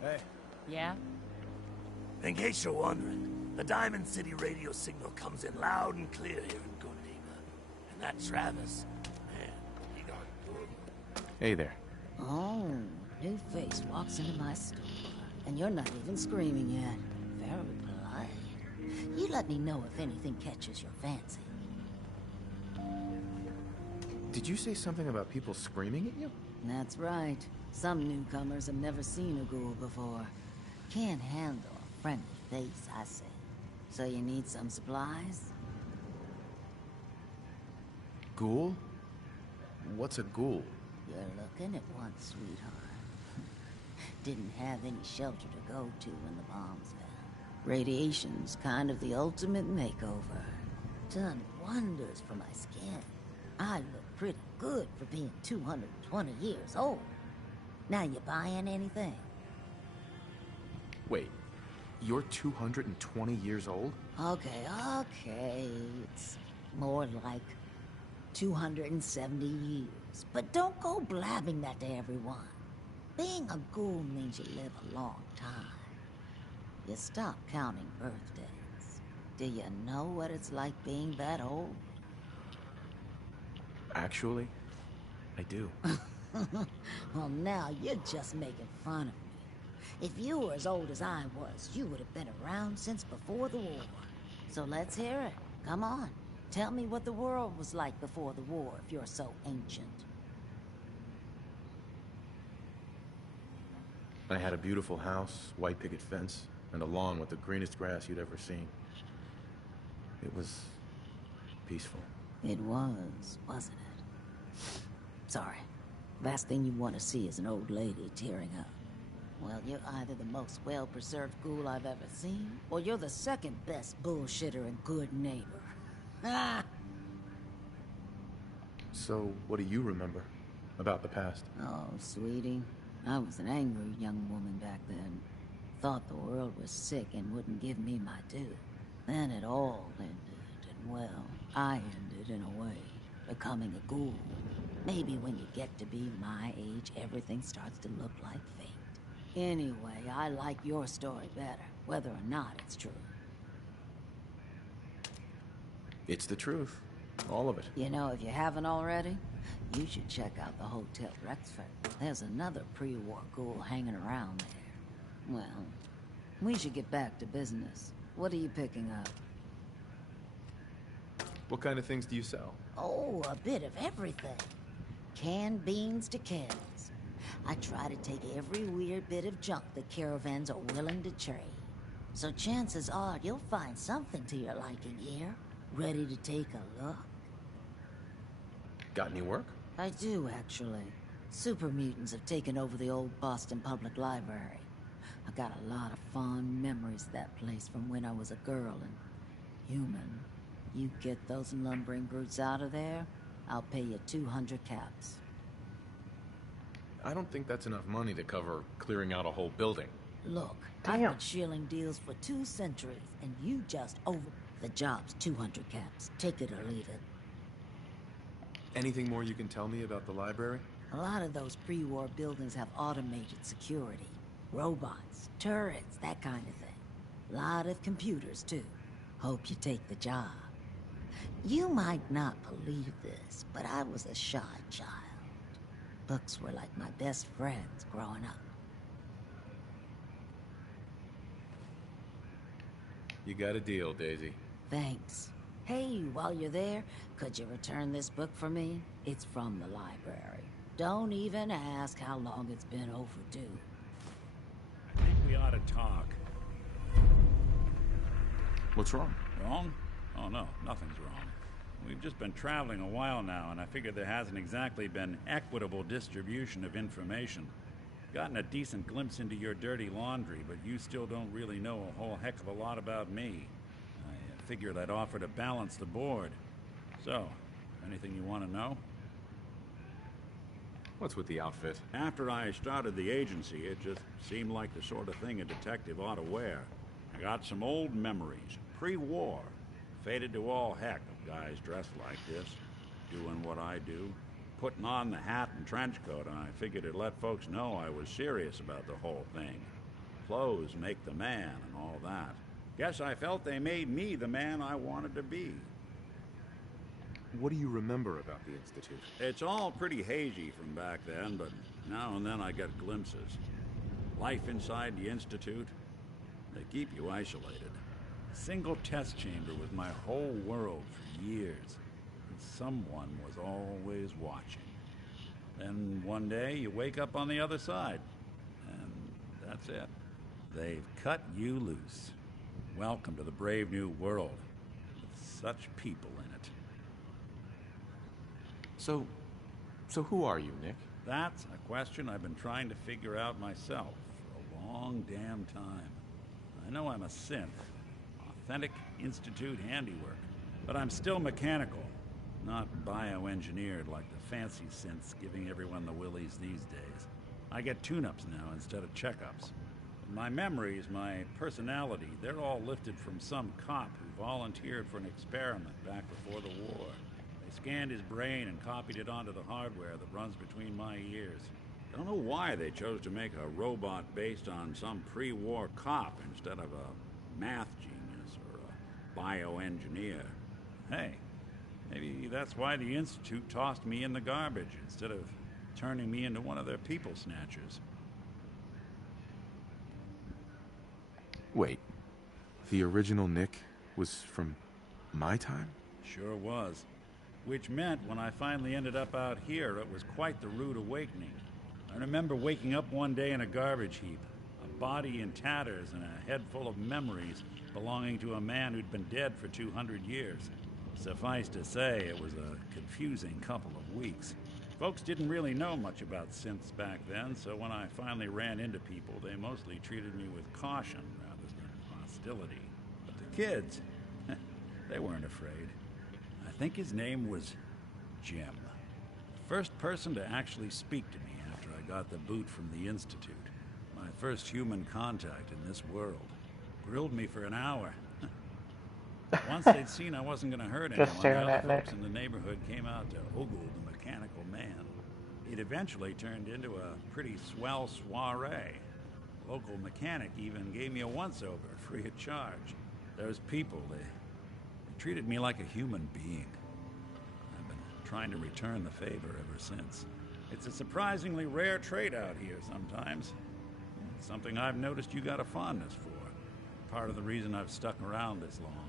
Hey. Yeah? In case you're wondering, the Diamond City radio signal comes in loud and clear here in Good Neighbor. And that Travis, man, he got good. Hey there. Oh, new face walks into my store. And you're not even screaming yet. Very polite. You let me know if anything catches your fancy. Did you say something about people screaming at you? That's right. Some newcomers have never seen a ghoul before. Can't handle a friendly face, I say. So you need some supplies? Ghoul? What's a ghoul? You're looking at one, sweetheart. Didn't have any shelter to go to when the bombs fell. Radiation's kind of the ultimate makeover. Done wonders for my skin. I look pretty good for being 220 years old. Now you buying anything? Wait, you're 220 years old? Okay. It's more like 270 years. But don't go blabbing that to everyone. Being a ghoul means you live a long time. You stop counting birthdays. Do you know what it's like being that old? Actually, I do. Well, now you're just making fun of me. If you were as old as I was, you would have been around since before the war. So let's hear it. Come on. Tell me what the world was like before the war if you're so ancient. I had a beautiful house, white picket fence, and a lawn with the greenest grass you'd ever seen. It was peaceful. It was, wasn't it? Sorry. Last thing you want to see is an old lady tearing up. Well, you're either the most well-preserved ghoul I've ever seen, or you're the second best bullshitter and good neighbor. Ah! So, what do you remember about the past? Oh, sweetie. I was an angry young woman back then. Thought the world was sick and wouldn't give me my due. Then it all ended, and well, I ended in a way, becoming a ghoul. Maybe when you get to be my age, everything starts to look like fate. Anyway, I like your story better, whether or not it's true. It's the truth. All of it. You know, if you haven't already, you should check out the Hotel Rexford. There's another pre-war ghoul hanging around there. Well, we should get back to business. What are you picking up? What kind of things do you sell? Oh, a bit of everything. Canned beans to kettles. I try to take every weird bit of junk the caravans are willing to trade. So chances are you'll find something to your liking here. Ready to take a look? Got any work? I do, actually. Super mutants have taken over the old Boston Public Library. I got a lot of fond memories of that place from when I was a girl and human. You get those lumbering brutes out of there, I'll pay you 200 caps. I don't think that's enough money to cover clearing out a whole building. Look, I've been shilling deals for 2 centuries, and you just over... The job's 200 caps. Take it or leave it. Anything more you can tell me about the library? A lot of those pre-war buildings have automated security. Robots, turrets, that kind of thing. A lot of computers, too. Hope you take the job. You might not believe this, but I was a shy child. Books were like my best friends growing up. You got a deal, Daisy. Thanks. Hey, while you're there, could you return this book for me? It's from the library. Don't even ask how long it's been overdue. I think we ought to talk. What's wrong? Wrong? Oh no, nothing's wrong. We've just been traveling a while now, and I figured there hasn't exactly been equitable distribution of information. Gotten a decent glimpse into your dirty laundry, but you still don't really know a whole heck of a lot about me. I figured I'd offer to balance the board. So, anything you want to know? What's with the outfit? After I started the agency, it just seemed like the sort of thing a detective ought to wear. I got some old memories, pre-war. Faded to all heck of guys dressed like this, doing what I do. Putting on the hat and trench coat, and I figured it'd let folks know I was serious about the whole thing. Clothes make the man and all that. Guess I felt they made me the man I wanted to be. What do you remember about the Institute? It's all pretty hazy from back then, but now and then I get glimpses. Life inside the Institute, they keep you isolated. A single test chamber was my whole world for years. Someone was always watching. Then one day you wake up on the other side, and that's it. They've cut you loose. Welcome to the brave new world, with such people in it. So who are you, Nick? That's a question I've been trying to figure out myself for a long damn time. I know I'm a synth, authentic Institute handiwork, but I'm still mechanical. Not bioengineered like the fancy synths giving everyone the willies these days. I get tune-ups now instead of checkups. My memories, my personality, they're all lifted from some cop who volunteered for an experiment back before the war. They scanned his brain and copied it onto the hardware that runs between my ears. Don't know why they chose to make a robot based on some pre-war cop instead of a math genius or a bioengineer. Hey, maybe that's why the Institute tossed me in the garbage instead of turning me into one of their people snatchers. Wait, the original Nick was from my time? Sure was. Which meant when I finally ended up out here, it was quite the rude awakening. I remember waking up one day in a garbage heap, a body in tatters and a head full of memories belonging to a man who'd been dead for 200 years. Suffice to say, it was a confusing couple of weeks. Folks didn't really know much about synths back then, so when I finally ran into people, they mostly treated me with caution rather than hostility. But the kids, they weren't afraid. I think his name was Jim. The first person to actually speak to me after I got the boot from the Institute. My first human contact in this world. Grilled me for an hour. Once they'd seen I wasn't going to hurt anyone, the other folks in the neighborhood came out to ogle the mechanical man. It eventually turned into a pretty swell soiree. The local mechanic even gave me a once-over, free of charge. Those people, they treated me like a human being. I've been trying to return the favor ever since. It's a surprisingly rare trait out here sometimes. It's something I've noticed you got a fondness for. Part of the reason I've stuck around this long.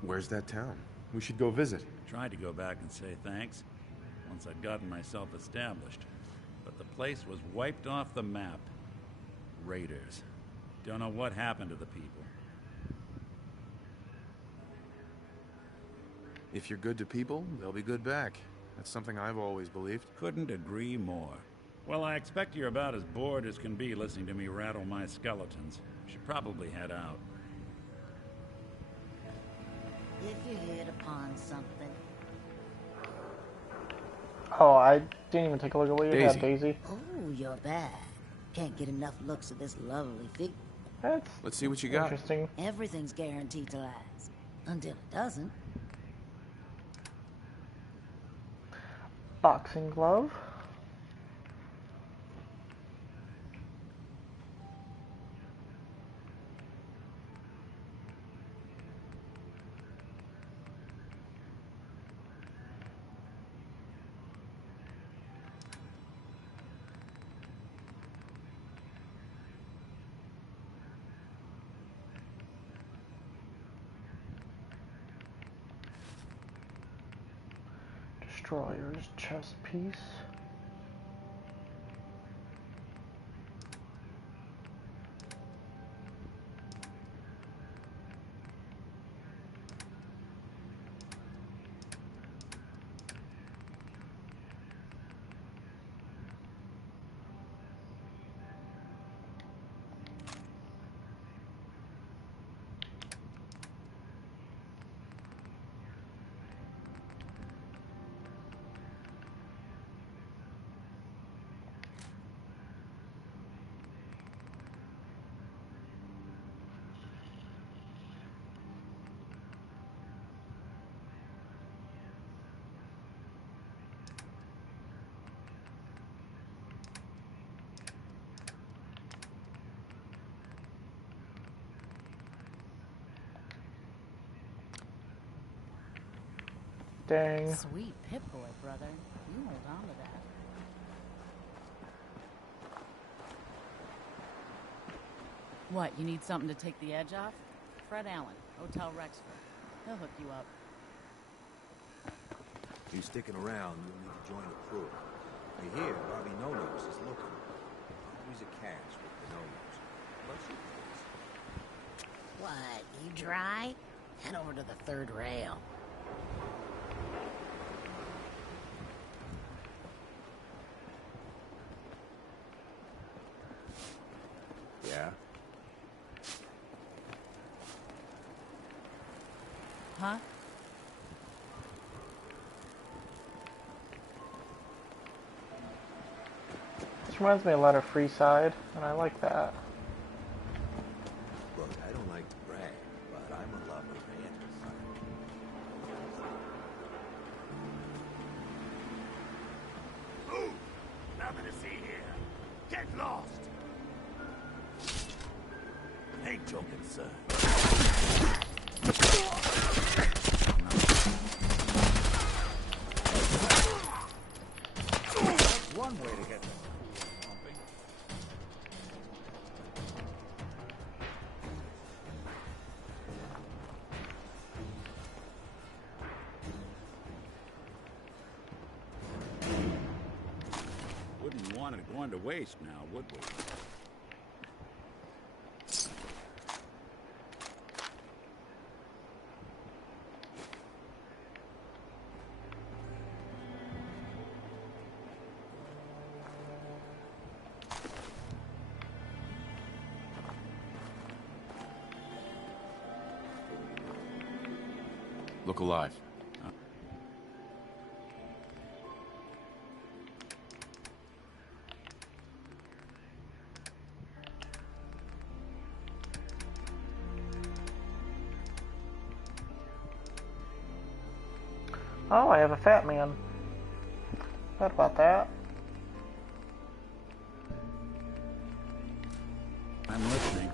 Where's that town? We should go visit. Tried to go back and say thanks once I'd gotten myself established. But the place was wiped off the map. Raiders. Don't know what happened to the people. If you're good to people, they'll be good back. That's something I've always believed. Couldn't agree more. Well, I expect you're about as bored as can be listening to me rattle my skeletons. Should probably head out. If you hit upon something. Oh, I didn't even take a look at what you had, Daisy. Oh, you're back. Can't get enough looks at this lovely figure. Let's see what you got. Interesting. Everything's guaranteed to last. Until it doesn't. Boxing glove. Destroyer's chest piece. Dang. Sweet Pip-Boy, brother. You hold on to that. What, you need something to take the edge off? Fred Allen, Hotel Rexford. He'll hook you up. You sticking around, you'll need to join the crew. You hear Bobby No-Nos is looking. I'll use a cash with the No-Nos. What's your place? What, you dry? Head over to the third rail. Yeah? Huh? This reminds me a lot of Freeside, and I like that. Look, I don't like to brag, but I'm a lover of antics. get lost. Ain't joking, sir. That's one way to get the pumping. Wouldn't want it going to waste now, would we? Look alive. Oh, I have a fat man. What about that? I'm listening.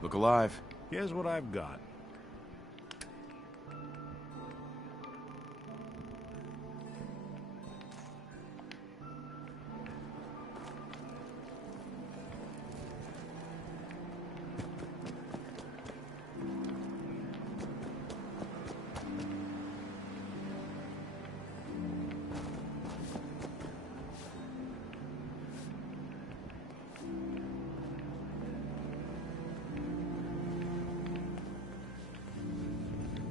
Look alive. Here's what I've got.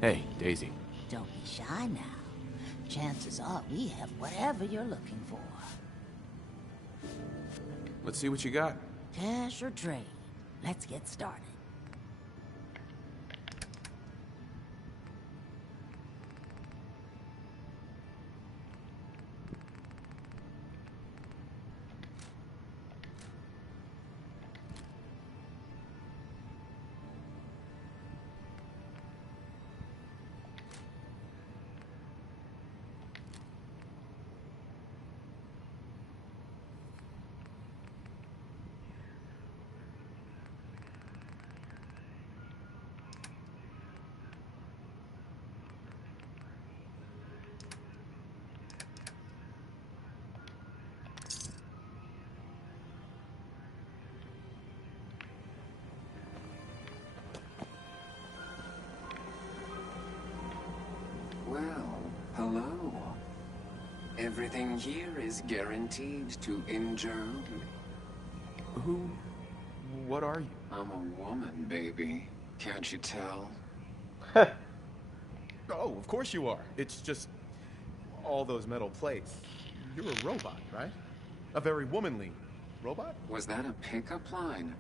Hey, Daisy. Don't be shy now. Chances are we have whatever you're looking for. Let's see what you got. Cash or trade? Let's get started. Well, hello. Everything here is guaranteed to injure. What are you? I'm a woman, baby. Can't you tell? Oh, of course you are. It's just all those metal plates. You're a robot, right? A very womanly robot? Was that a pickup line?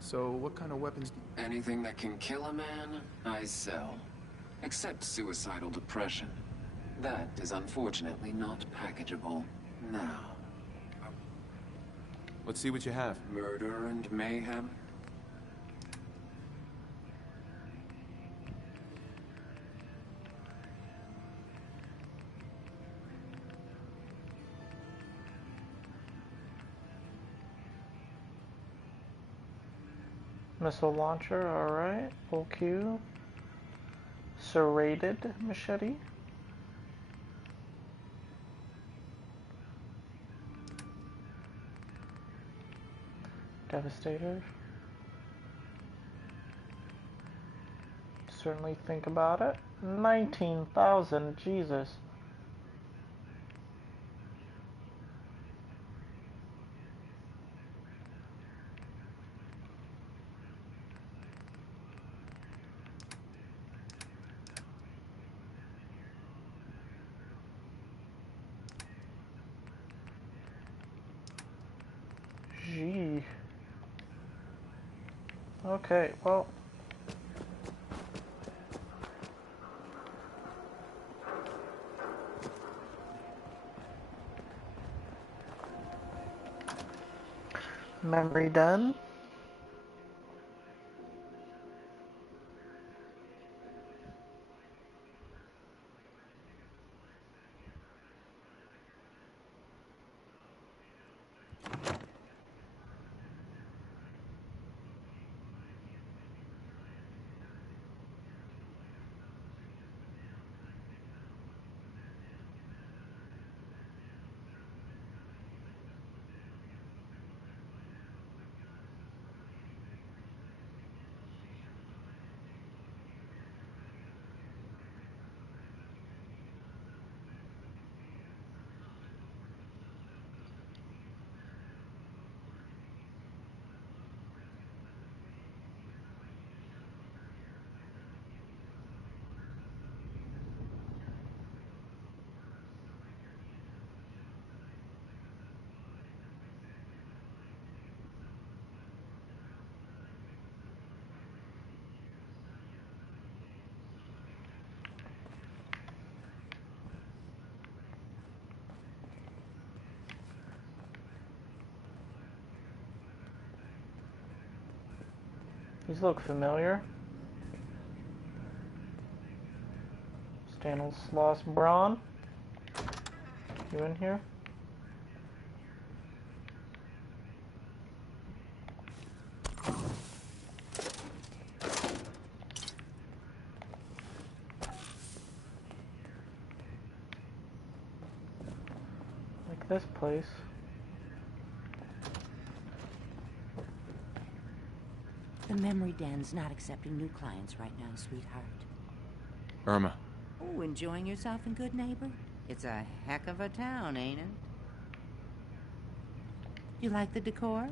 So what kind of weapons? Anything that can kill a man, I sell. Except suicidal depression. That is unfortunately not packageable. Now. Let's see what you have. Murder and mayhem? Missile launcher, alright. Full Q. Serrated machete. Devastator. Certainly think about it. 19,000, Jesus. Gee. Okay, well. Memory done. These look familiar. Stanislaus Braun. You in here? Like this place. The Memory Den's not accepting new clients right now, sweetheart. Irma. Oh, enjoying yourself in Good Neighbor? It's a heck of a town, ain't it? You like the decor?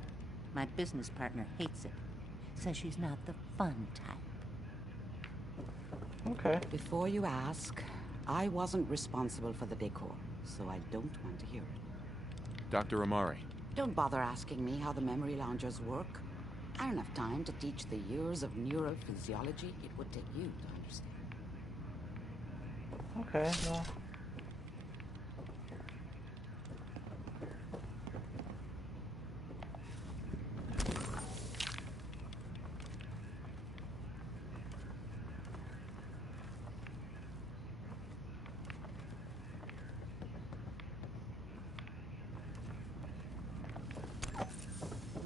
My business partner hates it. Says she's not the fun type. Okay. Before you ask, I wasn't responsible for the decor, so I don't want to hear it. Dr. Amari. Don't bother asking me how the memory loungers work. I don't have time to teach the years of neurophysiology it would take you to understand. Okay, well.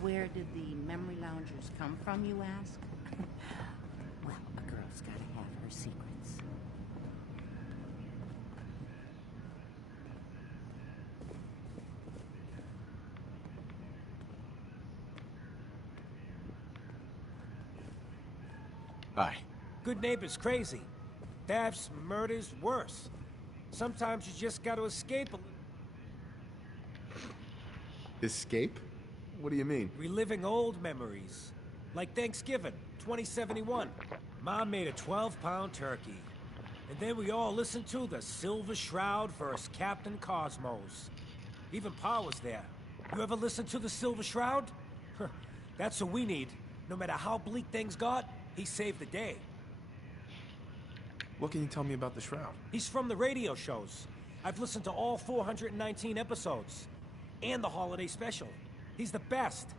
Where did the memory loungers come from, you ask? Well, a girl's gotta have her secrets. Hi. Good Neighbor's crazy. Thefts, murders, worse. Sometimes you just gotta escape a little. Escape? What do you mean? Reliving old memories. Like Thanksgiving, 2071. Mom made a 12-pound turkey. And then we all listened to the Silver Shroud versus Captain Cosmos. Even Pa was there. You ever listen to the Silver Shroud? That's what we need. No matter how bleak things got, he saved the day. What can you tell me about the Shroud? He's from the radio shows. I've listened to all 419 episodes. And the holiday special. He's the best.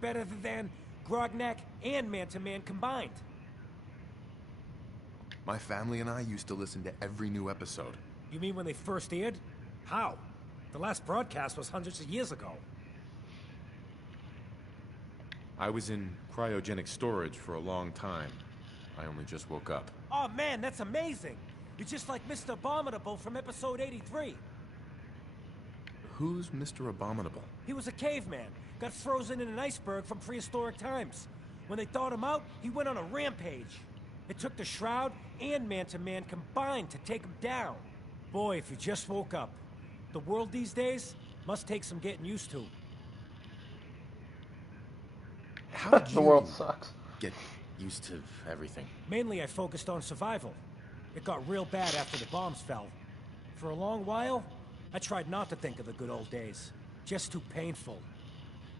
Better than Grognak and Man-to-Man combined. My family and I used to listen to every new episode. You mean when they first aired? How? The last broadcast was hundreds of years ago. I was in cryogenic storage for a long time. I only just woke up. Oh man, that's amazing! You're just like Mr. Abominable from episode 83. Who's Mr. Abominable? He was a caveman, got frozen in an iceberg from prehistoric times. When they thawed him out, he went on a rampage. It took the Shroud and Man-to-Man combined to take him down. Boy, if you just woke up. The world these days must take some getting used to. How did The world sucks. Get used to everything? Mainly I focused on survival. It got real bad after the bombs fell. For a long while, I tried not to think of the good old days. Just too painful.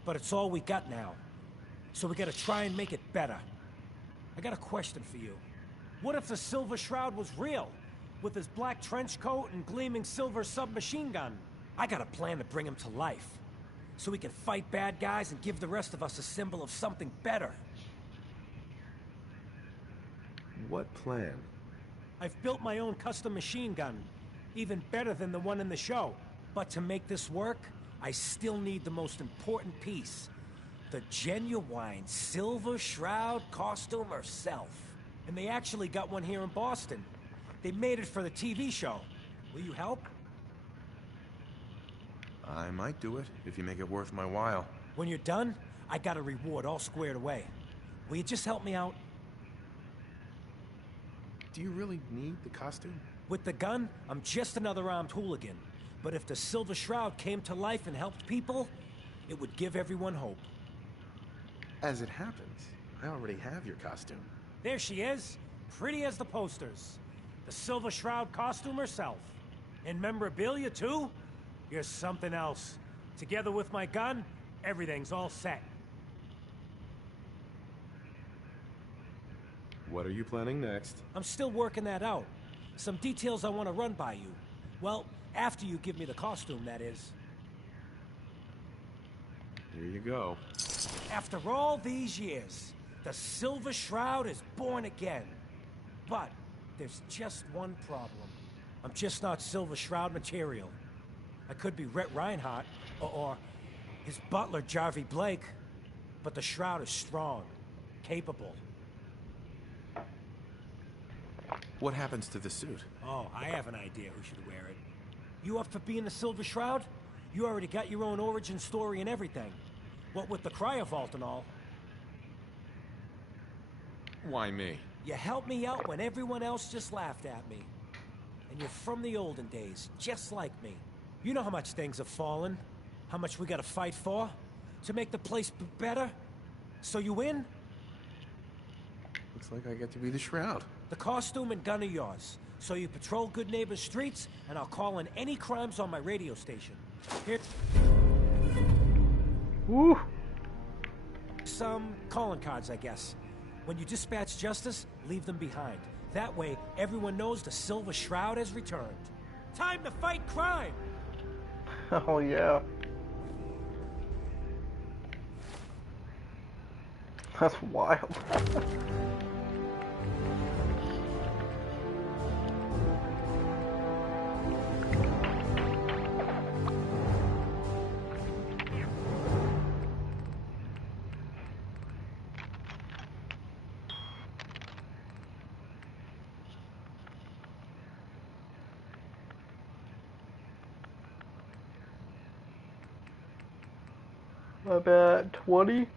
But it's all we got now. So we gotta try and make it better. I got a question for you. What if the Silver Shroud was real? With his black trench coat and gleaming silver submachine gun? I got a plan to bring him to life. So we can fight bad guys and give the rest of us a symbol of something better. What plan? I've built my own custom machine gun. Even better than the one in the show. But to make this work, I still need the most important piece. The genuine Silver Shroud costume herself. And they actually got one here in Boston. They made it for the TV show. Will you help? I might do it, if you make it worth my while. When you're done, I got a reward all squared away. Will you just help me out? Do you really need the costume? With the gun, I'm just another armed hooligan. But if the Silver Shroud came to life and helped people, it would give everyone hope. As it happens, I already have your costume. There she is, pretty as the posters. The Silver Shroud costume herself. And memorabilia, too? You're something else. Together with my gun, everything's all set. What are you planning next? I'm still working that out. Some details I want to run by you. Well, after you give me the costume, that is. Here you go. After all these years, The Silver Shroud is born again. But there's just one problem. I'm just not Silver Shroud material. I could be Rhett Reinhardt or his butler, Jarvie Blake. But the Shroud is strong, capable. What happens to the suit? Oh, I have an idea who should wear it. You up for being the Silver Shroud? You already got your own origin story and everything. What with the cryovault and all. Why me? You helped me out when everyone else just laughed at me. And you're from the olden days, just like me. You know how much things have fallen, how much we gotta fight for, to make the place better. So you win? Looks like I get to be the Shroud. The costume and gun are yours. So you patrol Good Neighbor's streets, and I'll call in any crimes on my radio station. Here... Woo! Some calling cards, I guess. When you dispatch justice, leave them behind. That way, everyone knows the Silver Shroud has returned. Time to fight crime! Oh, yeah. That's wild. I bet 20.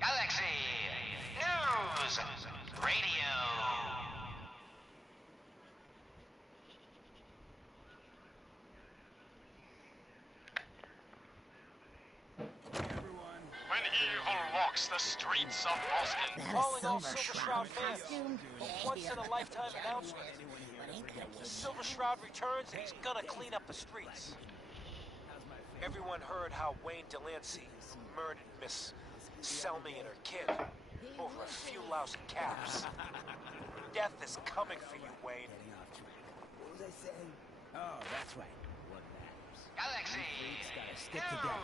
Galaxy News Radio. When evil walks the streets of Boston. Calling all Silver Shroud fans. Once-in-a-lifetime announcement. The Silver Shroud returns and he's gonna clean up the streets. Everyone heard how Wayne Delancey murdered Miss Selmy and her kid over a few lousy caps. Death is coming for you, Wayne. What was I saying? Oh, that's right. What matters? Freaks gotta stick together.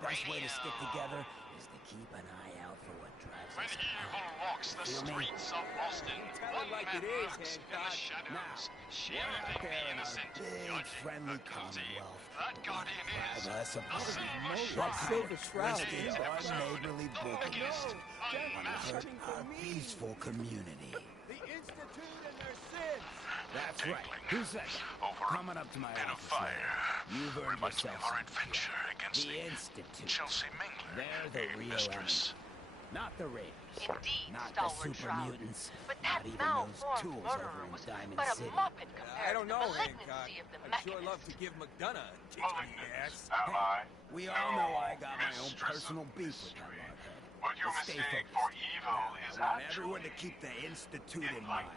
Best way to stick together is to keep an eye out for what drives us. When evil walks the streets of Boston, one man lurks in the shadows, shielding the innocent, judging the guilty. That guardian is the Silver Shroud. Twisting our neighborly brokenness on hurt our peaceful community. The Institute and their sins! That's right. Who's that? Coming up to my office. You've earned yourself our adventure against the Institute. Chelsea Mingler, They're the real mistress. enemy. Not the Raiders. Indeed, not the Stalwart super Shroud. mutants. But Not that even those malformed tools murderer over in was Diamond but a City. muppet compared I don't to know, the Hancock. malignancy of the I'd sure Mechanist. love to give McDonough a kick in the ass. We all know I got my own personal beef with that lockhead. What you But stay mistake focused. for evil is I want actually everyone to keep the Institute in mind.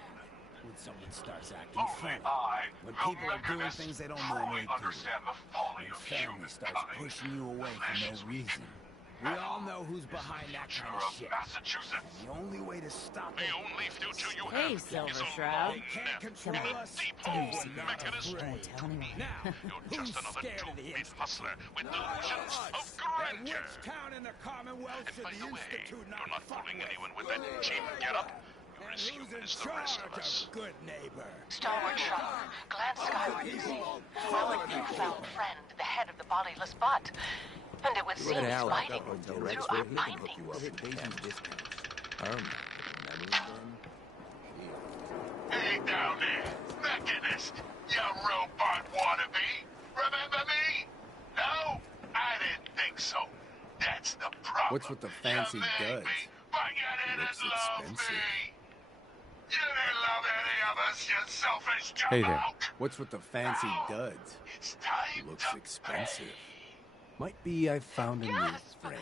When someone starts acting only funny, I, when the people are doing Mechanist, things they don't truly normally do, understand the folly when of family human starts cunning. pushing you away for no reason. We all know who's behind that kind of shit. Massachusetts. And the only way to stop The it only future you Hey, have Silver is a Shroud. long They can't nap control in a us. deep We're hole, not Mechanist. afraid. Now, You're just who's another scared of the two-bit Institute? hustler with Not delusions us. of And grandeur. which town in the Commonwealth should By the the way, Institute not you're not fuck fooling with? anyone with that cheap getup. You're And as who's human in as the rest of charge us. of good neighbor? Stalwart Shroud, glance skyward to see our newfound friend, the head of the bodiless butt. And it would seem smiting through our bindings. Hey down there, Mechanist, you robot wannabe. Remember me? No? I didn't think so. That's the problem. What's with the fancy you made duds? me, but you didn't Looks love expensive. me. You didn't love any of us, you selfish Hey there. jamoke. What's with the fancy duds? It's time Looks to expensive. pay. Might be I found a new friend.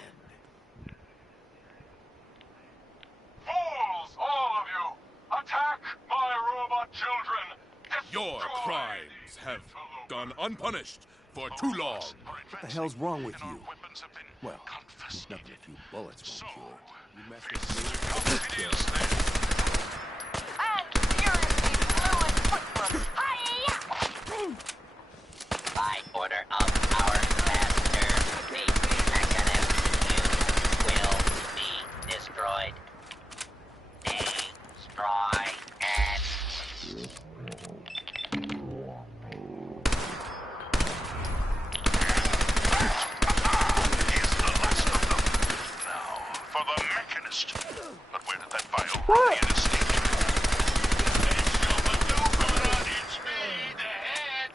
Fools, all of you! Attack my robot children! Your crimes have gone unpunished for too long. What the hell's wrong with you? Well, nothing a few bullets won't cure. You mess with me. And furiously fluid footwork. Hi-ya! By order of our master, the Mechanist, you will be destroyed. Destroy it. For the Mechanist. But where did that vile Ryan escape? It's me, the head.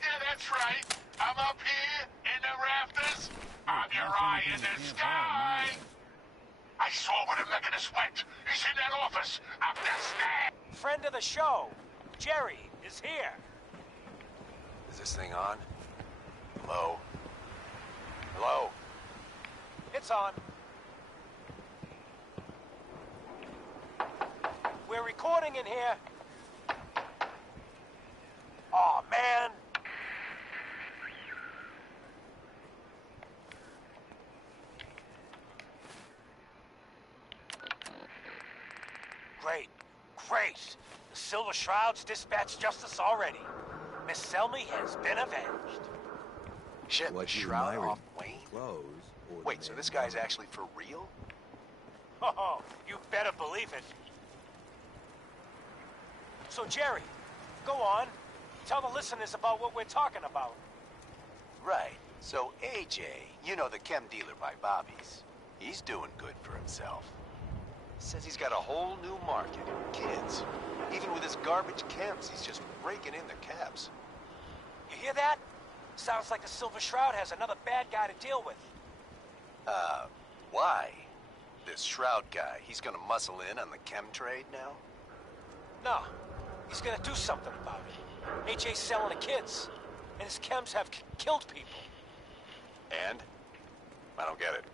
Yeah, that's right. I'm up here in the rafters. I'm your eye in the sky. I saw where the Mechanist went. He's in that office. Up the stairs. Friend of the show, Jerry, is here. Is this thing on? Hello? Hello? It's on. We're recording in here. Aw, man. Great. Great. The Silver Shroud's dispatched justice already. Miss Selmy has been avenged. Shit, the What you shroud admiring? off Wayne? Clothes or Wait, so this guy's actually for real? Oh, you better believe it. So, Jerry, go on. Tell the listeners about what we're talking about. Right. So AJ, you know the chem dealer by Bobby's. He's doing good for himself. Says he's got a whole new market. Kids. Even with his garbage chems, he's just raking in the cabs. You hear that? Sounds like the Silver Shroud has another bad guy to deal with. Why? This Shroud guy, he's gonna muscle in on the chem trade now? No, he's gonna do something about it. AJ's selling the kids, and his chems have killed people. And? I don't get it.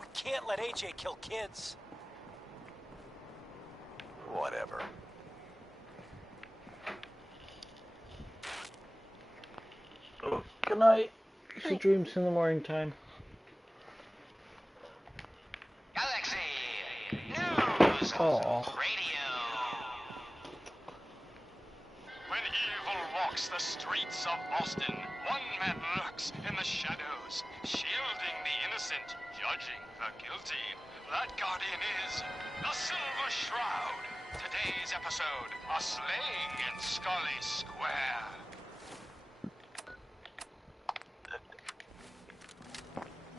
We can't let AJ kill kids. Whatever. Good night. Sweet dreams in the morning time. Galaxy News Oh. Radio. When evil walks the streets of Austin, one man lurks in the shadows, shielding the innocent, judging the guilty. That guardian is the Silver Shroud. Today's episode, a slaying in Scully Square.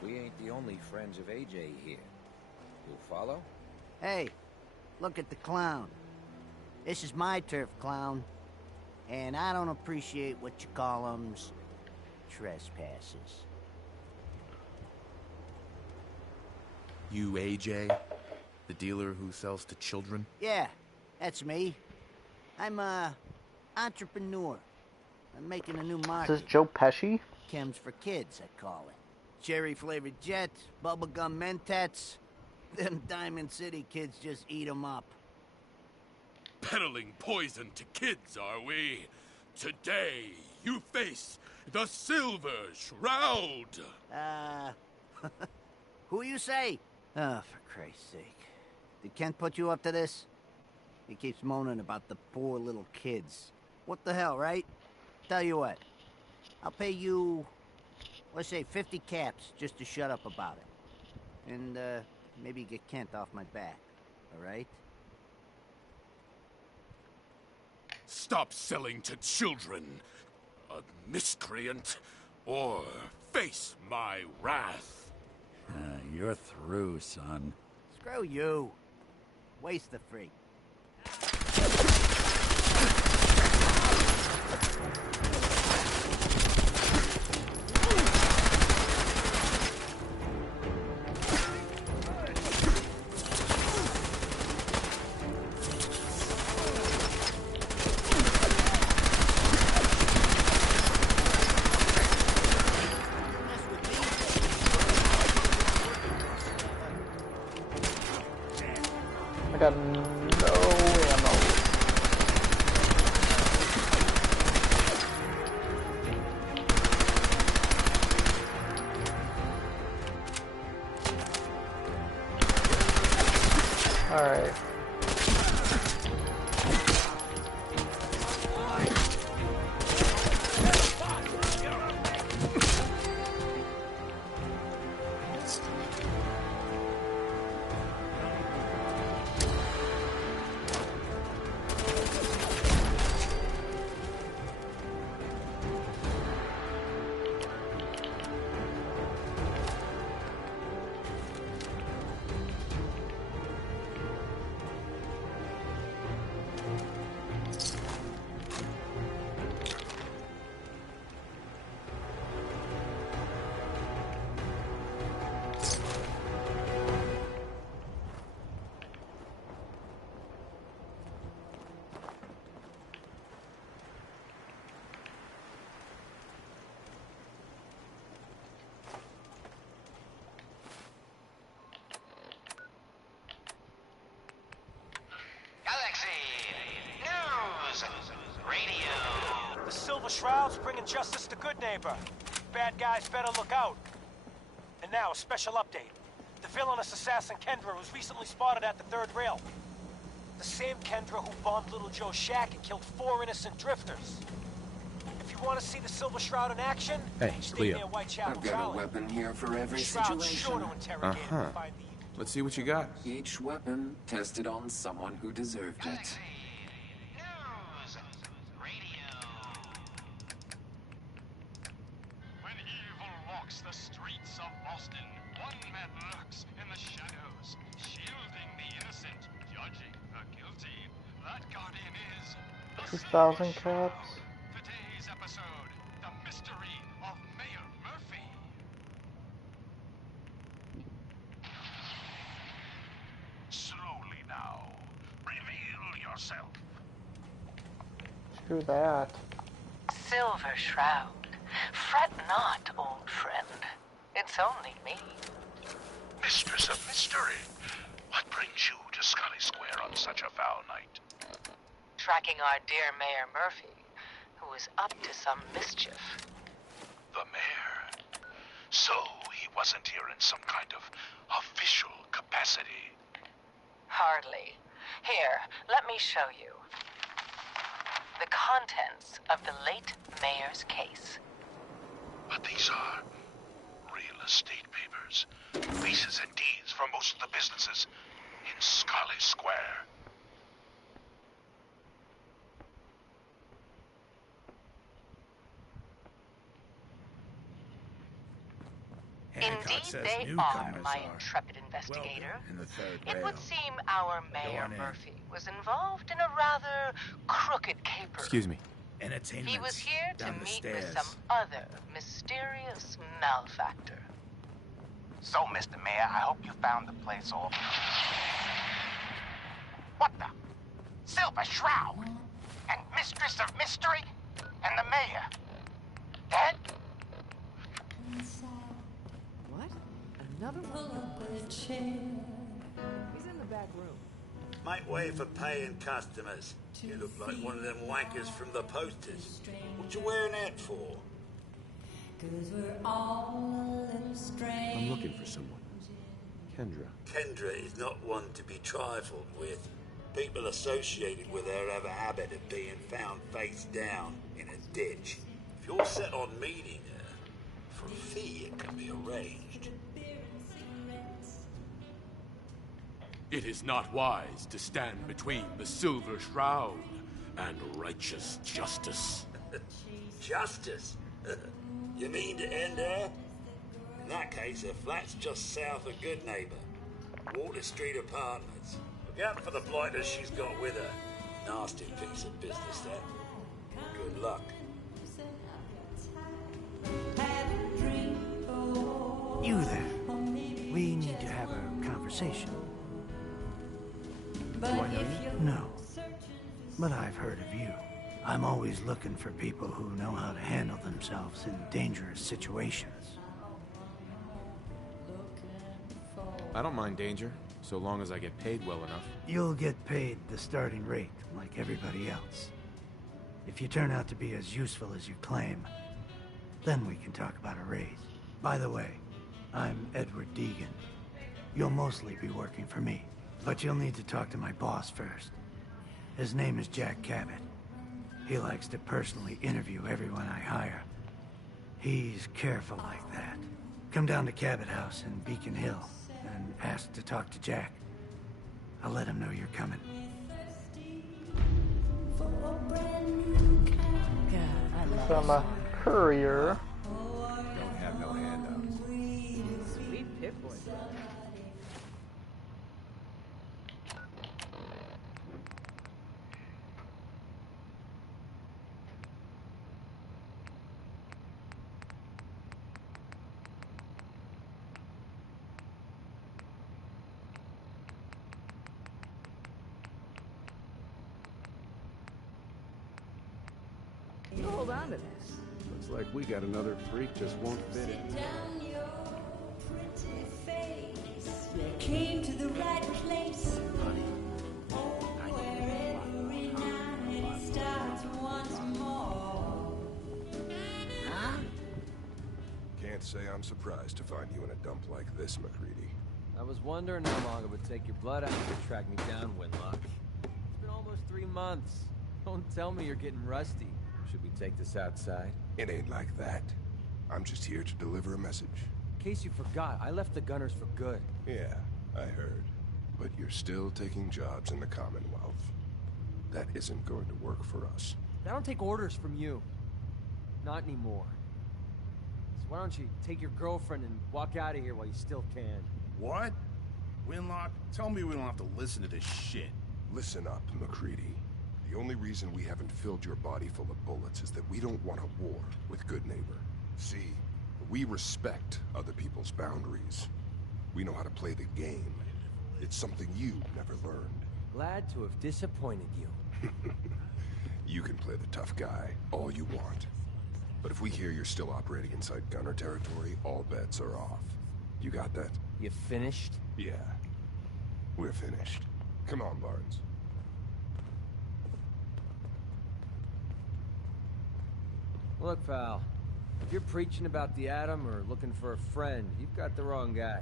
We ain't the only friends of AJ here. You'll follow? Hey, look at the clown. This is my turf, clown. And I don't appreciate what you call 'em's trespasses. You AJ? The dealer who sells to children? Yeah, that's me. I'm a entrepreneur. I'm making a new market. Is this Joe Pesci? Chems for kids, I call it. Cherry-flavored Jet, bubblegum Mentats. Them Diamond City kids just eat 'em up. Peddling poison to kids, are we? Today, you face the Silver Shroud! Who you say? Oh, for Christ's sake. Did Kent put you up to this? He keeps moaning about the poor little kids. What the hell, right? Tell you what. I'll pay you, let's say 50 caps just to shut up about it. And, maybe get Kent off my back. All right? Stop selling to children, a miscreant, or face my wrath. You're through, son. Screw you. Waste the freak. I got no ammo. All right. The Silver Shroud's bringing justice to Good Neighbor. Bad guys better look out. And now, a special update. The villainous assassin Kendra was recently spotted at the third rail. The same Kendra who bombed Little Joe's shack and killed 4 innocent drifters. If you want to see the Silver Shroud in action, stay Cleo. near Whitechapel I've got Trolley. a weapon here for every Shroud's situation. sure to interrogate him and find the Let's see what you got. Each weapon tested on someone who deserved it. When evil walks the streets of Austin, one man lurks in the shadows, shielding the innocent, judging the guilty. That guardian is the 2,000 caps. Today's episode, the mystery of Mayor Murphy. Slowly now. Reveal yourself. Screw that. Silver Shroud. Fret not, old friend. It's only me. Mistress of Mystery. What brings you to Scully Square on such a foul night? Tracking our dear Mayor Murphy, who is up to some mischief. The mayor. So he wasn't here in some kind of official capacity. Hardly. Here, let me show you. the contents of the late mayor's case. But these are real estate papers. Leases and deeds for most of the businesses in Scarlet Square. Indeed they are, my intrepid investigator. It would seem our Mayor Murphy was involved in a rather crooked caper. Excuse me. He was here to meet with some other mysterious malefactor. So, Mr. Mayor, I hope you found the place all... What the? Silver Shroud? And Mistress of Mystery? And the Mayor? Dead? What? Another one? He's in the back room. Make way for paying customers. You look like one of them wankers from the posters. What you wearing that for? I'm looking for someone. Kendra. Kendra is not one to be trifled with. People associated with her have a habit of being found face down in a ditch. If you're set on meeting her, for a fee it can be arranged. It is not wise to stand between the Silver Shroud and righteous justice. Justice? You mean to end her? In that case, her flat's just south of Good Neighbor. Water Street Apartments. Look out for the blighters she's got with her. Nasty piece of business, that. Good luck. You there. We need to have a conversation. Do I know you? No. But I've heard of you. I'm always looking for people who know how to handle themselves in dangerous situations. I don't mind danger, so long as I get paid well enough. You'll get paid the starting rate, like everybody else. If you turn out to be as useful as you claim, then we can talk about a raise. By the way, I'm Edward Deegan. You'll mostly be working for me, but you'll need to talk to my boss first. His name is Jack Cabot. He likes to personally interview everyone I hire. He's careful like that. Come down to Cabot House in Beacon Hill and ask to talk to Jack. I'll let him know you're coming. From a courier. Don't have no handouts. Sweet Pip-Boy. You hold on to this. Looks like we got another freak just won't fit it. Came to the right place. Where every night it starts once more. Huh? Can't say I'm surprised to find you in a dump like this, MacReady. I was wondering how long it would take your blood out to track me down, Winlock. It's been almost 3 months. Don't tell me you're getting rusty. Should we take this outside? It ain't like that. I'm just here to deliver a message. In case you forgot, I left the Gunners for good. Yeah, I heard. But you're still taking jobs in the Commonwealth. That isn't going to work for us. I don't take orders from you. Not anymore. So why don't you take your girlfriend and walk out of here while you still can? What? Winlock, tell me we don't have to listen to this shit. Listen up, MacReady. The only reason we haven't filled your body full of bullets is that we don't want a war with Good Neighbor. See, we respect other people's boundaries. We know how to play the game. It's something you never learned. Glad to have disappointed you. You can play the tough guy all you want. But if we hear you're still operating inside Gunner territory, all bets are off. You got that? You finished? Yeah. We're finished. Come on, Barnes. Look, pal. If you're preaching about the Atom or looking for a friend, you've got the wrong guy.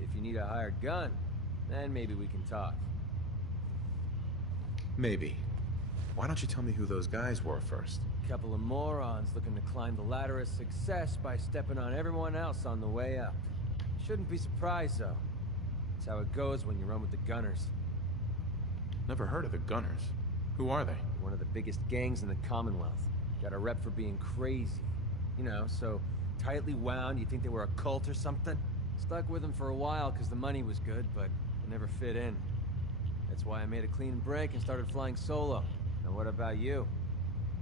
If you need a hired gun, then maybe we can talk. Maybe. Why don't you tell me who those guys were first? Couple of morons looking to climb the ladder of success by stepping on everyone else on the way up. Shouldn't be surprised, though. That's how it goes when you run with the Gunners. Never heard of the Gunners. Who are they? One of the biggest gangs in the Commonwealth. Got a rep for being crazy. You know, so tightly wound you think they were a cult or something? Stuck with them for a while because the money was good, but it never fit in. That's why I made a clean break and started flying solo. Now what about you?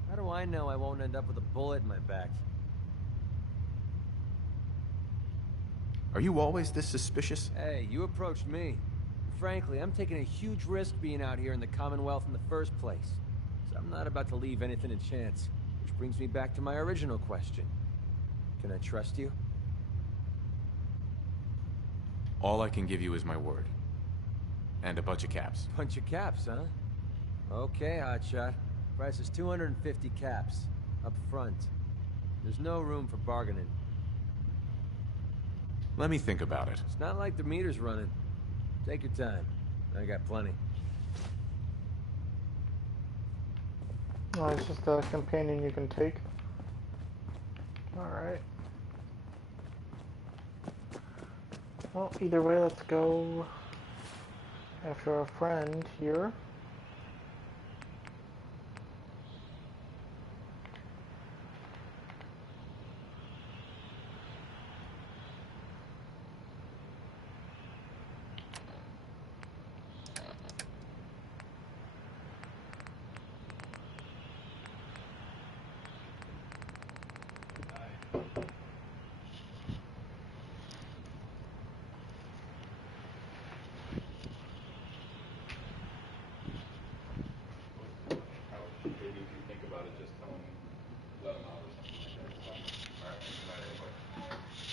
How do I know I won't end up with a bullet in my back? Are you always this suspicious? Hey, you approached me. Frankly, I'm taking a huge risk being out here in the Commonwealth in the first place. So I'm not about to leave anything to chance. Which brings me back to my original question. Can I trust you? All I can give you is my word. And a bunch of caps. Bunch of caps, huh? Okay, hotshot. Price is 250 caps. Up front. There's no room for bargaining. Let me think about it. It's not like the meter's running. Take your time. I got plenty. Oh, it's just a companion you can take. Alright. Well, either way, let's go after a friend here.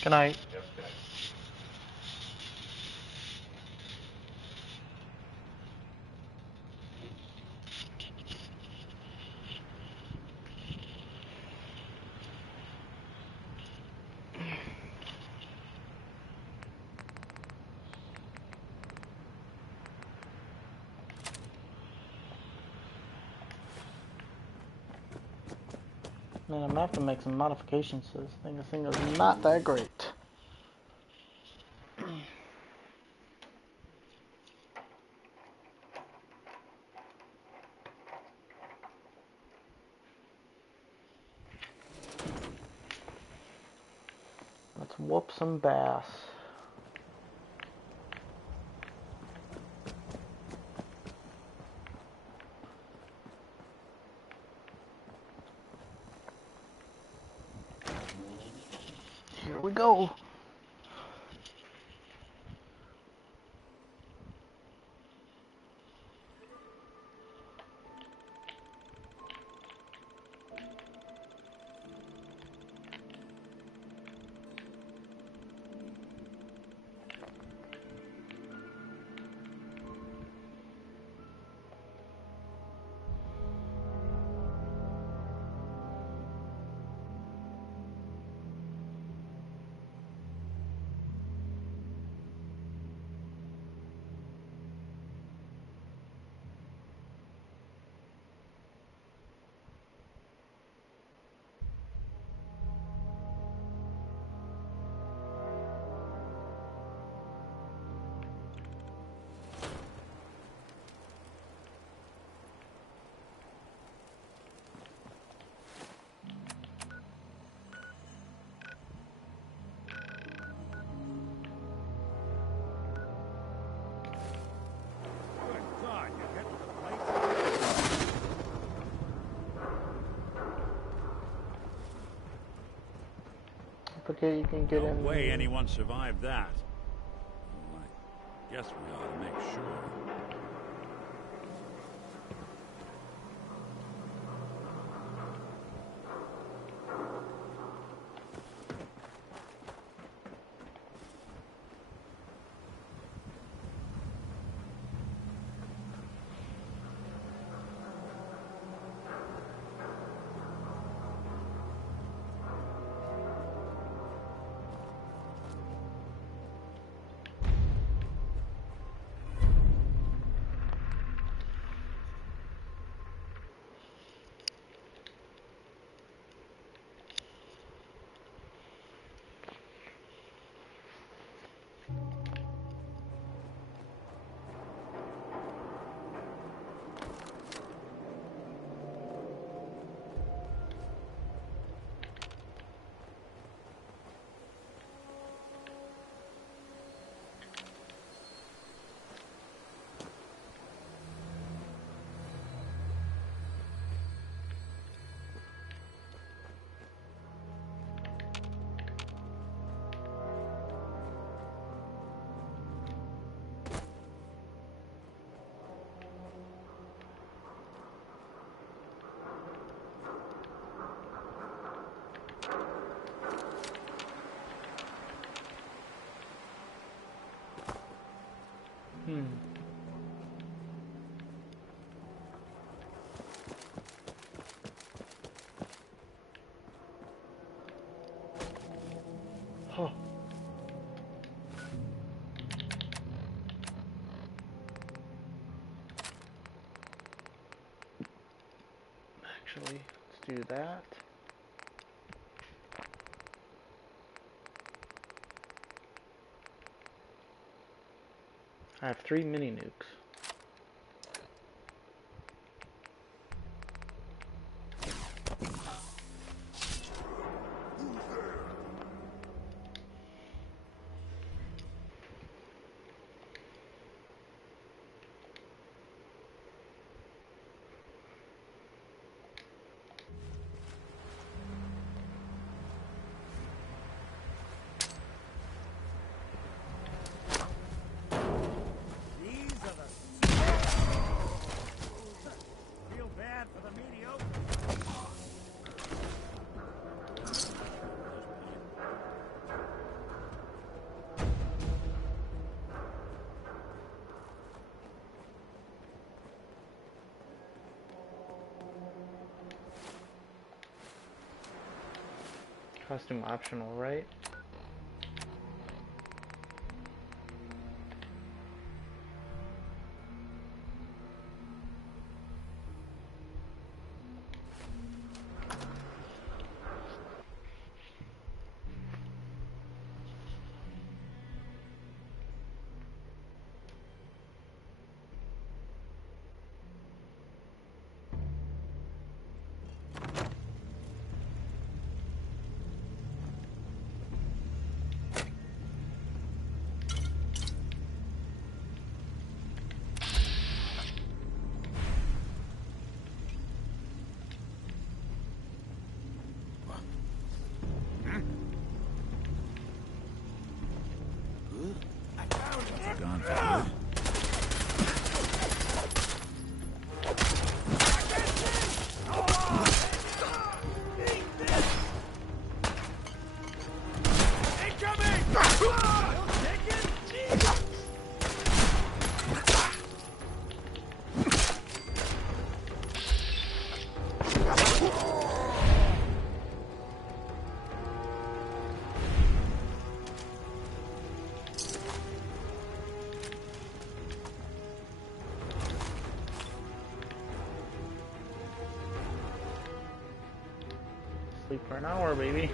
Good night. Man, I'm gonna have to make some modifications to this thing. This thing is not that great. Let's whoop some bass. Here we go. Okay, you can get in. No way anyone survived that. Well, I guess we ought to make sure. Oh. Actually, let's do that. I have 3 mini nukes. Feel bad for the mediocre. Costume optional, right? Gone for good. Sleep for an hour, baby.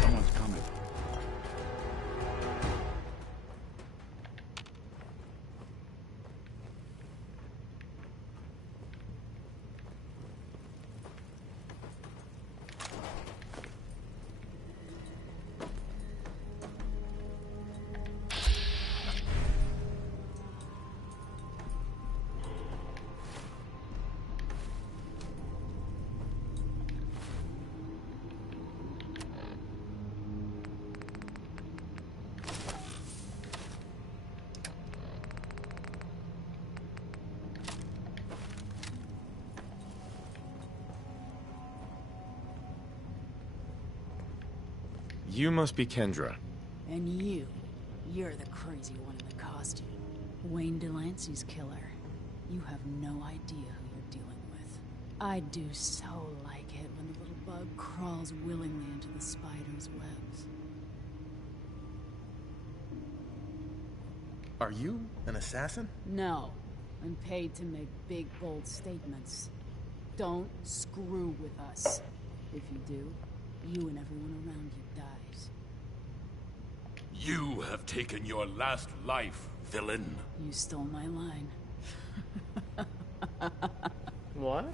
Someone's coming. You must be Kendra. And you're the crazy one in the costume. Wayne Delancey's killer. You have no idea who you're dealing with. I do so like it when the little bug crawls willingly into the spider's webs. Are you an assassin? No. I'm paid to make big, bold statements. Don't screw with us. If you do, you and everyone around you dies. You have taken your last life, villain. You stole my line. What?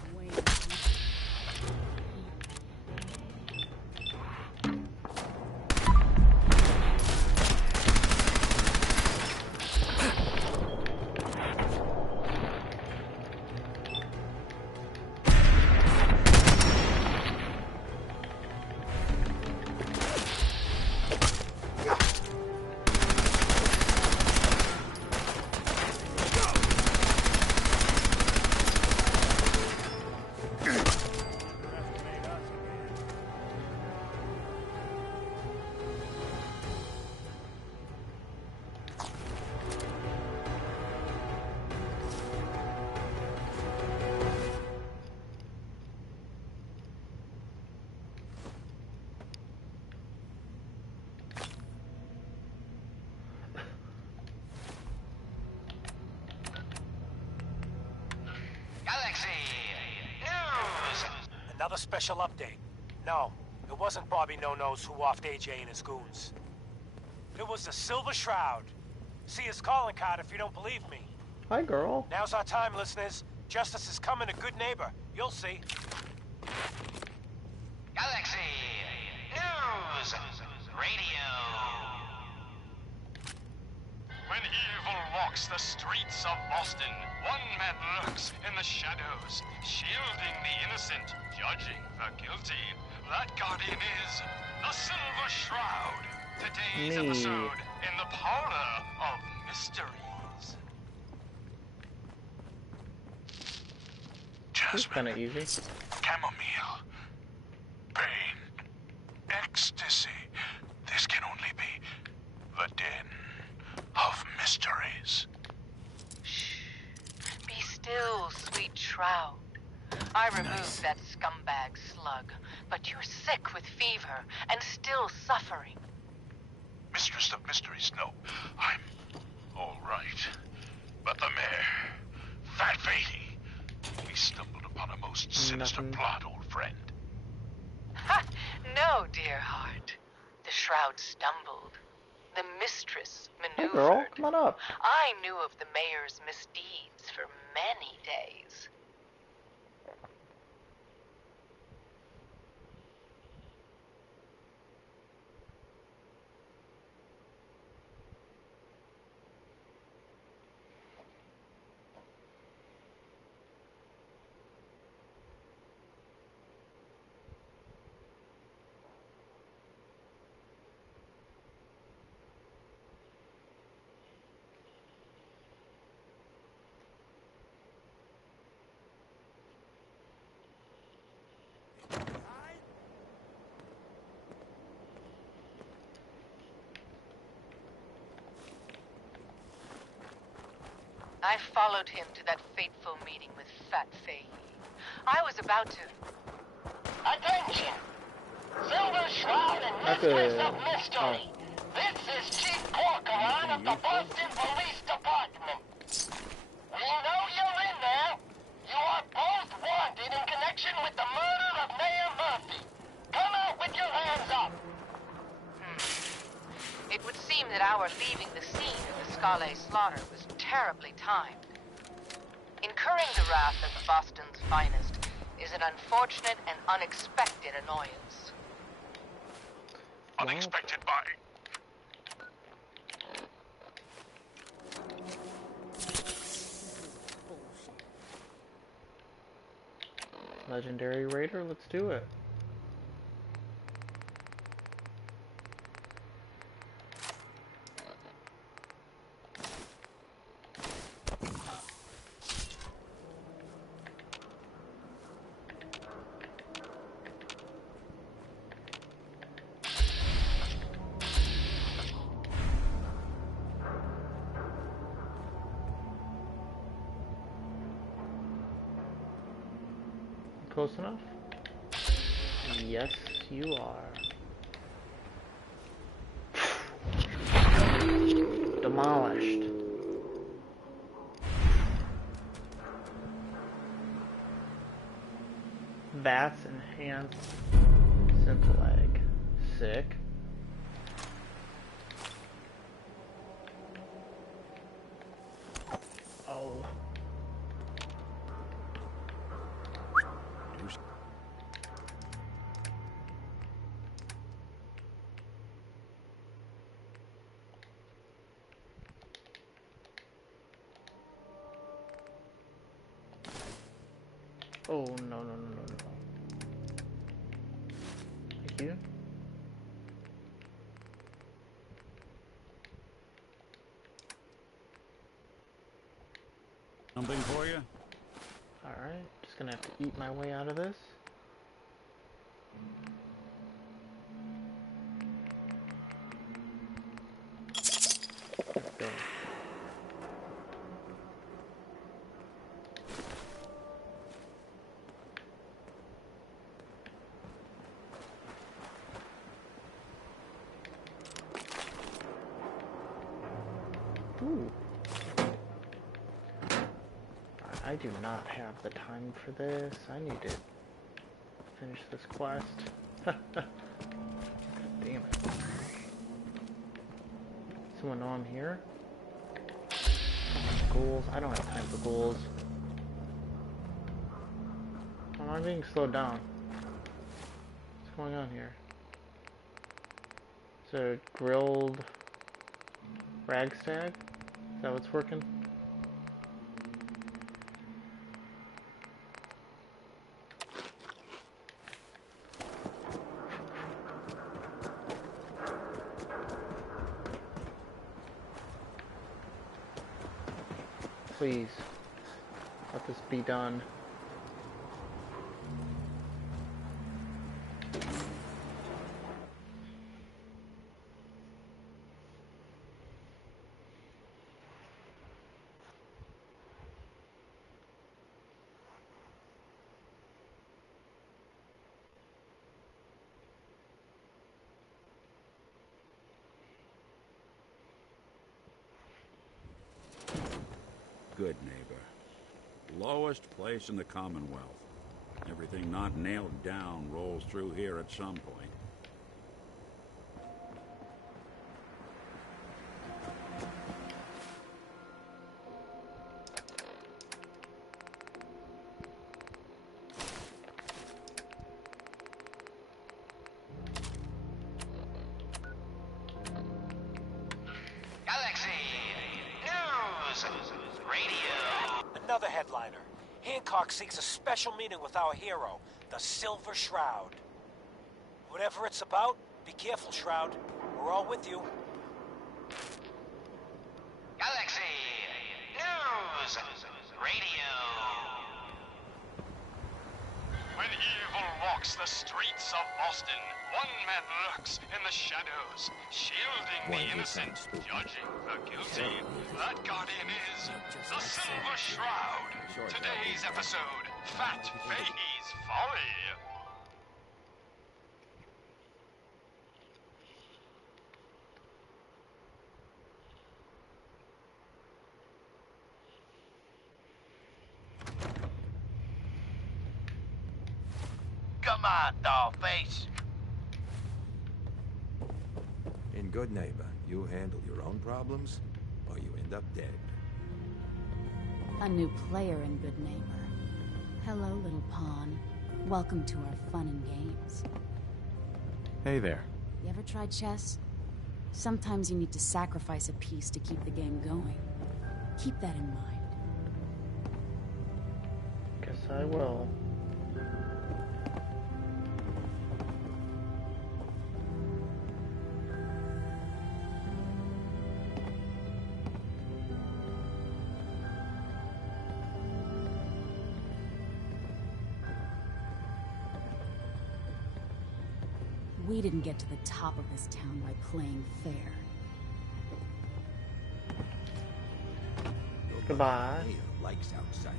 Another special update. No, it wasn't Bobby No-Nos who offed AJ and his goons. It was the Silver Shroud. See his calling card if you don't believe me. Hi, girl. Now's our time, listeners. Justice is coming to Good Neighbor. You'll see. Galaxy News Radio. When evil walks the streets of Boston, one man lurks in the shadows, shielding the innocent, judging the guilty. That guardian is the Silver Shroud. Today's episode in the Parlor of Mysteries. It's kind of easy. Chamomile. Pain. Ecstasy. This can only be the den of mysteries. Be still, sweet Shroud. I removed that scumbag slug, but you're sick with fever and still suffering. Mistress of Mysteries, no. I'm all right. But the mayor, Fat Fatey, he stumbled upon a most sinister plot, old friend. Ha! No, dear heart. The Shroud stumbled. The mistress maneuvered. Hey, girl, come on up. I knew of the mayor's misdeeds for many days. I followed him to that fateful meeting with Fat Faye. I was about to... Attention! Silver Shroud and Mistress of Mystery. This is Chief Corcoran of the Boston Police Department. We know you're in there. You are both wanted in connection with the murder of Mayor Murphy. Come out with your hands up. It would seem that our leaving the scene of the Scale slaughter was terribly timed. Incurring the wrath of Boston's finest is an unfortunate and unexpected annoyance. Unexpected by... Legendary Raider, let's do it. Close enough? Yes, you are. Demolished. Vats enhanced simple egg. Sick. Oh. Oh, no, no, no, no, no. Thank you. Something for you? Alright, just gonna have to eat my way out of this. Let's go. Ooh. I do not have the time for this. I need to finish this quest. Damn it. Someone on here? Ghouls. I don't have time for ghouls. Oh, I'm being slowed down. What's going on here? Is it a grilled ragstag? Is that what's working? Please, let this be done. Good neighbor. Lowest place in the Commonwealth. Everything not nailed down rolls through here at some point. Galaxy News Radio. Another headliner. Hancock seeks a special meeting with our hero, the Silver Shroud. Whatever it's about, be careful, Shroud. We're all with you. Galaxy News Radio. When evil walks the streets of Boston, one man lurks in the shadows, shielding the innocent, judging the guilty. That guardian is the Silver Shroud. Today's episode, Fat Fahey's Folly. Come on, dollface. In Good Neighbor, you handle your own problems, or you end up dead. A new player in Good Neighbor. Hello, little pawn. Welcome to our fun and games. Hey there. You ever tried chess? Sometimes you need to sacrifice a piece to keep the game going. Keep that in mind. Guess I will. We didn't get to the top of this town by playing fair. Goodbye. Here likes outsiders.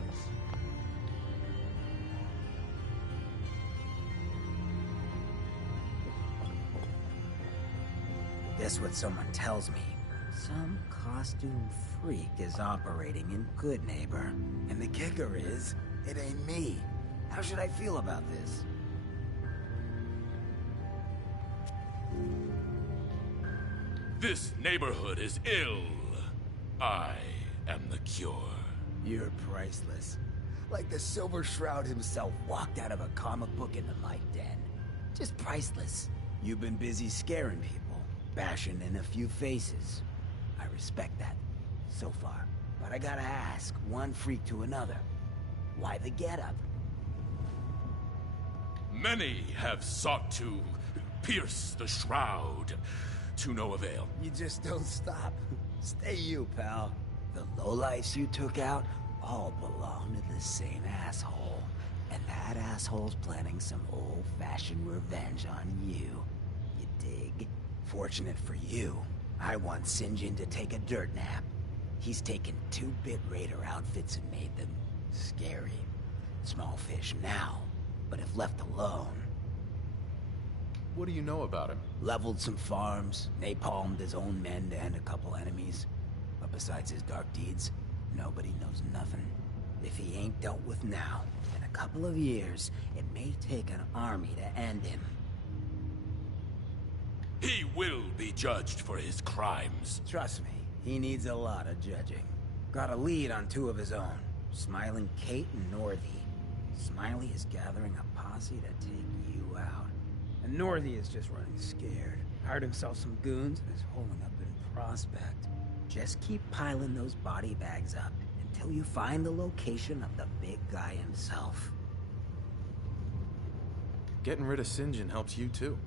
Guess what someone tells me? Some costume freak is operating in Good Neighbor. And the kicker is, it ain't me. How should I feel about this? This neighborhood is ill. I am the cure. You're priceless. Like the Silver Shroud himself walked out of a comic book in the Mike Den. Just priceless. You've been busy scaring people, bashing in a few faces. I respect that, so far. But I gotta ask, one freak to another. Why the getup? Many have sought to pierce the shroud, to no avail. You just don't stop. Stay you, pal. The lowlifes you took out all belong to the same asshole. And that asshole's planning some old-fashioned revenge on you. You dig? Fortunate for you, I want Sinjin to take a dirt nap. He's taken 2-bit raider outfits and made them scary. Small fish now, but if left alone... What do you know about him? Leveled some farms, napalmed his own men to end a couple enemies. But besides his dark deeds, nobody knows nothing. If he ain't dealt with now, in a couple of years, it may take an army to end him. He will be judged for his crimes. Trust me, he needs a lot of judging. Got a lead on 2 of his own, Smiling Kate and Northy. Smiley is gathering a posse to take you out. And Northy is just running scared. Hired himself some goons and is holding up in Prospect. Just keep piling those body bags up until you find the location of the big guy himself. Getting rid of Sinjin helps you too.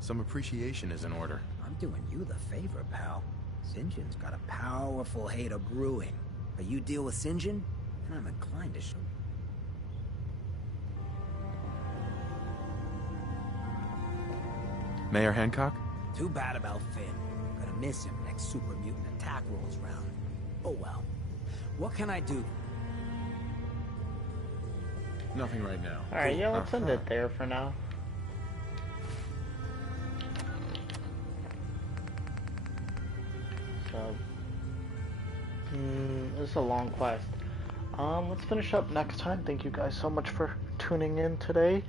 Some appreciation is in order. I'm doing you the favor, pal. Sinjin's got a powerful hate of brewing. But you deal with Sinjin, and I'm inclined to show. Mayor Hancock? Too bad about Finn. Gonna miss him next super mutant attack rolls round. Oh well. What can I do? Nothing right now. Alright, yeah, let's end it there for now. So, this is a long quest. Let's finish up next time. Thank you guys so much for tuning in today.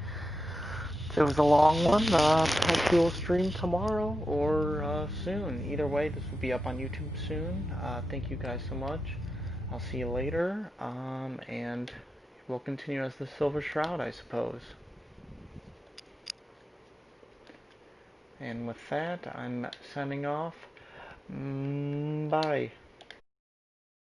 It was a long one. Perhaps we will stream tomorrow or soon. Either way, this will be up on YouTube soon. Thank you guys so much. I'll see you later. And we'll continue as the Silver Shroud, I suppose. And with that, I'm signing off. Bye.